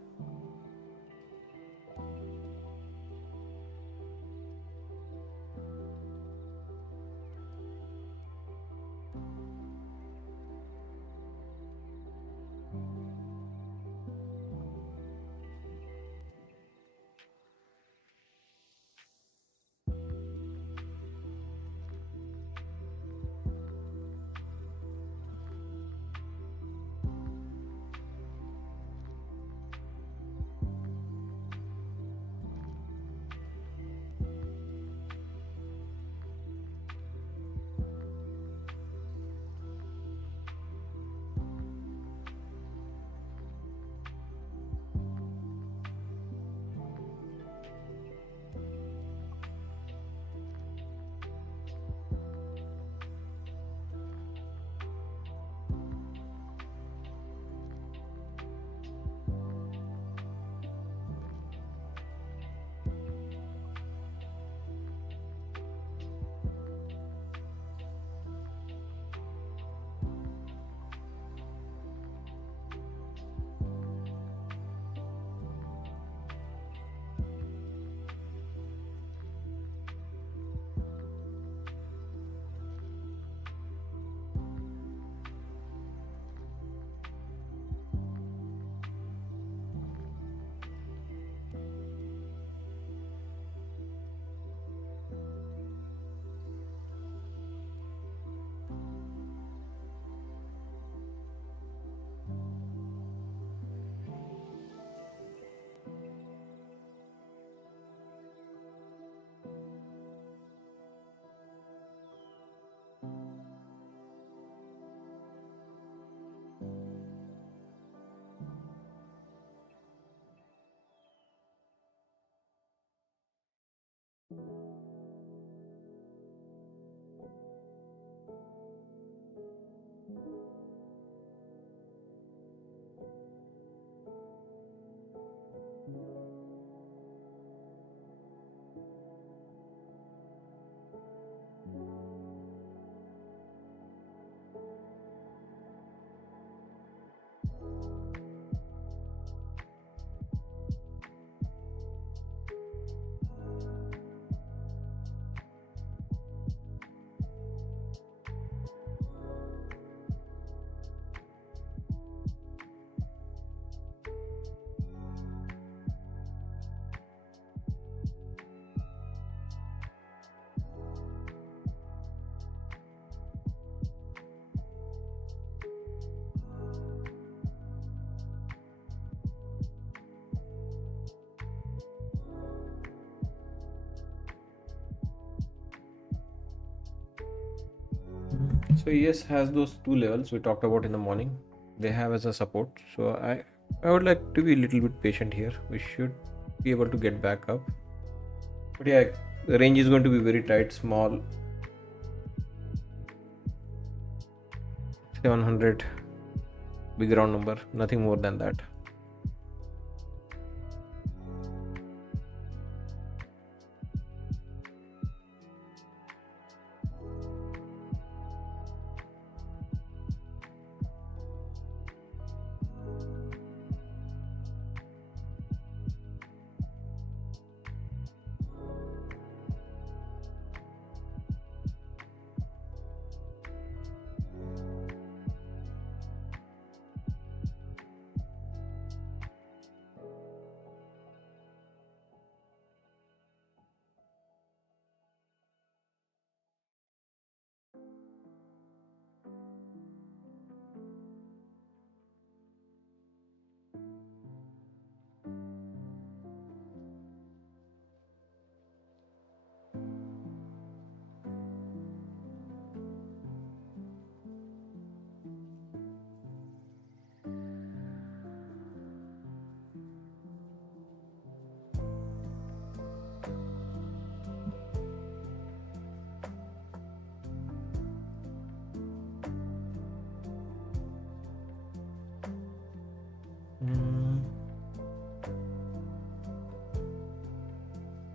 So ES has those two levels we talked about in the morning. They have as a support. So I would like to be a little bit patient here. We should be able to get back up. But yeah, the range is going to be very tight, small. 700, big round number, nothing more than that.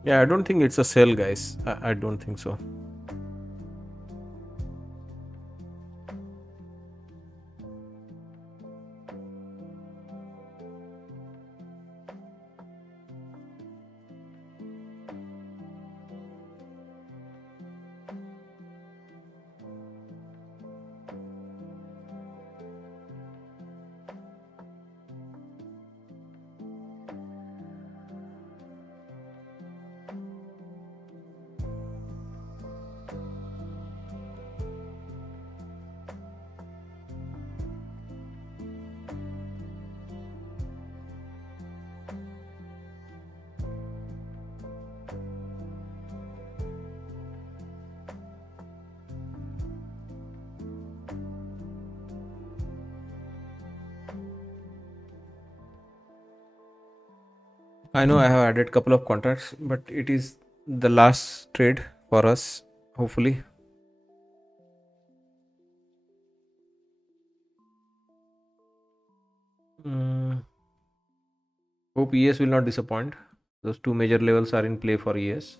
Yeah, I don't think it's a sell, guys. I don't think so. I know I have added couple of contracts, but it is the last trade for us, hopefully. Mm, hope ES will not disappoint. Those two major levels are in play for ES.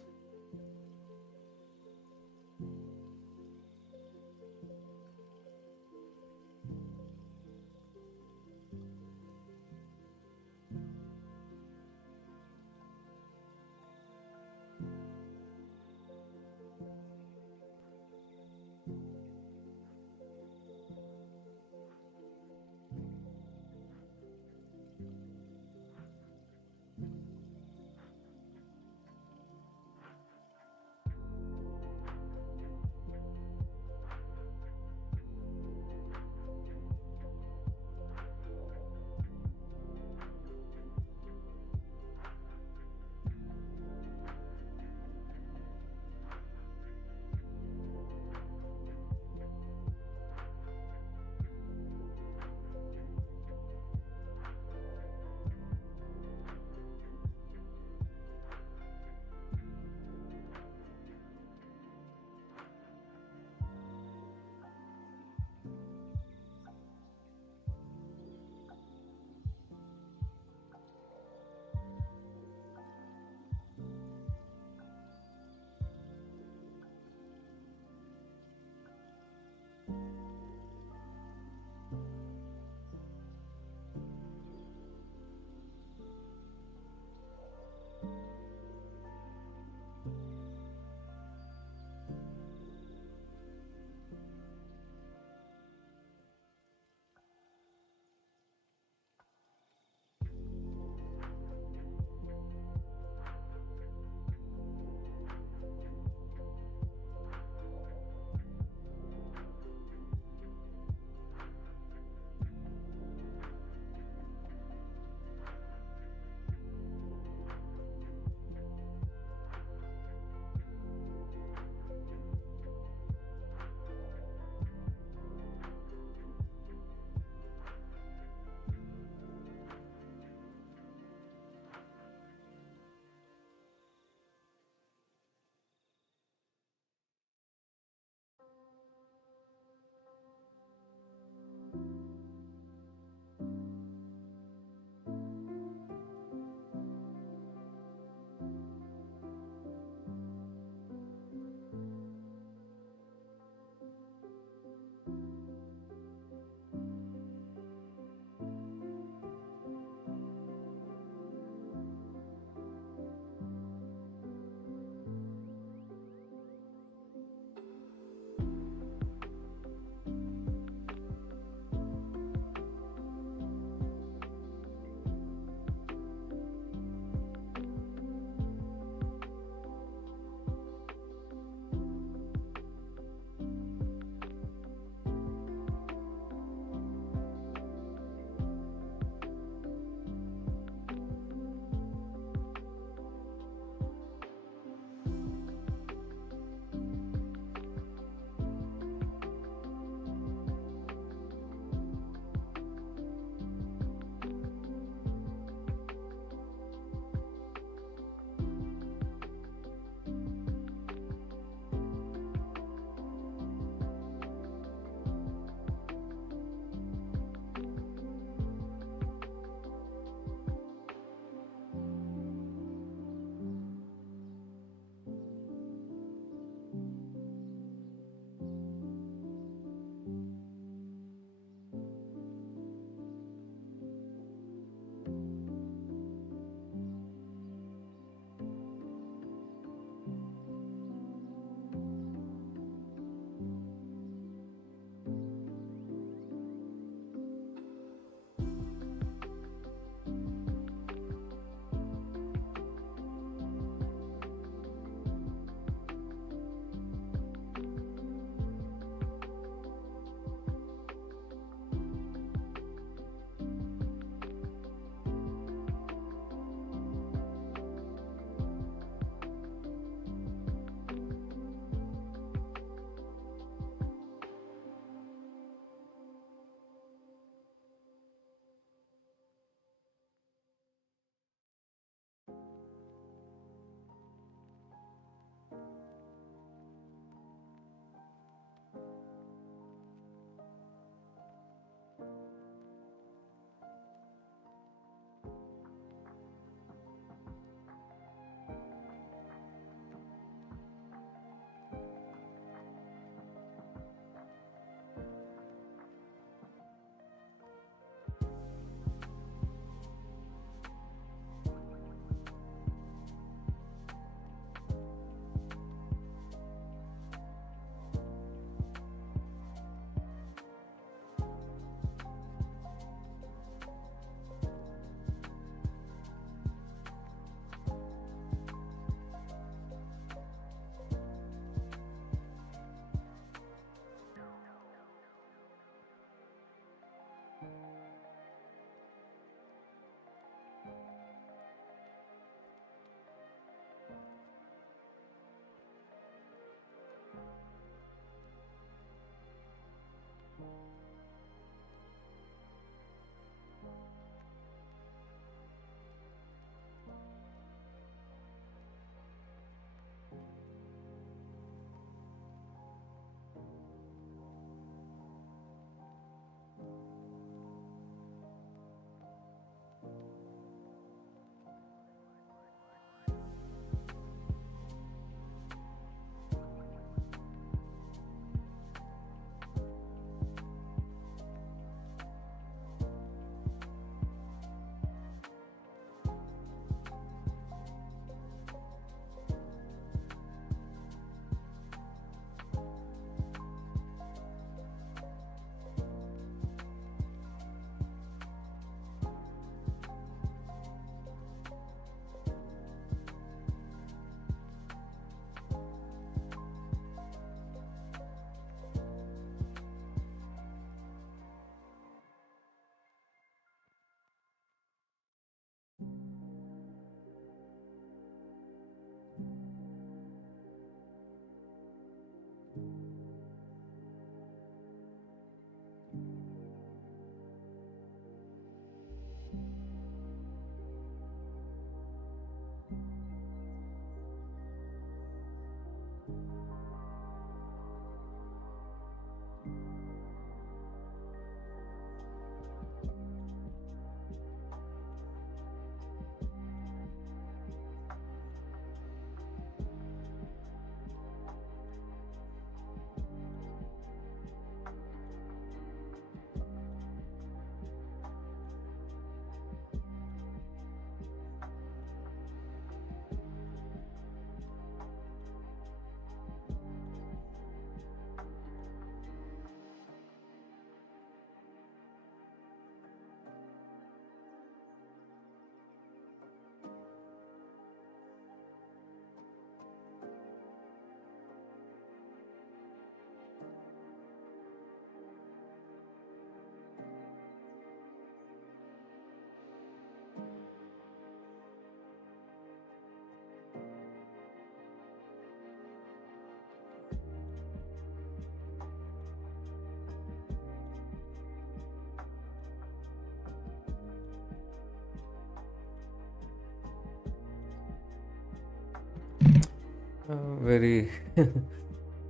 Very.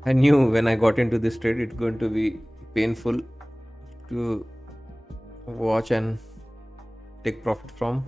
I knew when I got into this trade, it's going to be painful to watch and take profit from.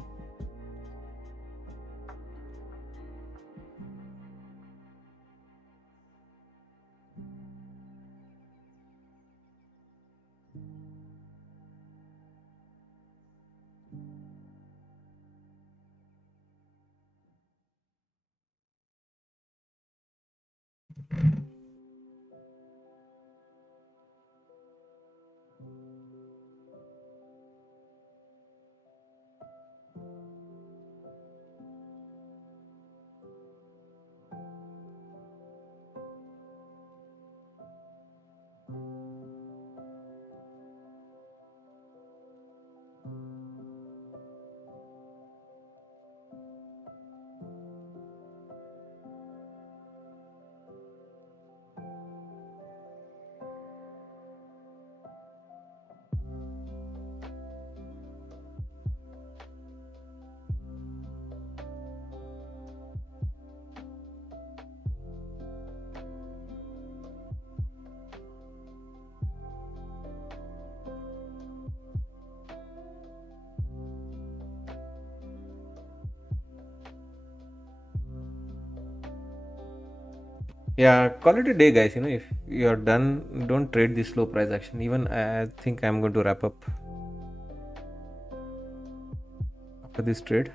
Yeah, call it a day, guys. If you're done, don't trade this low price action. Even I think I'm going to wrap up after this trade.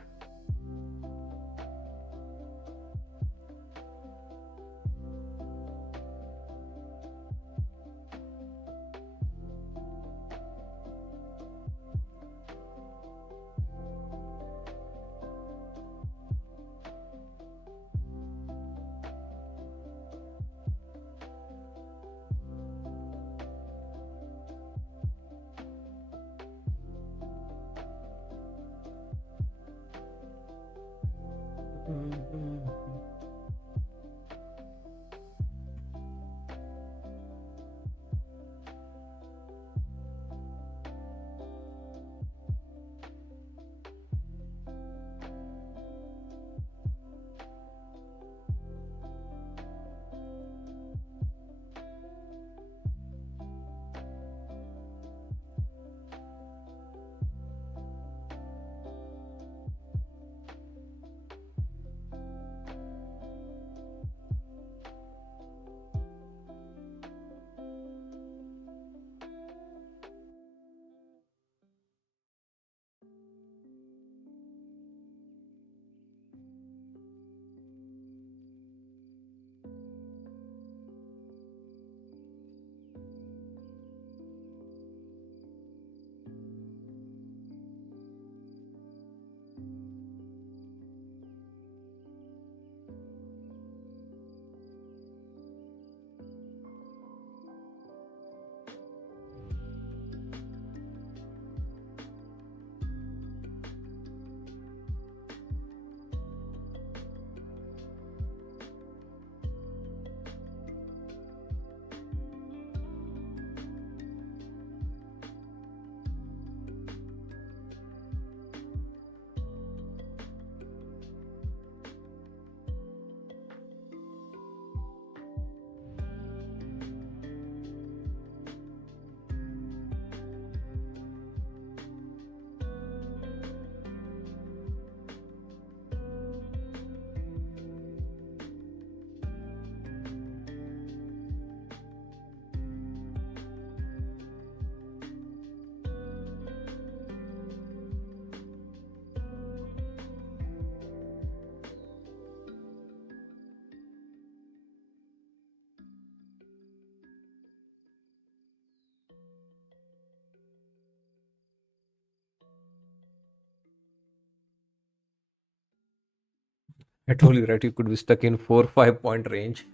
I told you, right? You could be stuck in 4 5 point range.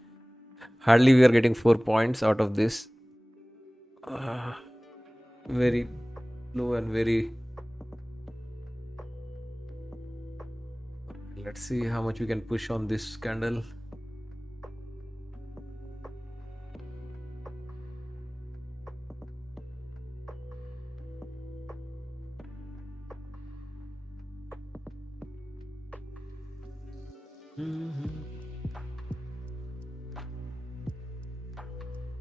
Hardly we are getting 4 points out of this. Very low and very. Let's see how much we can push on this candle.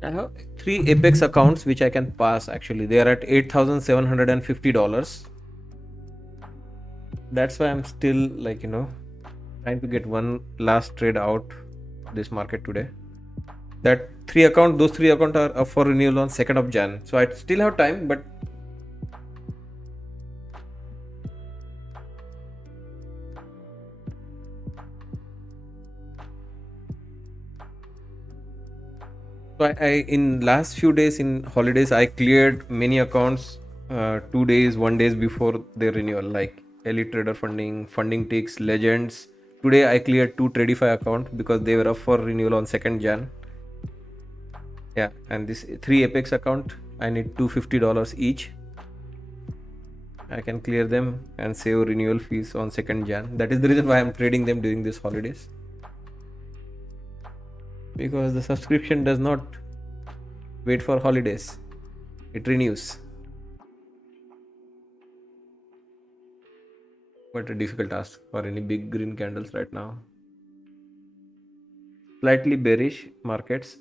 I have three Apex accounts which I can pass actually. They are at $8,750. That's why I'm still like, trying to get one last trade out this market today. Those three accounts are up for renewal on 2nd of Jan. So I still have time, but so I in last few days in holidays I cleared many accounts 2 days, 1 days before their renewal, like Elite Trader Funding Ticks, Legends. Today I cleared two Tradify accounts because they were up for renewal on 2nd Jan. Yeah, and this three Apex account I need $250 each. I can clear them and save renewal fees on 2nd Jan. That is the reason why I'm trading them during these holidays. Because the subscription does not wait for holidays. It renews. What a difficult task for any big green candles right now. Slightly bearish markets.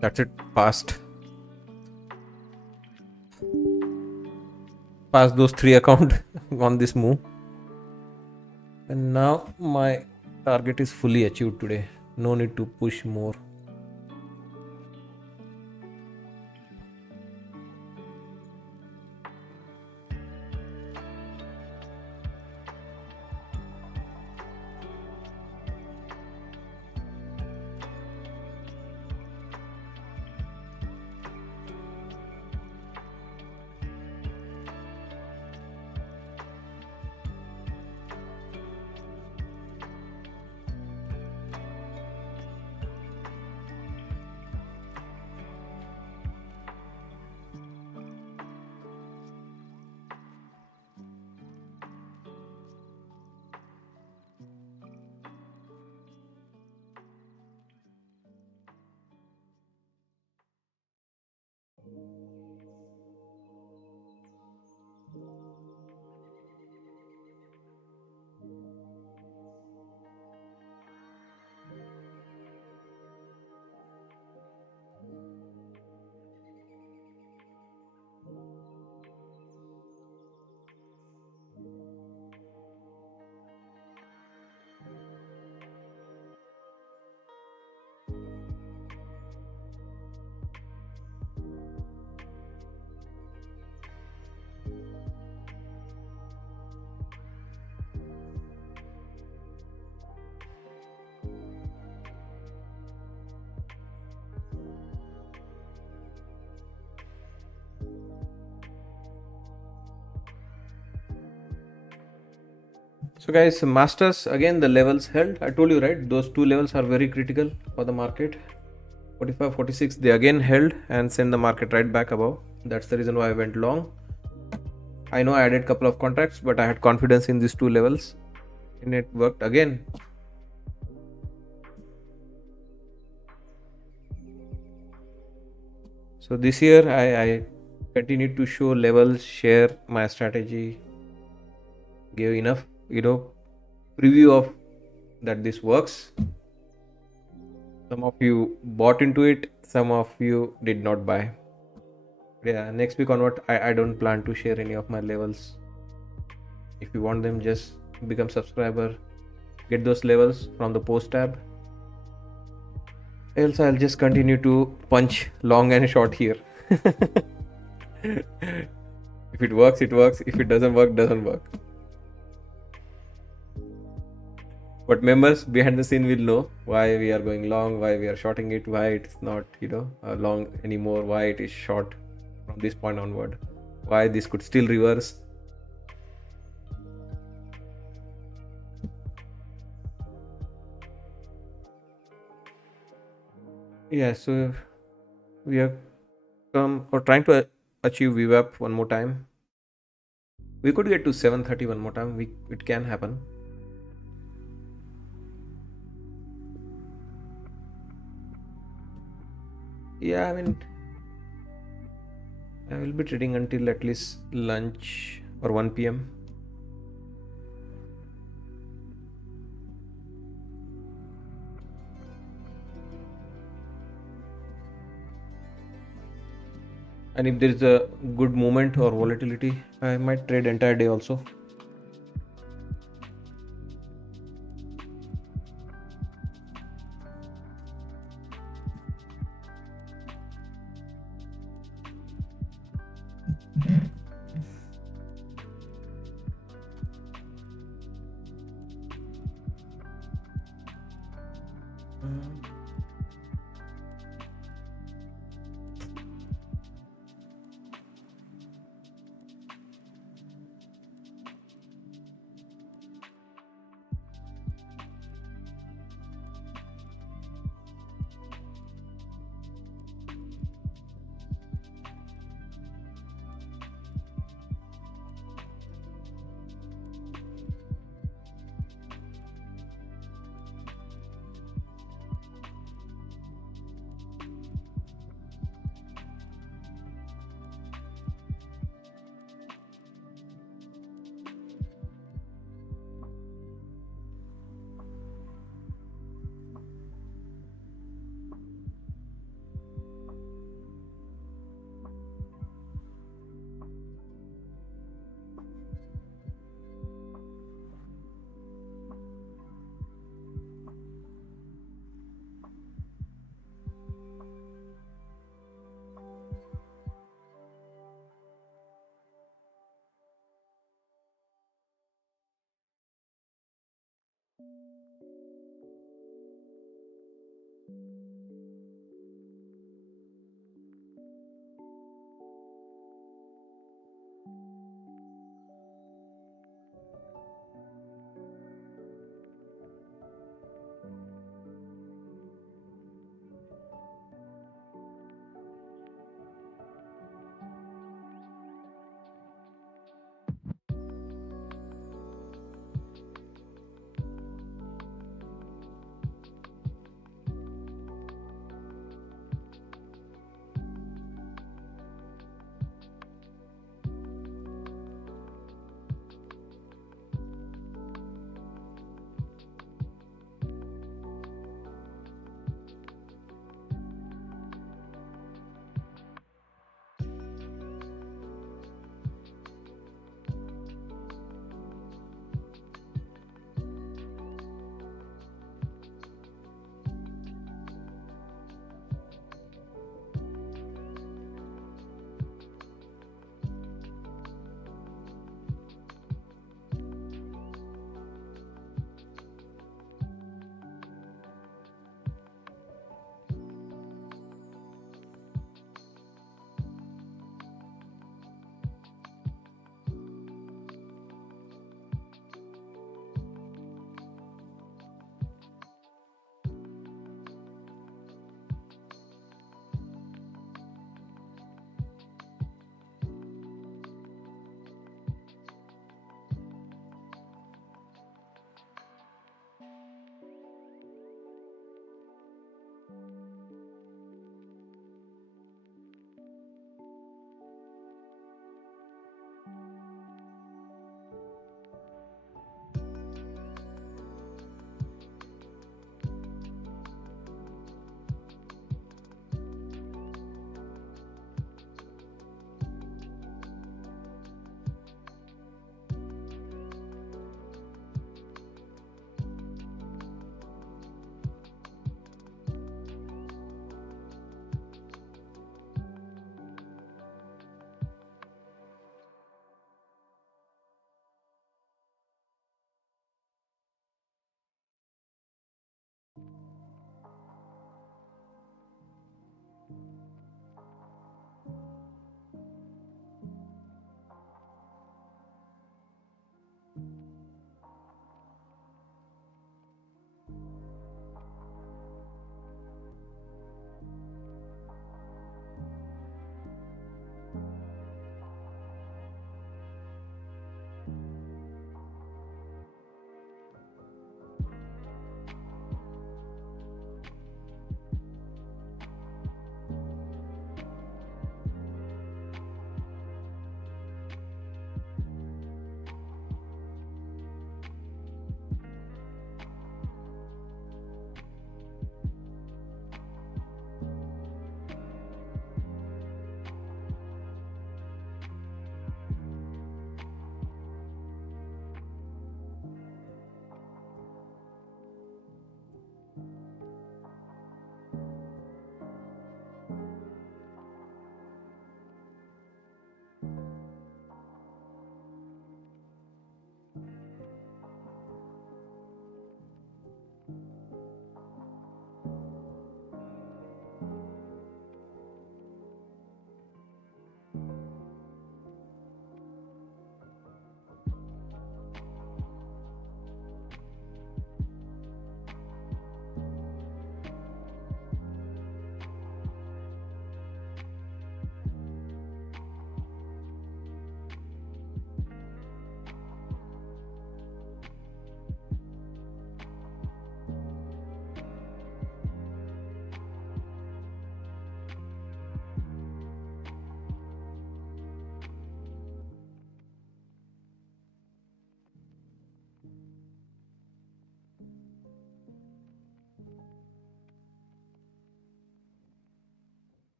That's it. Passed those three accounts on this move. And now my target is fully achieved today. No need to push more. So guys, masters, again the levels held. I told you, right, those two levels are very critical for the market. 45, 46, they again held and sent the market right back above. That's the reason why I went long. I know I added a couple of contracts, but I had confidence in these two levels and it worked again. So this year I continued to show levels, share my strategy, give enough, preview of that this works. Some of you bought into it, some of you did not buy. Yeah, next week onward, I don't plan to share any of my levels. If you want them, just become subscriber, get those levels from the post tab. Else I'll just continue to punch long and short here. If it works, it works. If it doesn't work, doesn't work. But members behind the scene will know why we are going long, why we are shorting it, why it's not, long anymore, why it is short from this point onward, why this could still reverse. Yeah, so we are trying to achieve VWAP one more time. We could get to 730 one more time. It can happen. Yeah, I mean, I will be trading until at least lunch or 1 p.m. And if there is a good movement or volatility, I might trade entire day also.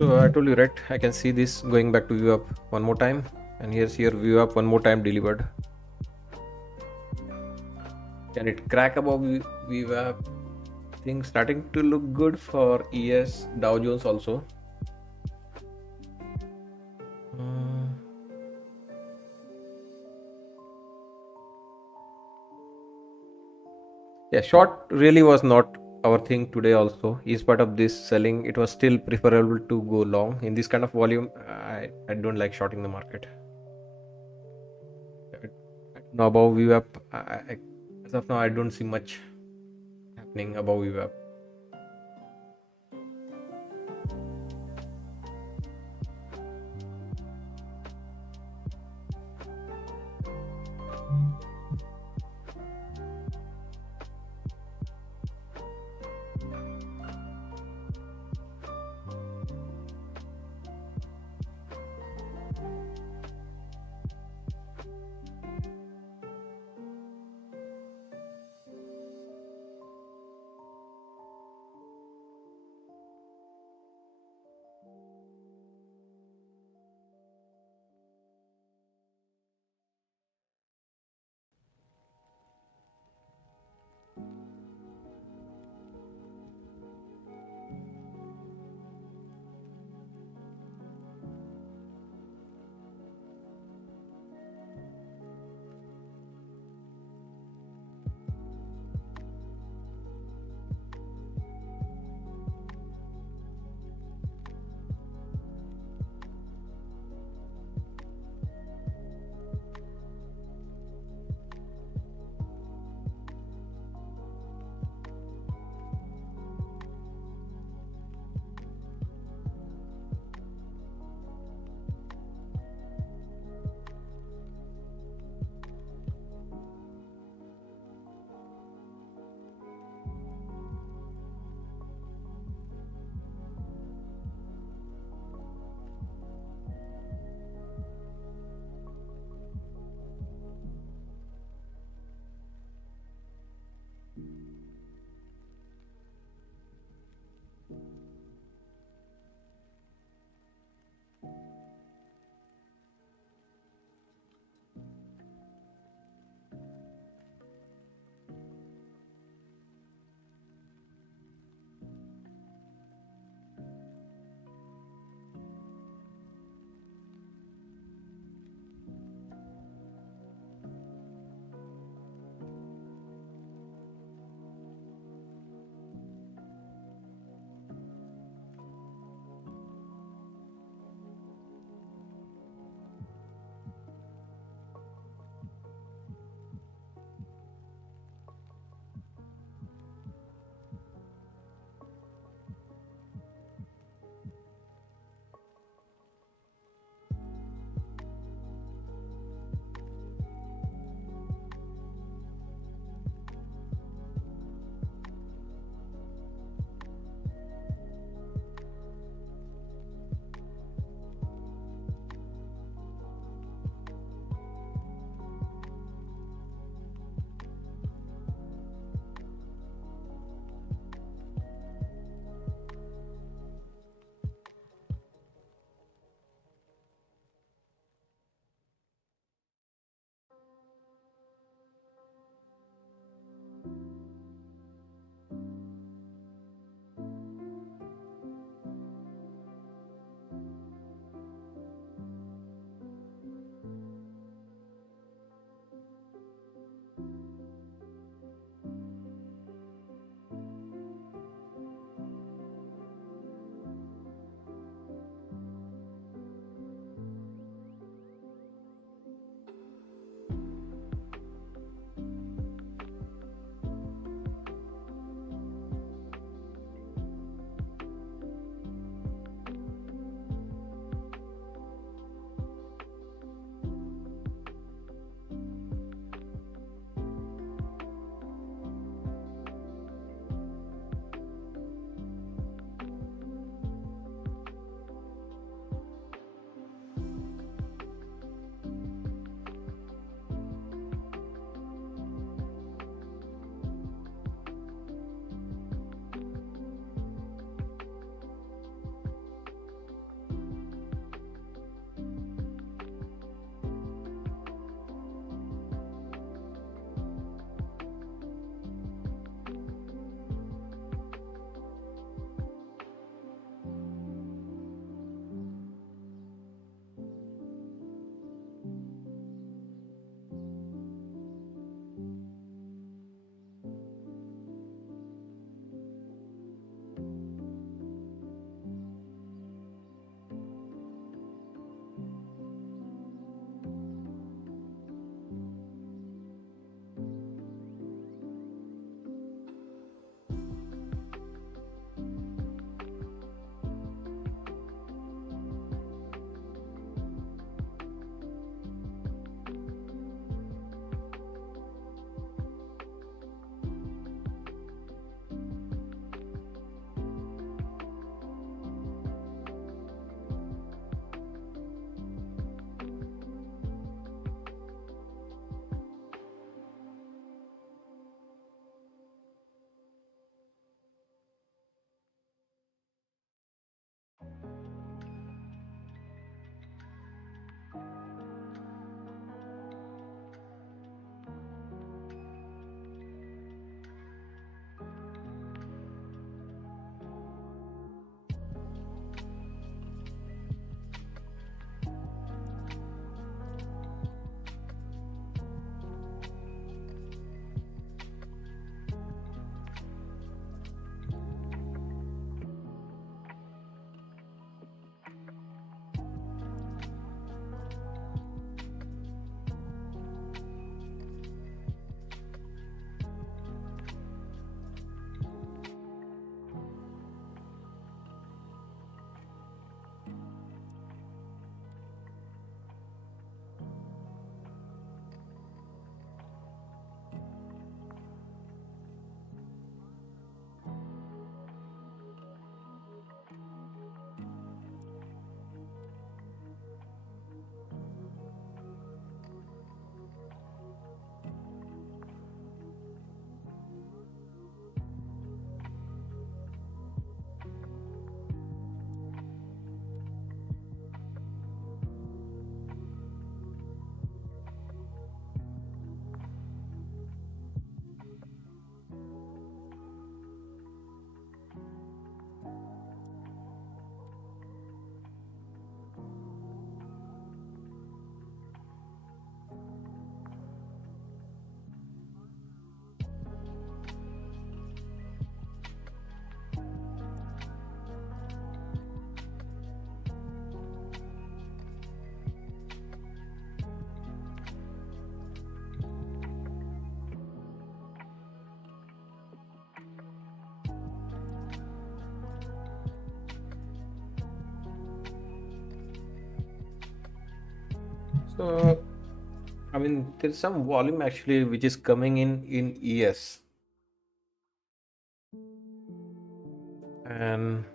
So I told you, right? I can see this going back to view up one more time, and here's your view up one more time delivered. Can it crack above view up? Things starting to look good for ES, Dow Jones also. Yeah, short really was not our thing today also. In spite of this selling, it was still preferable to go long. In this kind of volume, I don't like shorting the market. Now above VWAP, as of now, I don't see much happening above VWAP. So I mean, there's some volume actually which is coming in ES, and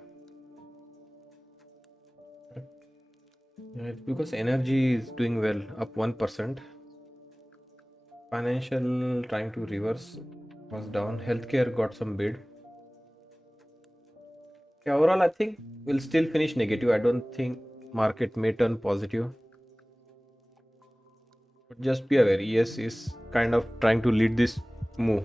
it's because energy is doing well, up 1%. Financial trying to reverse, was down. Healthcare got some bid. Okay, overall, I think we'll still finish negative. I don't think market may turn positive. But just be aware, ES is kind of trying to lead this move.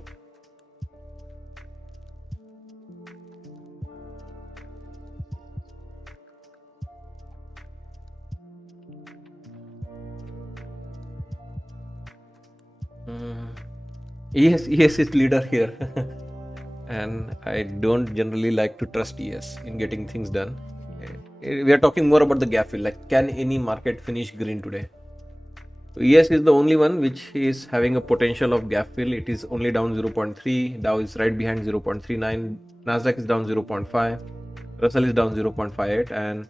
Mm. ES is leader here. And I don't generally like to trust ES in getting things done. We are talking more about the gap fill. Like, can any market finish green today? So ES is the only one which is having a potential of gap fill. It is only down 0.3. Dow is right behind 0.39. Nasdaq is down 0.5. Russell is down 0.58, and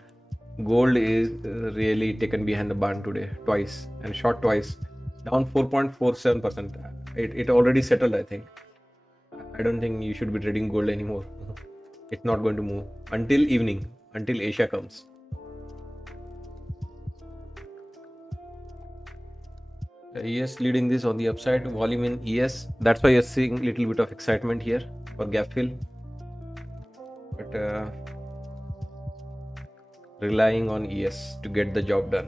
gold is really taken behind the barn today twice and short twice, down 4.47%. It already settled, I think. I don't think you should be trading gold anymore. It's not going to move until evening, until Asia comes. ES leading this on the upside, volume in ES. That's why you're seeing a little bit of excitement here for gap fill. But relying on ES to get the job done.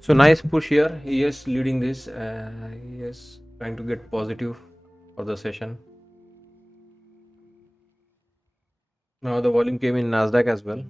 So nice push here. ES leading this. ES trying to get positive for the session. Now the volume came in Nasdaq as well.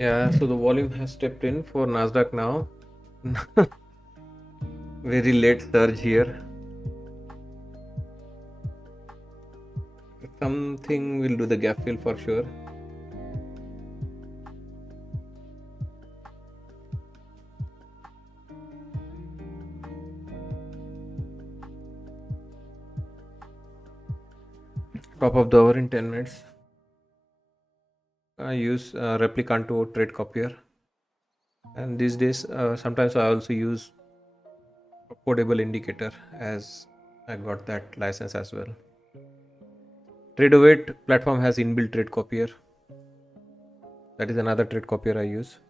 Yeah, so the volume has stepped in for Nasdaq now. Very late surge here. Something will do the gap fill for sure. Top of the hour in 10 minutes. I use replicant to trade copier, and these days sometimes I also use a codable indicator, as I got that license as well. Trade platform has inbuilt trade copier. That is another trade copier I use.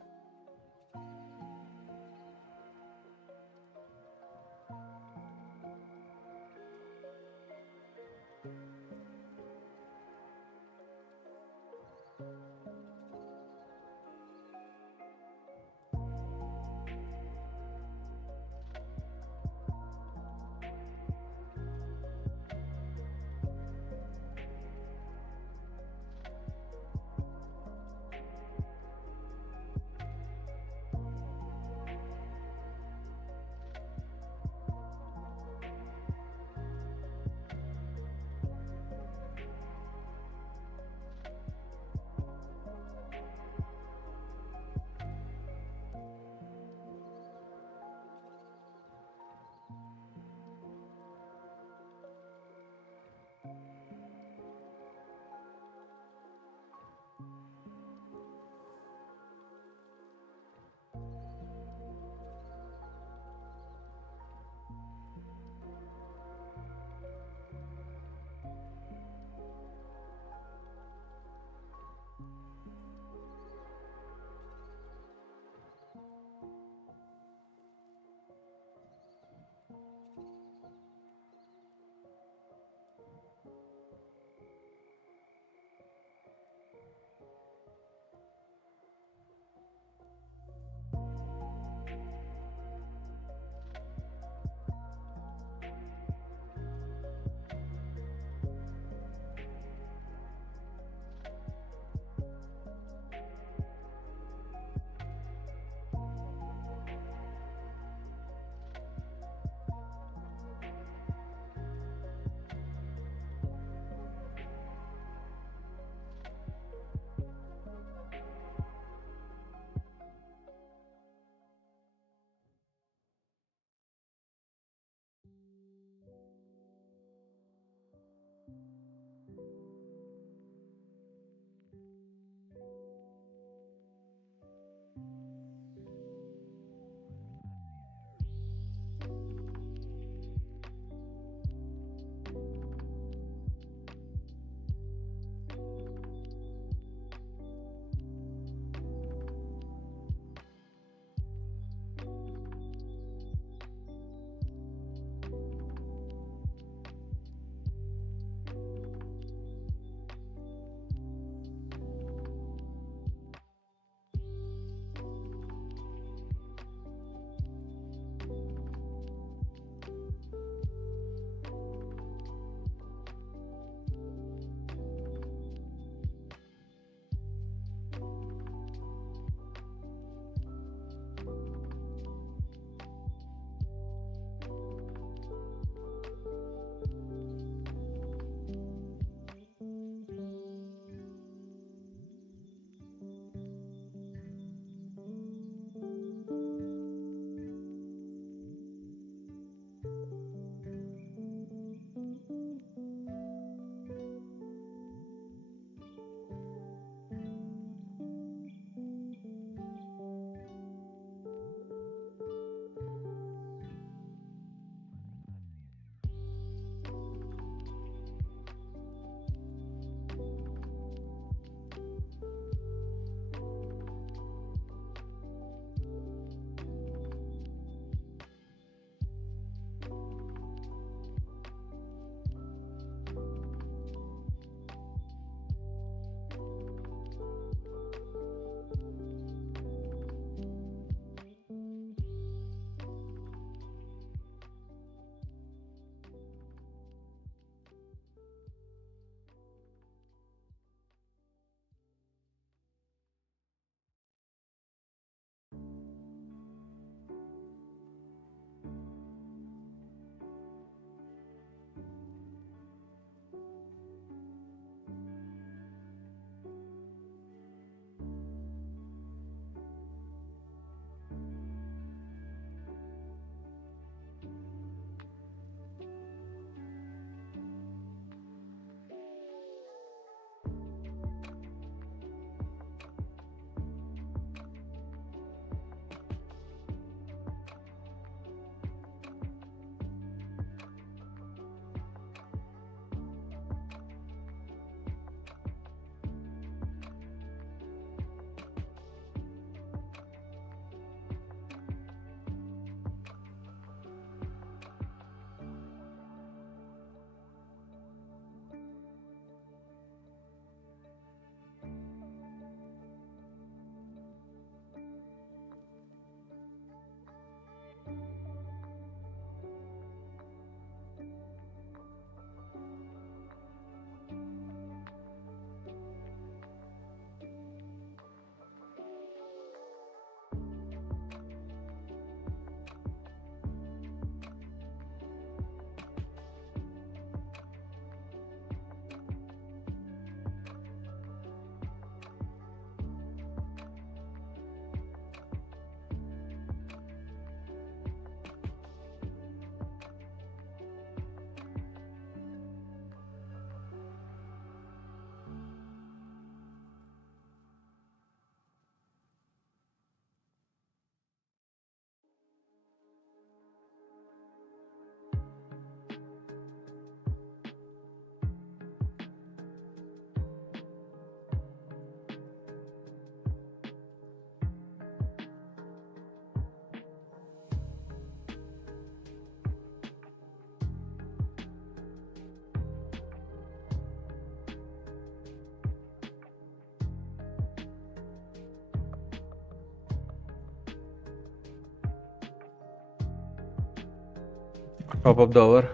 top of the hour.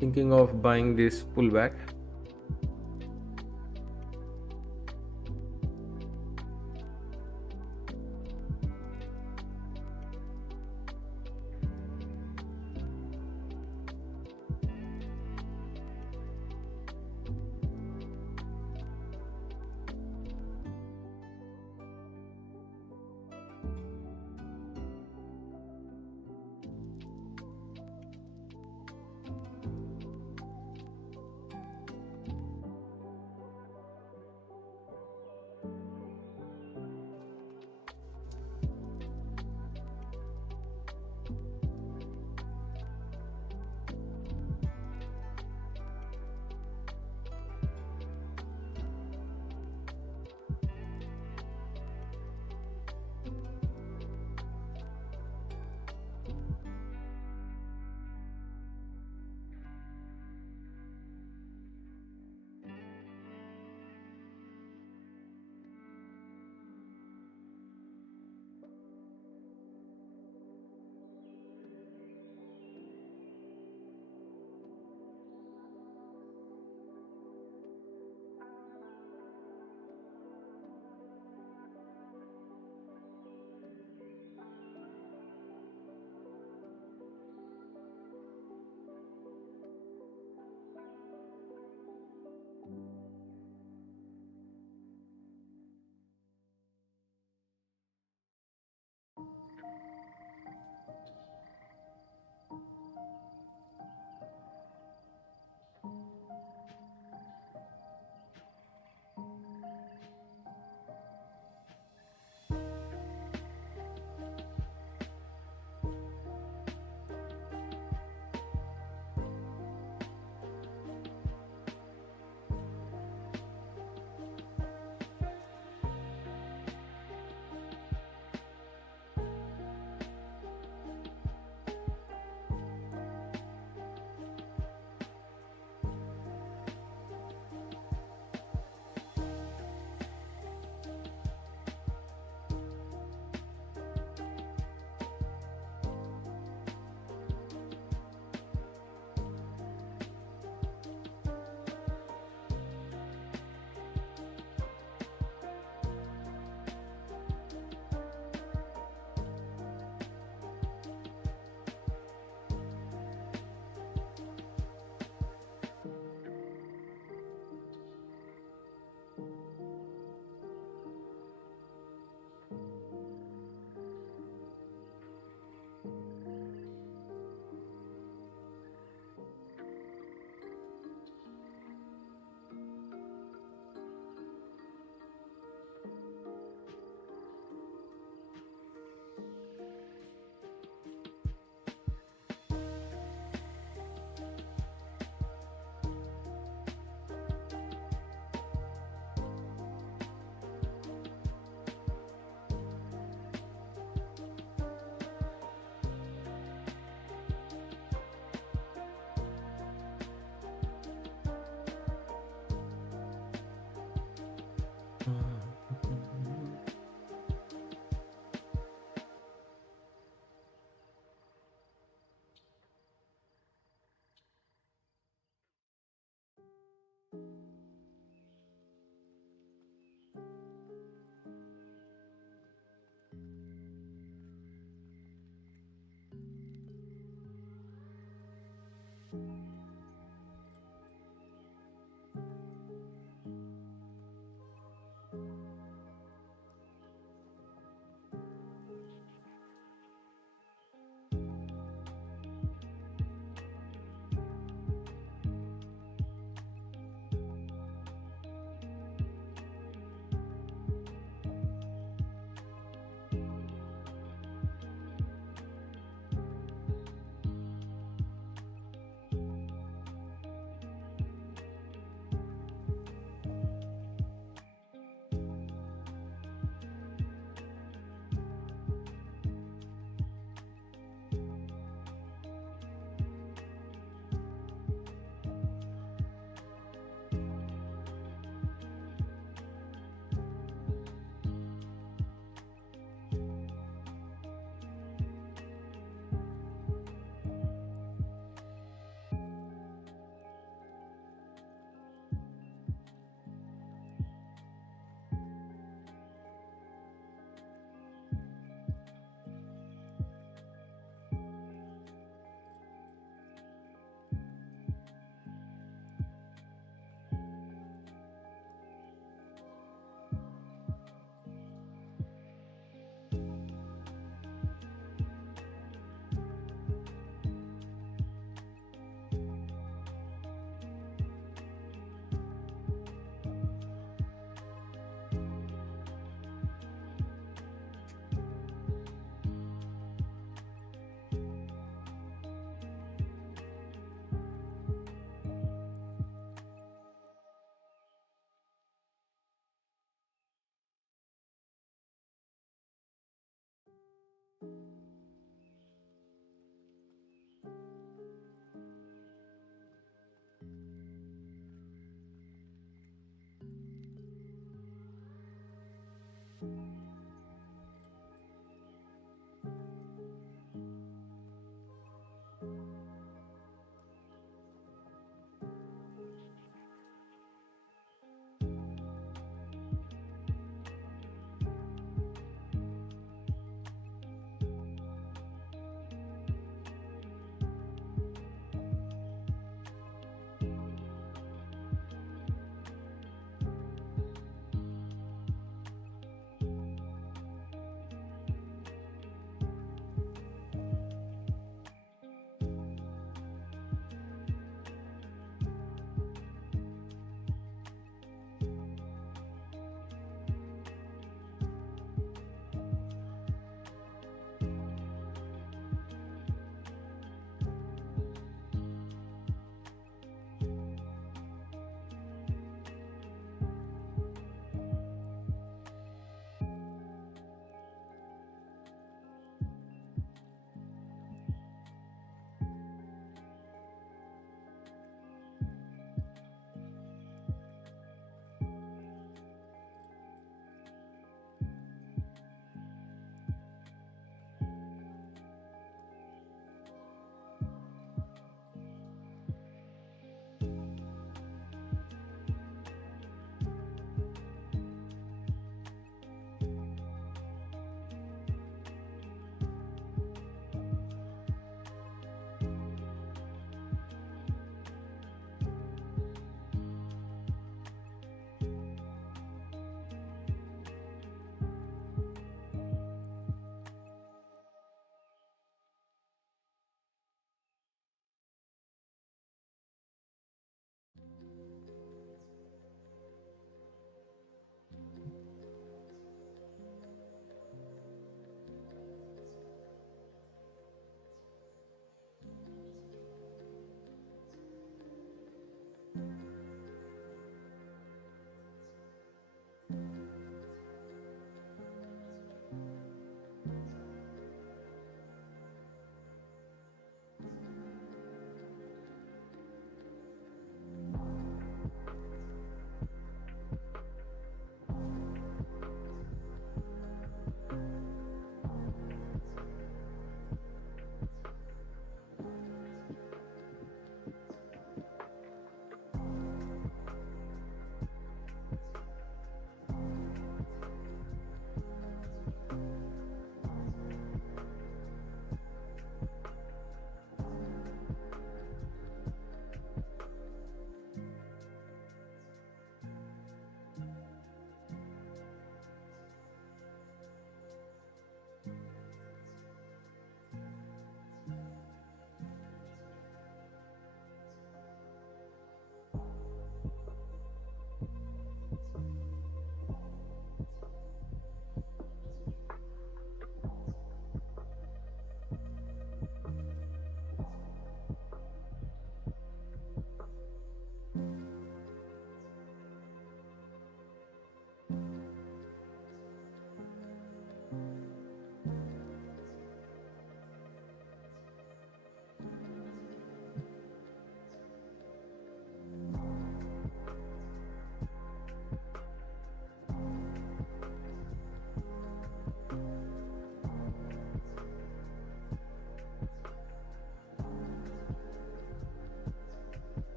Thinking of buying this pullback.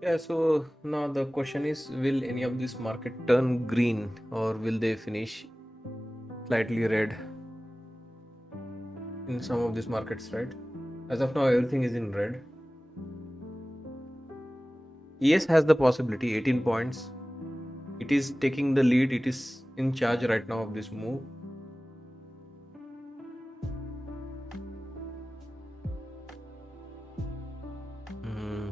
Yeah, so now the question is, will any of this market turn green or will they finish slightly red in some of these markets, right? As of now, everything is in red. ES has the possibility, 18 points. It is taking the lead. It is in charge right now of this move. Hmm.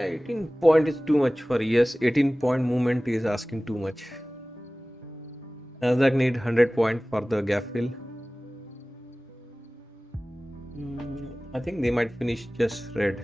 Yeah, 18 point is too much for yes. 18-point movement is asking too much. Nasdaq need 100 point for the gap fill. I think they might finish just red.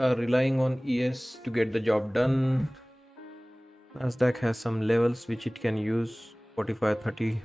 are relying on ES to get the job done. Nasdaq has some levels which it can use, 45, 30.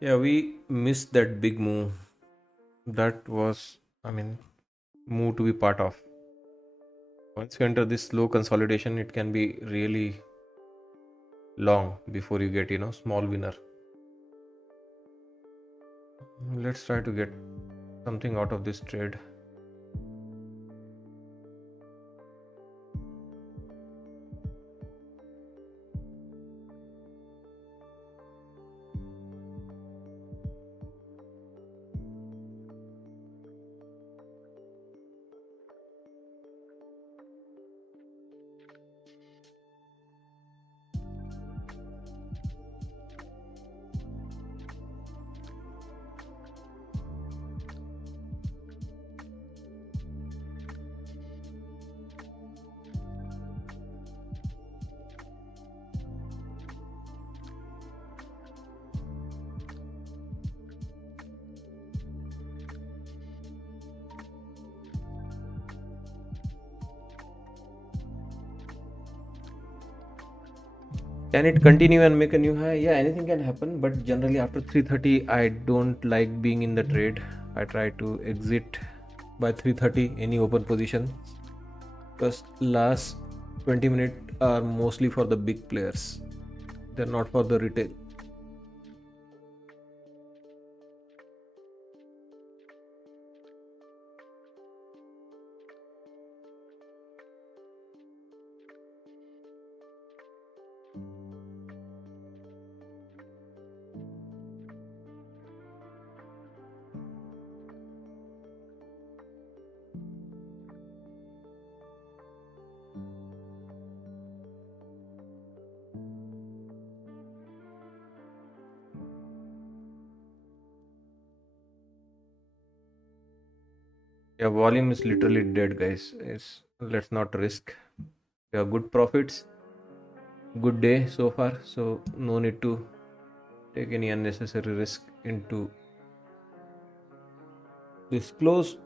Yeah, we missed that big move. That was, I mean, move to be part of. Once you enter this slow consolidation, it can be really long before you get, small winner. Let's try to get something out of this trade. Can it continue and make a new high? Yeah, anything can happen, but generally after 3:30, I don't like being in the trade. I try to exit by 3:30 any open position, because last 20 minutes are mostly for the big players. They're not for the retail. Yeah, volume is literally dead, guys. Let's not risk. We have good profits, good day so far, so no need to take any unnecessary risk into this close.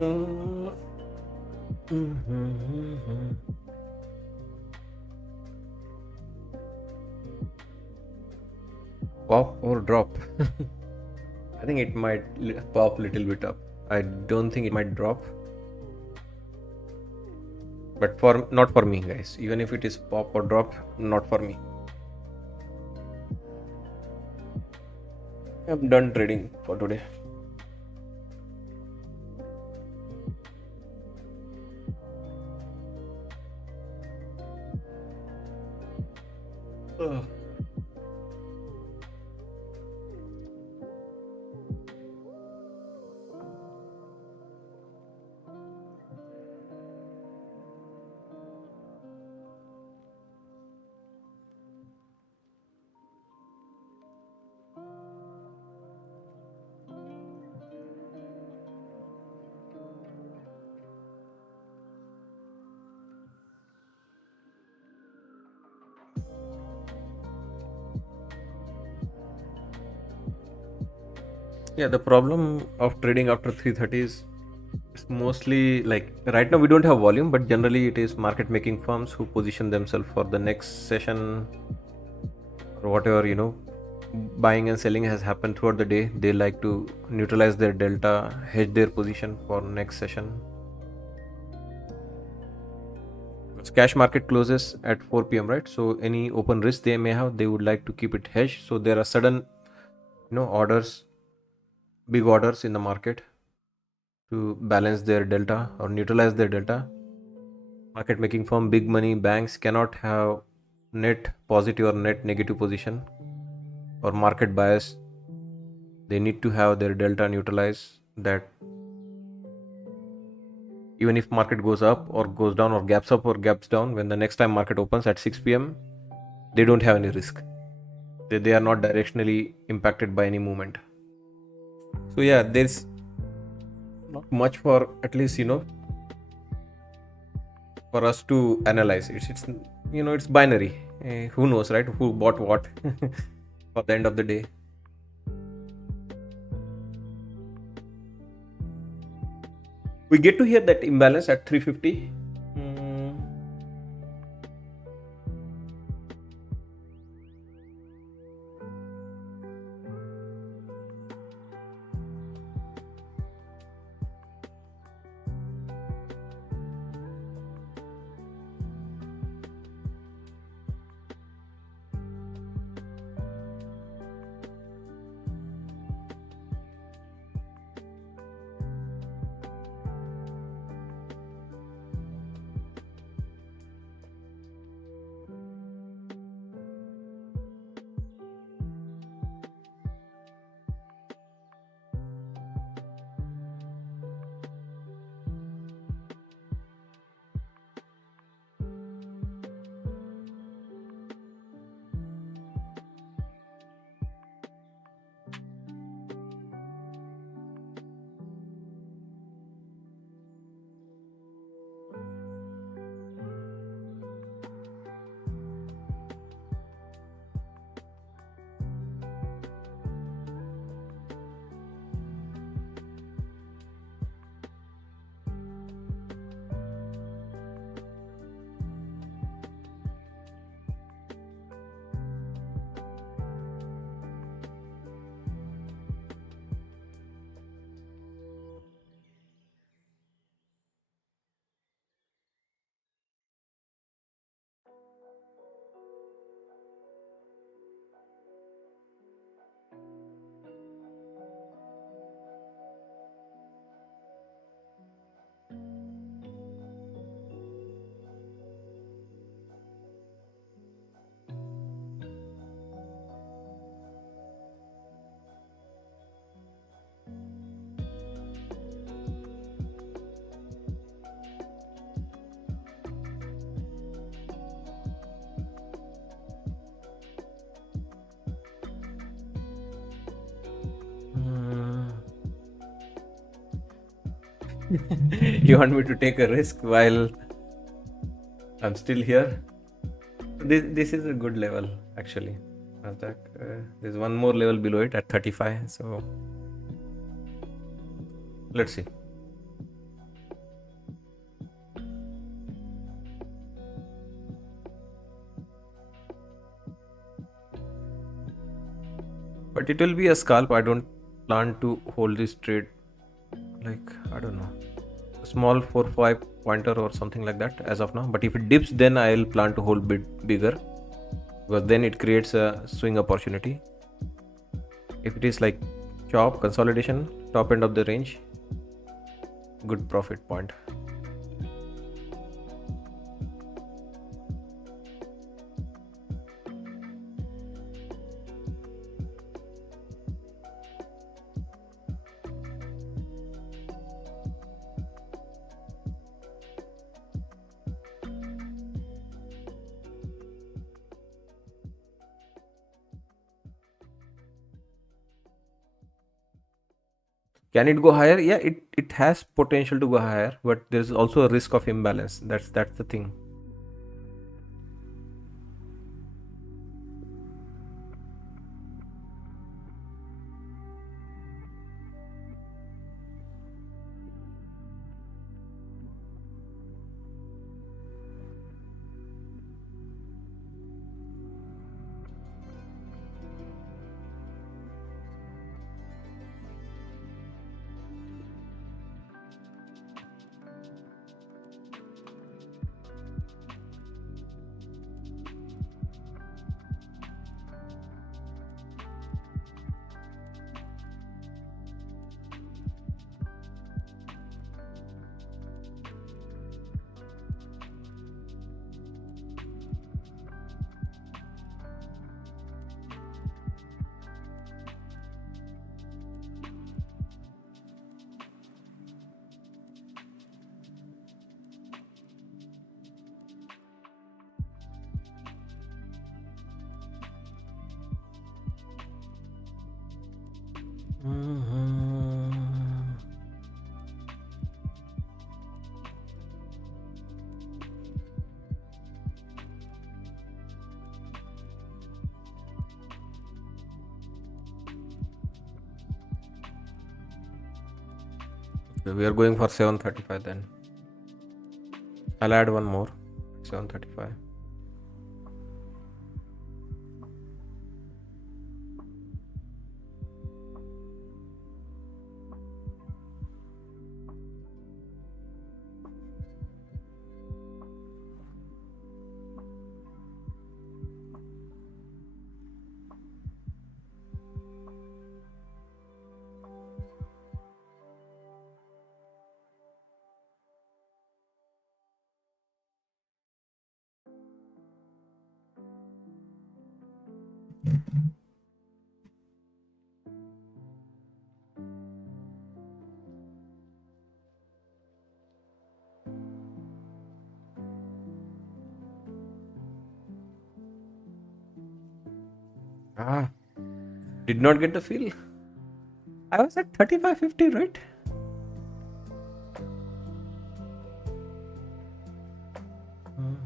Pop or drop? I think it might pop little bit up. I don't think it might drop. But not for me, guys. Even if it is pop or drop, not for me. I'm done trading for today. Ugh. Yeah, the problem of trading after 3:30 is it's mostly like right now we don't have volume, but generally it is market making firms who position themselves for the next session or whatever, buying and selling has happened throughout the day. They like to neutralize their delta, hedge their position for next session. Cash market closes at 4 p.m., right? So any open risk they may have, they would like to keep it hedged. So there are sudden, orders, big orders in the market to balance their delta or neutralize their delta. Market making firm, big money banks cannot have net positive or net negative position or market bias. They need to have their delta neutralized, that even if market goes up or goes down or gaps up or gaps down, when the next time market opens at 6 p.m., they don't have any risk. They are not directionally impacted by any movement. So yeah, there's not much for at least for us to analyze. It's binary. Who knows, right? Who bought what for the end of the day. We get to hear that imbalance at 350. You want me to take a risk while I'm still here? This is a good level actually. Nasdaq. There's one more level below it at 35. So let's see. but it will be a scalp. I don't plan to hold this trade, like, I don't know, a small 4-5 pointer or something like that as of now. But if it dips, then I'll plan to hold bit bigger, because then it creates a swing opportunity. If it is like chop consolidation, top end of the range, good profit point. Can it go higher? Yeah, it has potential to go higher, but there's also a risk of imbalance. That's the thing. Mhm. Okay, we are going for 735 then. I'll add one more. 735. Ah, did not get the feel. I was at 35.50, right? Mhm.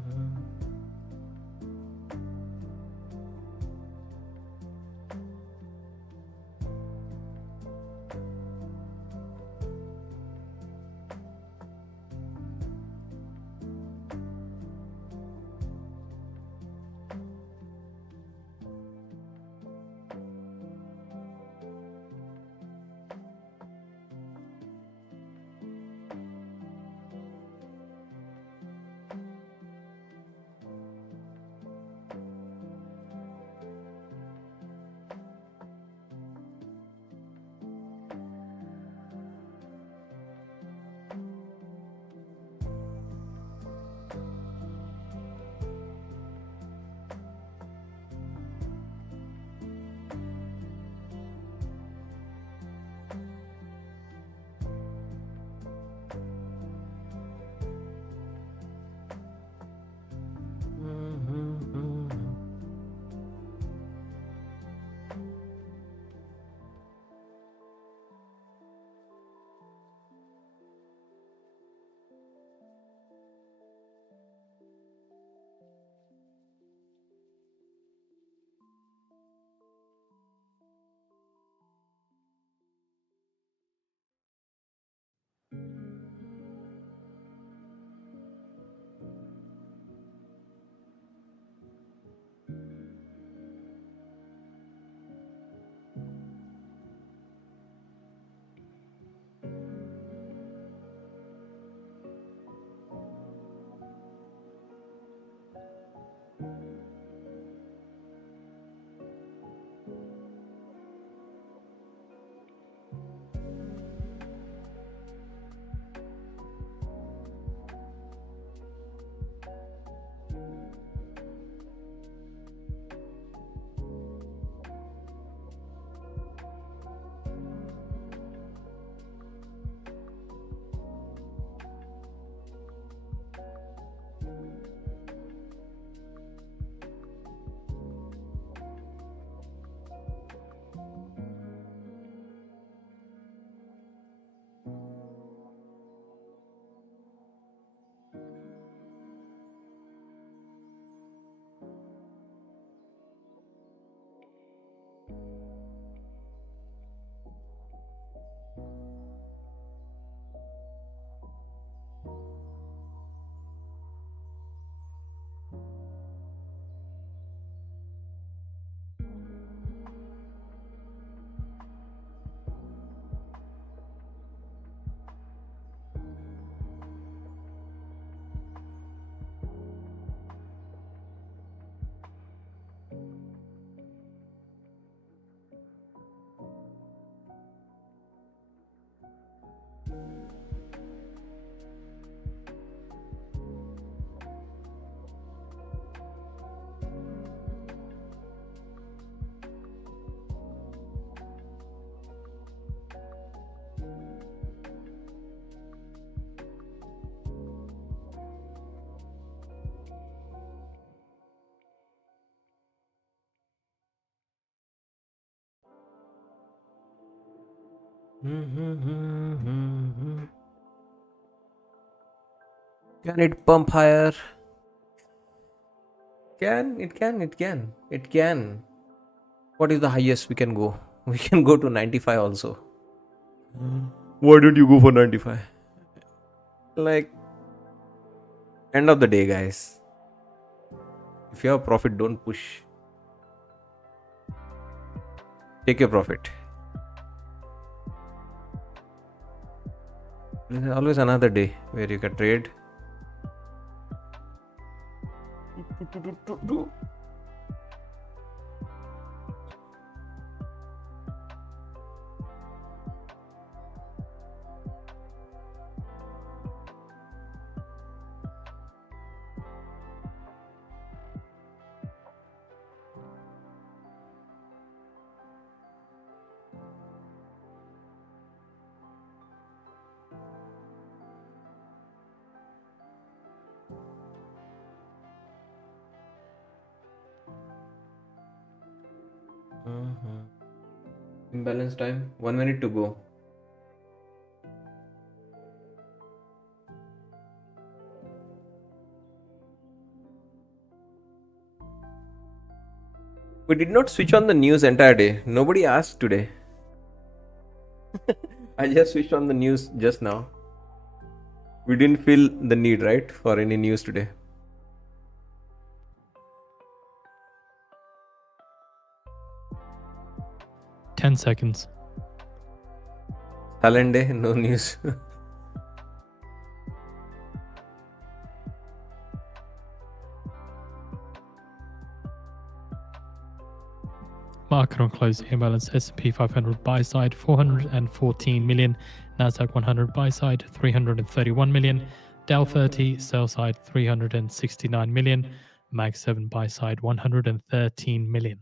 Can it pump higher? It can. What is the highest we can go? We can go to 95 also. Why don't you go for 95? Like, end of the day, guys. If you have profit, don't push. Take your profit. There's always another day where you can trade. Imbalance time. 1 minute to go. We did not switch on the news entire day. Nobody asked today. I just switched on the news just now. We didn't feel the need, right, for any news today. Ten seconds. Silent day, no news. Market on close imbalance. S&P 500 buy side 414 million. Nasdaq 100 buy side 331 million. Dow 30 sell side 369 million. Mag 7 buy side 113 million.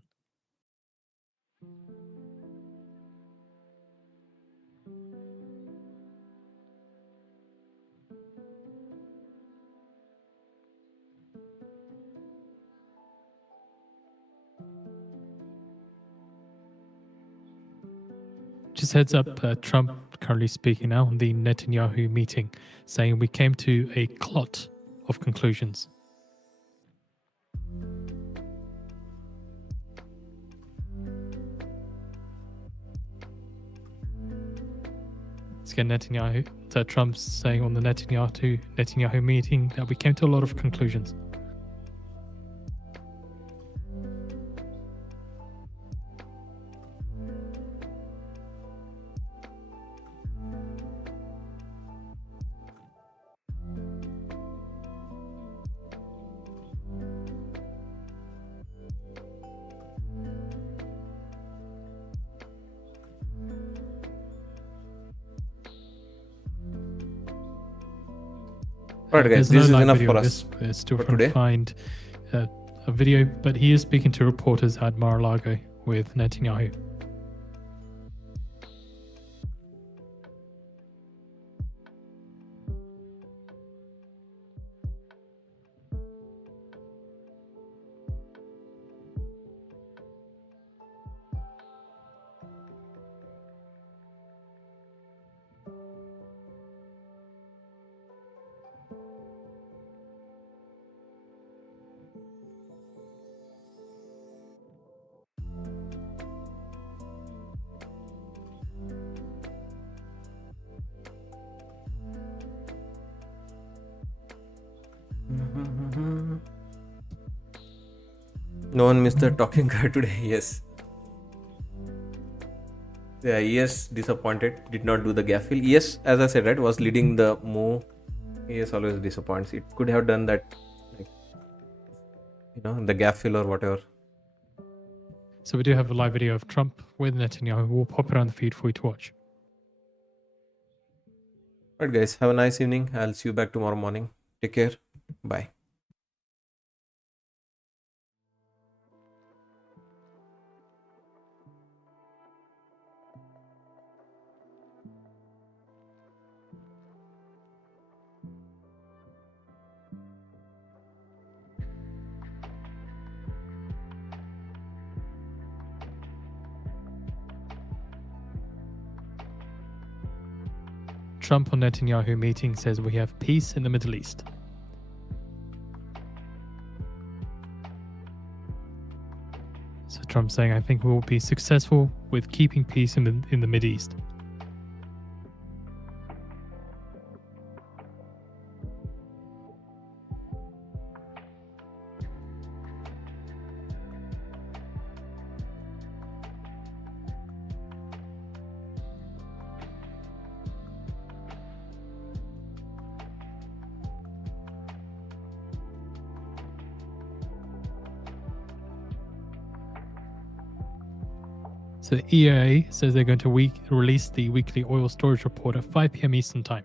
Just heads up, Trump currently speaking now on the Netanyahu meeting, saying we came to a clot of conclusions. Let's get Netanyahu. Trump's saying on the Netanyahu meeting that we came to a lot of conclusions. Alright, guys, this is enough for us. We're still for trying today. to find a video, but he is speaking to reporters at Mar-a-Lago with Netanyahu. No one missed the talking guy today. Yes. Yeah, ES disappointed. Did not do the gap fill. ES, as I said, right, was leading the move. ES always disappoints. It could have done that, like, the gap fill or whatever. So we do have a live video of Trump with Netanyahu. We'll pop it on the feed for you to watch. Alright, guys, have a nice evening. I'll see you back tomorrow morning. Take care. Bye. Trump on Netanyahu meeting says we have peace in the Middle East. So Trump saying, I think we will be successful with keeping peace in the Middle East. So the EIA says they're going to release the weekly oil storage report at 5 p.m. Eastern Time.